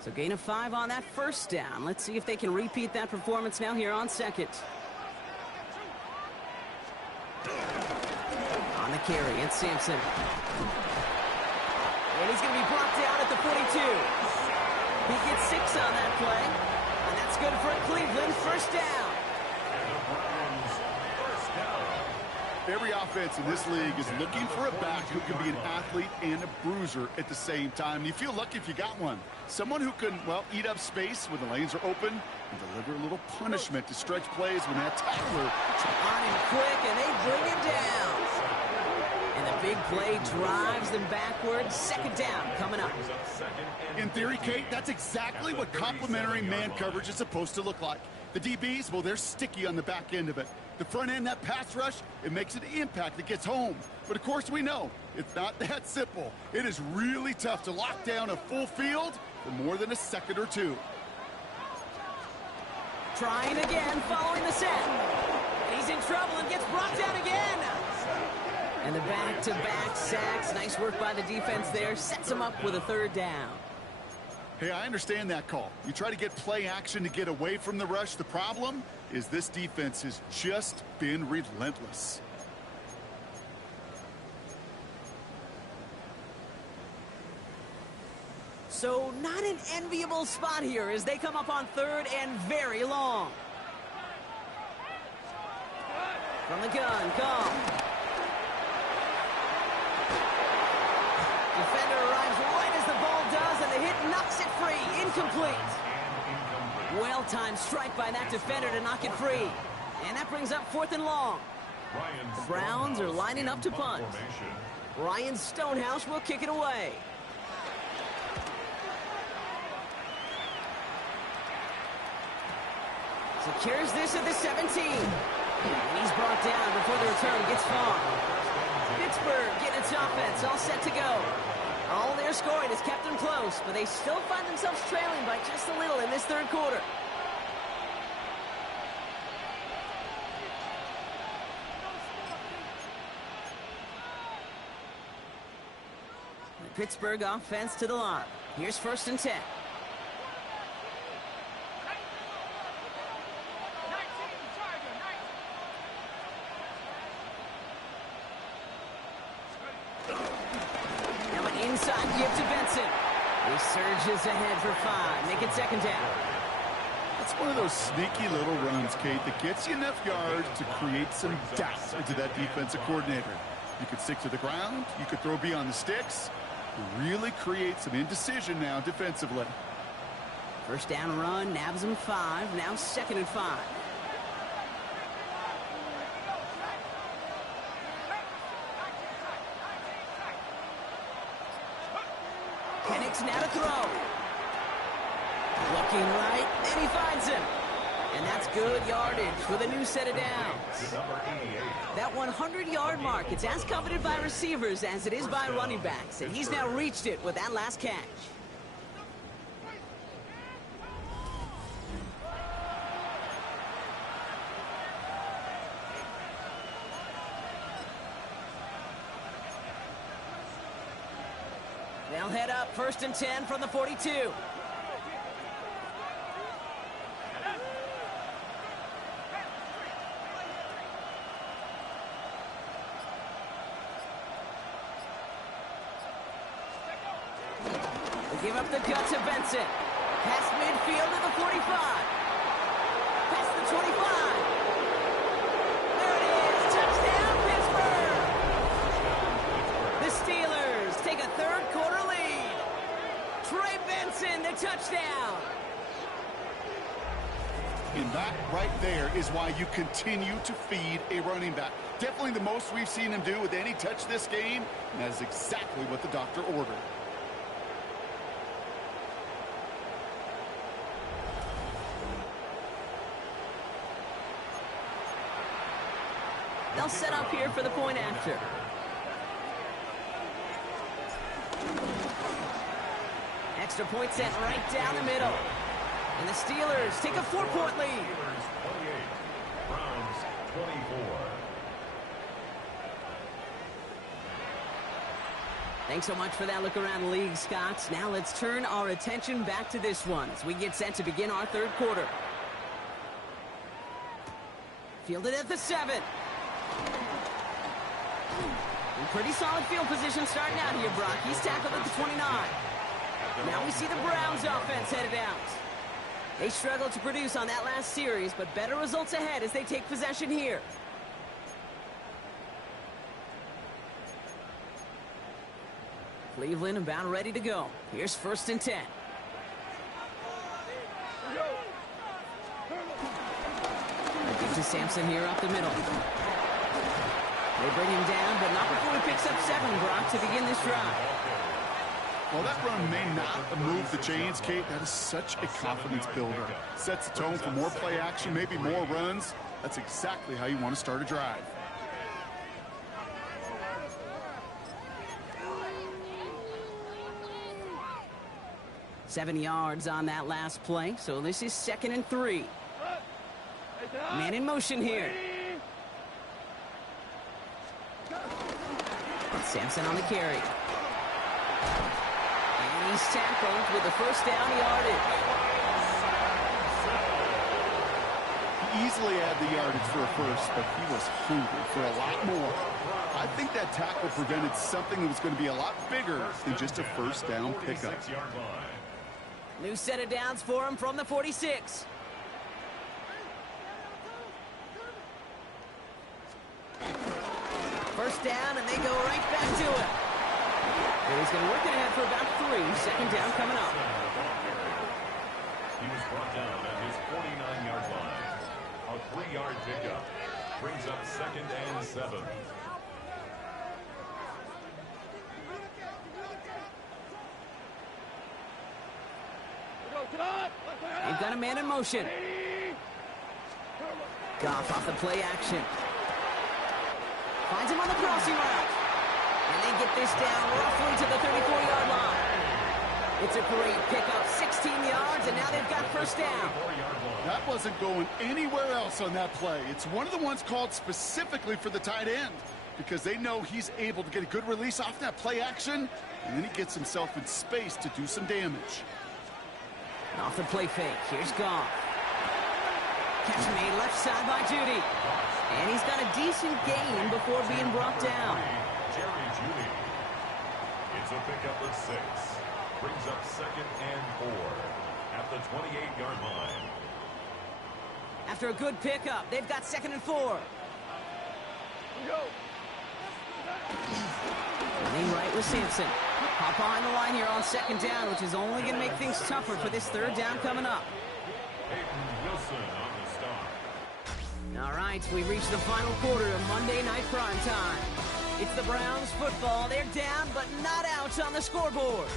So gain of 5 on that first down. Let's see if they can repeat that performance now here on second. On the carry, it's Sampson. And he's going to be brought down at the 42. He gets 6 on that play. And that's good for a Cleveland first down. Every offense in this league is looking for a back who can be an athlete and a bruiser at the same time. And you feel lucky if you got one. Someone who can, well, eat up space when the lanes are open and deliver a little punishment to stretch plays when that tackler. On him quick, and they bring him down. And the big play drives them backwards. Second down coming up. In theory, Kate, that's exactly what complementary man coverage is supposed to look like. The DBs, well, they're sticky on the back end of it. The front end, that pass rush, it makes an impact that gets home. But, of course, we know it's not that simple. It is really tough to lock down a full field for more than a second or two. Trying again, following the set. And he's in trouble and gets brought down again. And the back-to-back sacks. Nice work by the defense there. Sets him up with a third down. Hey, I understand that call. You try to get play action to get away from the rush. The problem is this defense has just been relentless. So not an enviable spot here as they come up on third and very long. From the gun, come. Defender arrives right as the ball does, and the hit knocks it free. Incomplete. Well-timed strike by that defender to knock it free. And that brings up 4th and long. The Browns are lining up to punt. Ryan Stonehouse will kick it away. Secures this at the 17. And he's brought down before the return gets far. Pittsburgh getting its offense all set to go. All their scoring has kept them close, but they still find themselves trailing by just a little in this third quarter. The Pittsburgh offense to the line. Here's 1st and 10. Inside give to Benson. He surges ahead for 5. Make it 2nd down. That's one of those sneaky little runs, Kate, that gets you enough yards to create some doubt into that defensive coordinator. You could stick to the ground. You could throw beyond the sticks. Really create some indecision now defensively. First down run, nabs him 5. Now 2nd and 5. Penix now to throw. Looking right, and he finds him. And that's good yardage with a new set of downs. That 100-yard mark, it's as coveted by receivers as it is by running backs. And he's now reached it with that last catch. They'll head up 1st and 10 from the 42. They give up the gut to Benson. Past midfield to the 45. Past the 25. There it is. Touchdown, Pittsburgh. The Steelers take a third-quarter lead. Trey Benson, the touchdown. And that right there is why you continue to feed a running back. Definitely the most we've seen him do with any touch this game, and that is exactly what the doctor ordered. They'll set up here for the point after. Extra point sent right down the middle. And the Steelers take a 4-point lead. 28, Browns 24. Thanks so much for that look around the league, Scott. Now let's turn our attention back to this one as we get set to begin our third quarter. Fielded at the 7. Pretty solid field position starting out here, Brock. He's tackled at the 29. Now we see the Browns offense headed out. They struggled to produce on that last series, but better results ahead as they take possession here. Cleveland about ready to go. Here's 1st and 10. Give to Sampson here up the middle. They bring him down, but not before he picks up 7, Brock, to begin this drive. Well, that run may not move the chains, Kate. That is such a confidence builder. Sets the tone for more play action, maybe more runs. That's exactly how you want to start a drive. Seven yards on that last play, so this is 2nd and 3. Man in motion here. Sampson on the carry. And he's tackled with the first down yardage. He easily had the yardage for a first, but he was hungry for a lot more. I think that tackle prevented something that was going to be a lot bigger than just a first down pickup. New set of downs for him from the 46. First down, and they go right back to it. And he's going to work it ahead for about 3. 2nd down coming up. He was brought down at his 49-yard line. A 3-yard pickup brings up 2nd and 7. They've got a man in motion. Goff off the play action. Finds him on the crossing route. And they get this down roughly to the 34-yard line. It's a great pickup, 16 yards, and now they've got first down. That wasn't going anywhere else on that play. It's one of the ones called specifically for the tight end because they know he's able to get a good release off that play action, and then he gets himself in space to do some damage. Off the play fake, here's Goff. Catch made left side by Judy. And he's got a decent gain before being brought down. Jerry Judy. It's a pickup of 6. Brings up 2nd and 4 at the 28-yard line. After a good pickup, they've got 2nd and 4. Running right with Sampson. Hop behind the line here on 2nd down, which is only going to make things tougher for this 3rd down coming up. Wilson on the start. All right, we've reached the final quarter of Monday Night Prime Time. It's the Browns football. They're down, but not out on the scoreboard.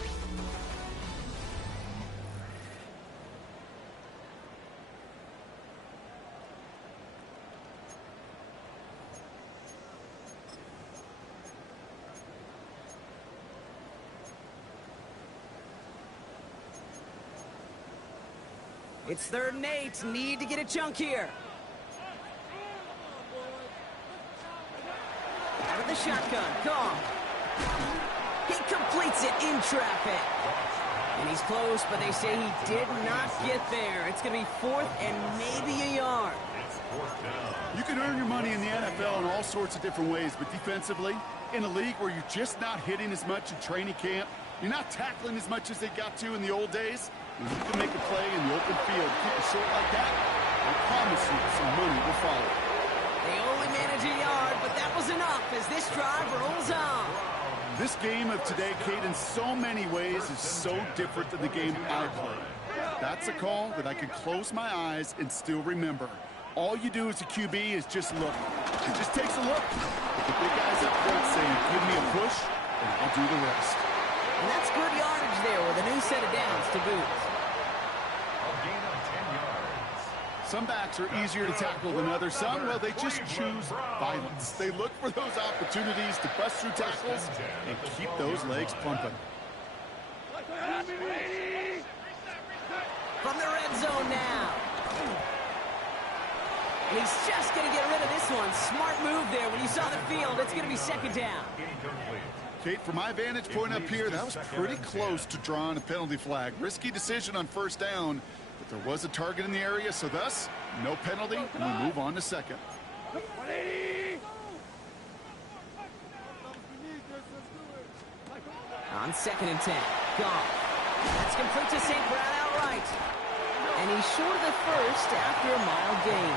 It's 3rd and 8. Need to get a chunk here. Out of the shotgun. Goff. He completes it in traffic. And he's close, but they say he did not get there. It's going to be 4th and maybe a yard. You can earn your money in the NFL in all sorts of different ways, but defensively, in a league where you're just not hitting as much in training camp, you're not tackling as much as they got to in the old days, when you can make a play in the open field, keep it short like that, I promise you some money will follow. They only manage a yard, but that was enough as this drive rolls on. This game of today, Kate, in so many ways is so different than the game I played. That's a call that I could close my eyes and still remember. All you do as a QB is just look. It just takes a look. But the big guys up front saying, give me a push, and I'll do the rest. And that's good yardage there with a new set of downs to boot. A gain of 10 yards. Some backs are easier to tackle than others. Some, well, they just choose violence. They look for those opportunities to bust through tackles and keep those legs pumping. From the red zone now. And he's just going to get rid of this one. Smart move there when you saw the field. It's going to be 2nd down. Kate, from my vantage point up here, that was pretty close to drawing a penalty flag. Risky decision on 1st down, but there was a target in the area, so thus, no penalty, and we move on to 2nd. On 2nd and 10. Gone. That's complete to St. Brown outright. And he's short of the first after a mild gain.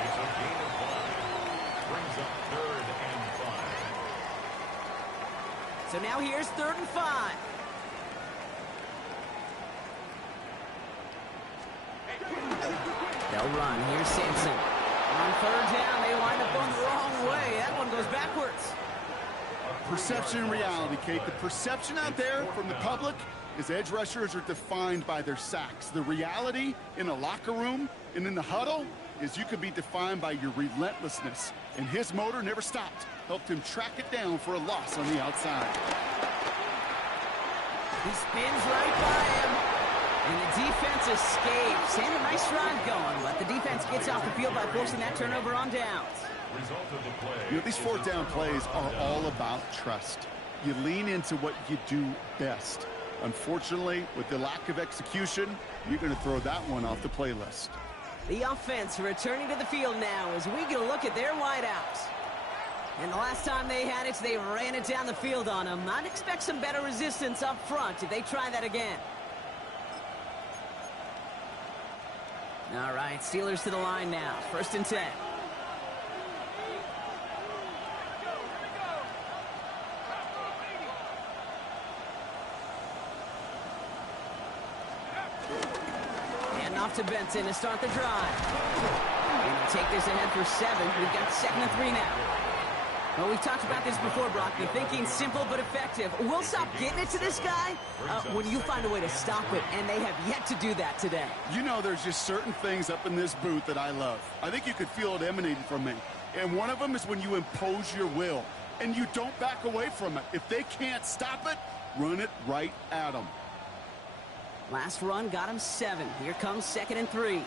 It's a gain of 5. Brings up 3rd and 5. So now here's 3rd and 5. They'll run. Here's Sampson. On 3rd down, they wind up going the wrong way. That one goes backwards. Perception and reality, Kate. The perception out there from the public is edge rushers are defined by their sacks. The reality in a locker room and in the huddle is you could be defined by your relentlessness. And his motor never stopped. Helped him track it down for a loss on the outside. He spins right by him. And the defense escapes. And a nice run going, but the defense gets off the field by forcing that turnover on downs. Result of the play. You know, these 4th down plays are all about trust. You lean into what you do best. Unfortunately, with the lack of execution, you're going to throw that one off the playlist. The offense returning to the field now as we get a look at their wideouts. And the last time they had it, they ran it down the field on them. I'd expect some better resistance up front if they try that again. All right, Steelers to the line now. 1st and 10. And off to Benson to start the drive. And he'll take this ahead for 7. We've got 2nd and 3 now. Well, we've talked about this before, Brock. The thinking simple but effective. We'll stop getting it to this guy when you find a way to stop it, and they have yet to do that today. You know, there's just certain things up in this booth that I love. I think you could feel it emanating from me. And one of them is when you impose your will, and you don't back away from it. If they can't stop it, run it right at them. Last run got him 7. Here comes 2nd and 3.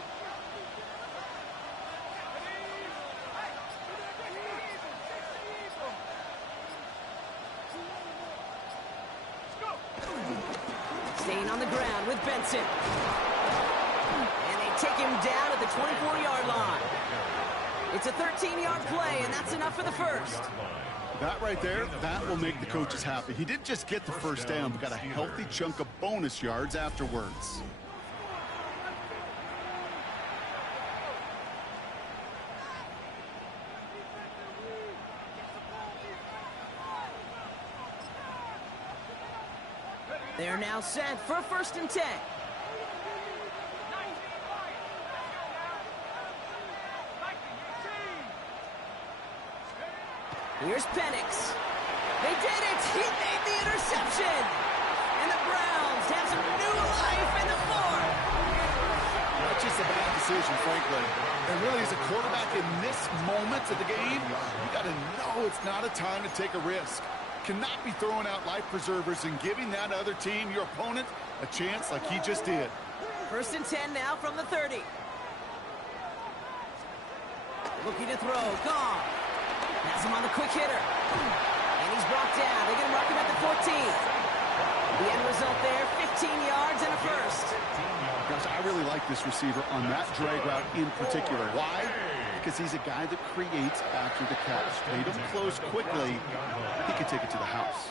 Staying on the ground with Benson. And they take him down at the 24-yard line. It's a 13-yard play, and that's enough for the first. That right there, that will make the coaches happy. He didn't just get the 1st down, but got a healthy chunk of bonus yards afterwards. They're now set for 1st and 10. Here's Penix. They did it! He made the interception! And the Browns have some new life in the 4th. Not just a bad decision, frankly. And really, as a quarterback in this moment of the game, you got to know it's not a time to take a risk. Cannot be throwing out life preservers and giving that other team, your opponent, a chance like he just did. 1st and 10 now from the 30. Looking to throw. Gone. Pass him on the quick hitter. And he's brought down. They're going to mark him at the 14th. The end result there, 15 yards and a first. Gosh, I really like this receiver on that drag route in particular. Why? Because he's a guy that creates after the catch. They don't close quickly. He can take it to the house.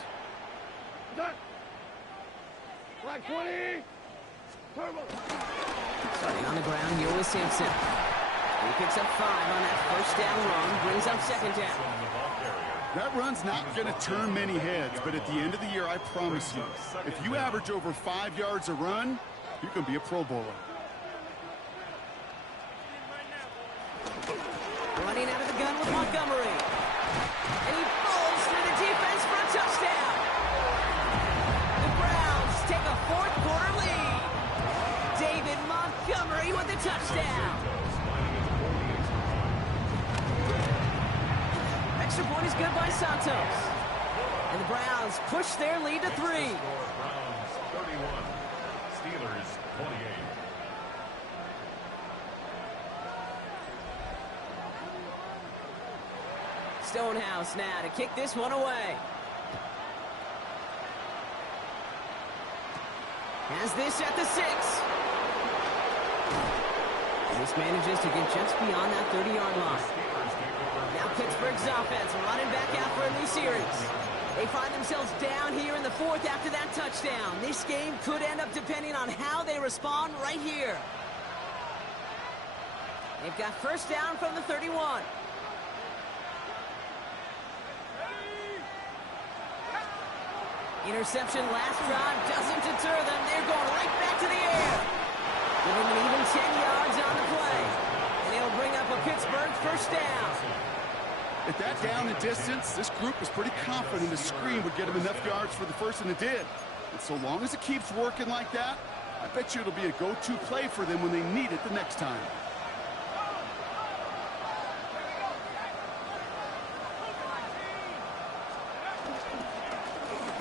Black 20. Turbo. Starting on the ground here with Sampson. He picks up 5 on that first down run, brings up second down. That run's not going to turn many heads, but at the end of the year, I promise you, if you average over 5 yards a run, you can be a Pro Bowler. Running out of the gun with Montgomery. And he falls through the defense for a touchdown. The Browns take a fourth-quarter lead. David Montgomery with the touchdown. Extra point is good by Santos. And the Browns push their lead to 3. Browns 31, Steelers 28. Stonehouse now to kick this one away. Has this at the 6. And this manages to get just beyond that 30-yard line. Now Pittsburgh's offense running back out for a new series. They find themselves down here in the 4th after that touchdown. This game could end up depending on how they respond right here. They've got first down from the 31. Interception last drive doesn't deter them. They're going right back to the air. Giving them even 10 yards on the play. And they'll bring up a Pittsburgh first down. At that down and distance, this group was pretty confident the screen would get them enough yards for the first, and it did. And so long as it keeps working like that, I bet you it'll be a go-to play for them when they need it the next time.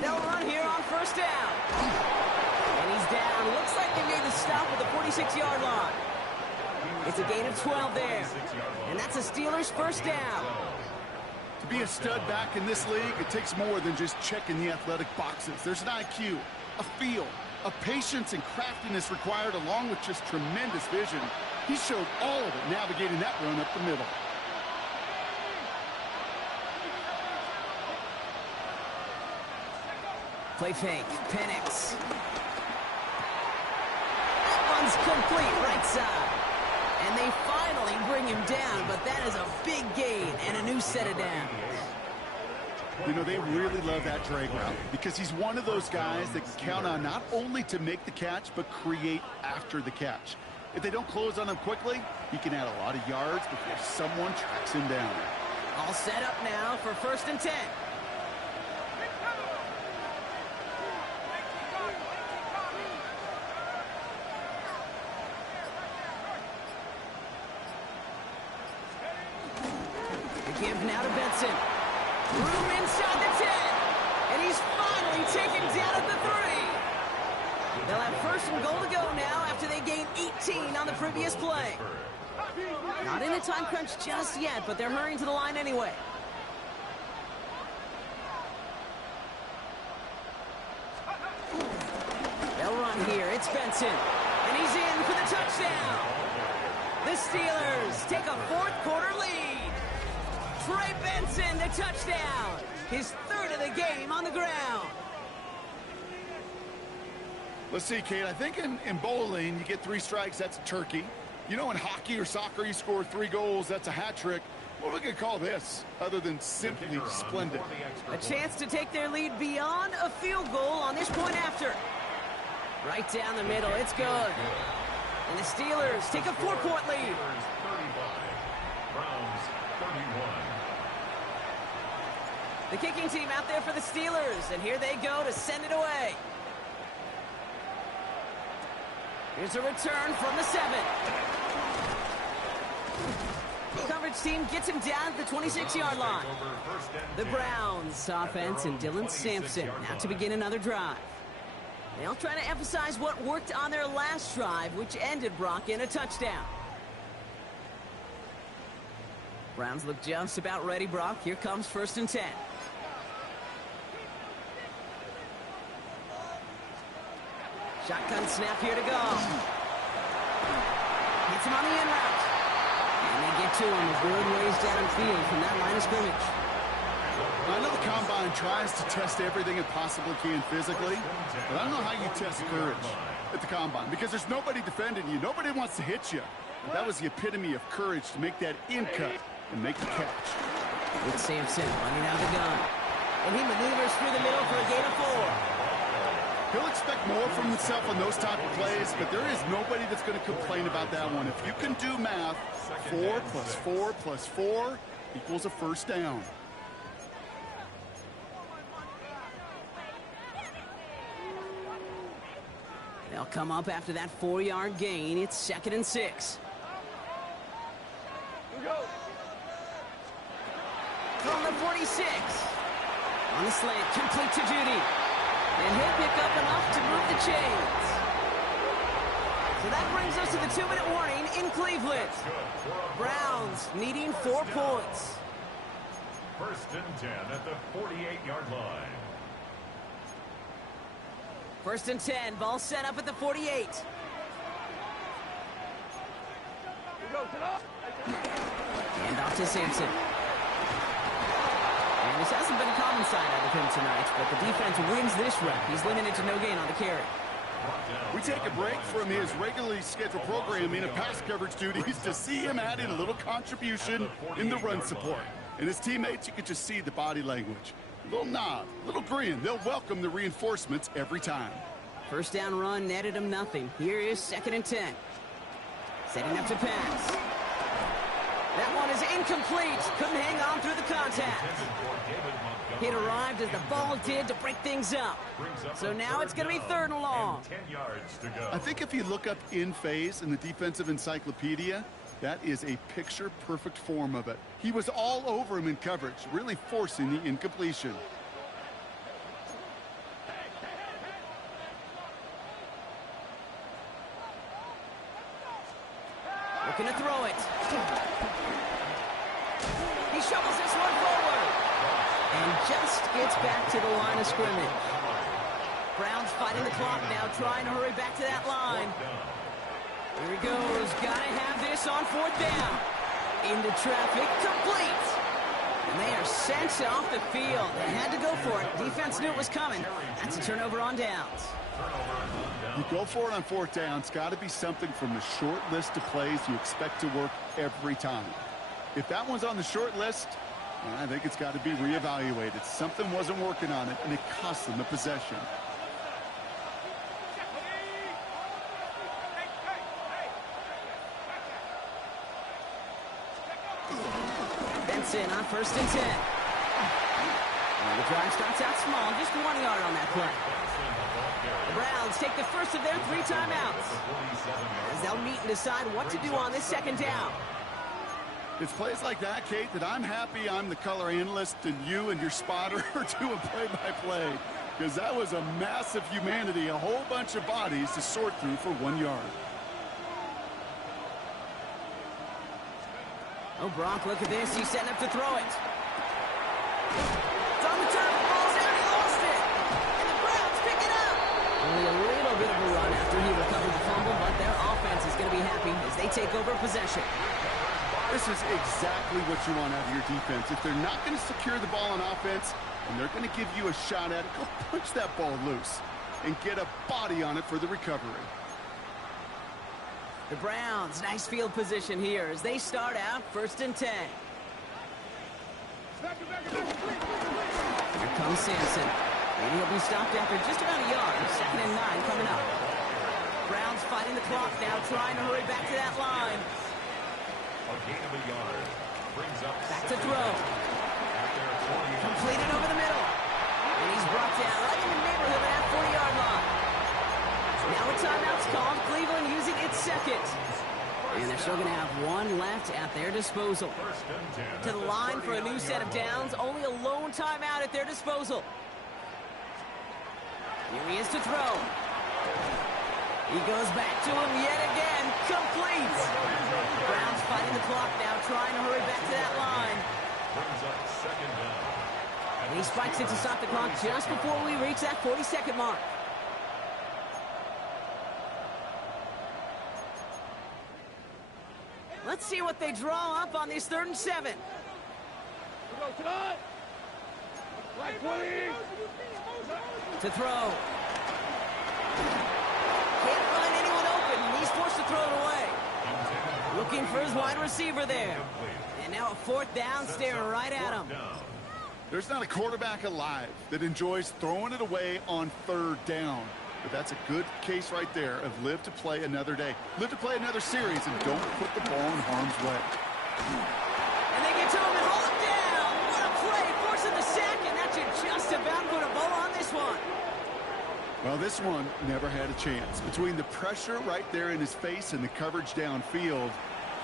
They'll run here on first down. And he's down. Looks like they made the stop at the 46-yard line. It's a gain of 12 there. And that's a Steelers first down. To be a stud back in this league, it takes more than just checking the athletic boxes. There's an IQ, a feel, a patience and craftiness required along with just tremendous vision. He showed all of it navigating that run up the middle. Play fake. Penix. That one's complete right side. And they finally bring him down, but that is a big gain and a new set of downs. You know, they really love that drag route because he's one of those guys that can count on not only to make the catch, but create after the catch. If they don't close on him quickly, he can add a lot of yards before someone tracks him down. All set up now for 1st and 10. Give now to Benson. Room inside the 10. And he's finally taken down at the 3. They'll have 1st and goal to go now after they gained 18 on the previous play. Not in a time crunch just yet, but they're hurrying to the line anyway. They'll run here. It's Benson. And he's in for the touchdown. The Steelers take a 4th-quarter lead. Trey Benson, the touchdown. His 3rd of the game on the ground. Let's see, Kate. I think in bowling, you get 3 strikes, that's a turkey. You know, in hockey or soccer, you score 3 goals, that's a hat trick. What are we going to call this, other than simply splendid? A chance to take their lead beyond a field goal on this point after. Right down the middle, it's good. And the Steelers take a 4-point lead. Browns 31. The kicking team out there for the Steelers, and here they go to send it away. Here's a return from the 7. The coverage team gets him down at the 26-yard line. The Browns offense and Dylan Sampson now to begin another drive. They'll try to emphasize what worked on their last drive, which ended, Brock, in a touchdown. Browns look just about ready, Brock. Here comes 1st and 10. Shotgun snap here to go. Hits him on the in route. And they get to him a good ways downfield from that line of scrimmage. I know the combine tries to test everything it possibly can physically, but I don't know how you test courage at the combine because there's nobody defending you. Nobody wants to hit you. But that was the epitome of courage to make that in cut and make the catch. It's Sampson running out of the gun. And he maneuvers through the middle for a gain of 4. He'll expect more from himself on those type of plays, but there is nobody that's going to complain about that one. If you can do math, 4 plus 4 plus 4 equals a first down. They'll come up after that 4-yard gain. It's 2nd and 6. From the 46. On the slant, complete to Judy. And he'll pick up enough to move the chains. So that brings us to the 2-minute warning in Cleveland. Browns needing 4 points. 1st and 10 at the 48-yard line. 1st and 10, ball set up at the 48. And off to Sampson. And this hasn't been a common side out of him tonight, but the defense wins this rep. He's limited to no gain on the carry. We take a break from his regularly scheduled programming and pass coverage duties to see him add in a little contribution in the run support. And his teammates, you could just see the body language. A little nod, a little grin. They'll welcome the reinforcements every time. 1st down run netted him nothing. Here is 2nd and 10. Setting up to pass. That one is incomplete. Couldn't hang on through the contact. It arrived as the ball did to break things up. So now it's going to be 3rd and long. 10 yards to go. I think if you look up in phase in the defensive encyclopedia, that is a picture-perfect form of it. He was all over him in coverage, really forcing the incompletion. Looking to throw it. He shovels this one forward. And just gets back to the line of scrimmage. Browns fighting the clock now, trying to hurry back to that line. Here he goes. Got to have this on 4th down. Into traffic. Complete. And they are sent off the field. They had to go for it. Defense knew it was coming. That's a turnover on downs. You go for it on 4th down. It's got to be something from the short list of plays you expect to work every time. If that one's on the short list, I think it's got to be reevaluated. Something wasn't working on it, and it cost them the possession. Benson on 1st and 10. Well, the drive starts out small, just 1 yard on that play. The Browns take the first of their 3 timeouts as they'll meet and decide what to do on this 2nd down. It's plays like that, Kate, that I'm happy I'm the color analyst and you and your spotter are doing play-by-play. Because that was a massive humanity, a whole bunch of bodies to sort through for 1 yard. Oh, Brock, look at this. He's setting up to throw it. It's on the turf. Ball's out. He lost it. And the Browns pick it up. Only a little bit of a run after he recovered the fumble, but their offense is going to be happy as they take over possession. This is exactly what you want out of your defense. If they're not going to secure the ball on offense and they're going to give you a shot at it, go punch that ball loose and get a body on it for the recovery. The Browns, nice field position here as they start out 1st and 10. Here comes Sampson. And he'll be stopped after just about a yard. 2nd and 9 coming up. Browns fighting the clock now, trying to hurry back to that line. A gain of a yard. Brings up back to throw. Completed over the middle. And he's brought down right in the neighborhood of that 40-yard line. Now a timeout's called. Cleveland using its 2nd. And they're still going to have 1 left at their disposal. To the line for a new set of downs. Only a lone timeout at their disposal. Here he is to throw. He goes back to him yet again. Complete. Browns fighting the clock now, trying to hurry back to that line. Brings up second down. And he spikes it to stop the clock just before we reach that 40-second mark. Let's see what they draw up on this 3rd and 7. To throw. Can't find anyone open. He's forced to throw it away. Looking for his wide receiver there. And now a 4th down, staring right at him. There's not a quarterback alive that enjoys throwing it away on 3rd down. But that's a good case right there of live to play another day. Live to play another series and don't put the ball in harm's way. And they get to him and haul him down. What a play, forcing the sack, and that should just about put a bow on this one. Well, this one never had a chance. Between the pressure right there in his face and the coverage downfield,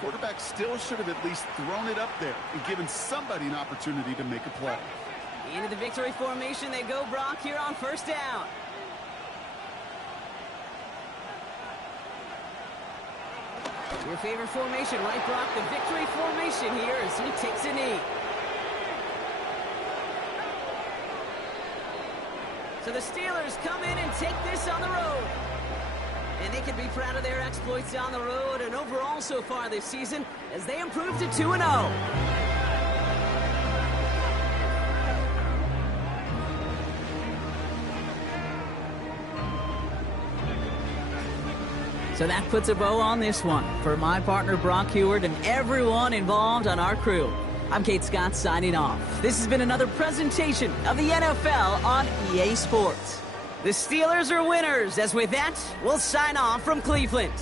quarterback still should have at least thrown it up there and given somebody an opportunity to make a play. Into the victory formation they go, Brock, here on 1st down. Your favorite formation, right, Brock? The victory formation here as he takes a knee. So the Steelers come in and take this on the road. And they can be proud of their exploits on the road and overall so far this season as they improve to 2-0. So that puts a bow on this one. For my partner, Brock Heward, and everyone involved on our crew, I'm Kate Scott signing off. This has been another presentation of the NFL on EA Sports. The Steelers are winners, as with that, we'll sign off from Cleveland.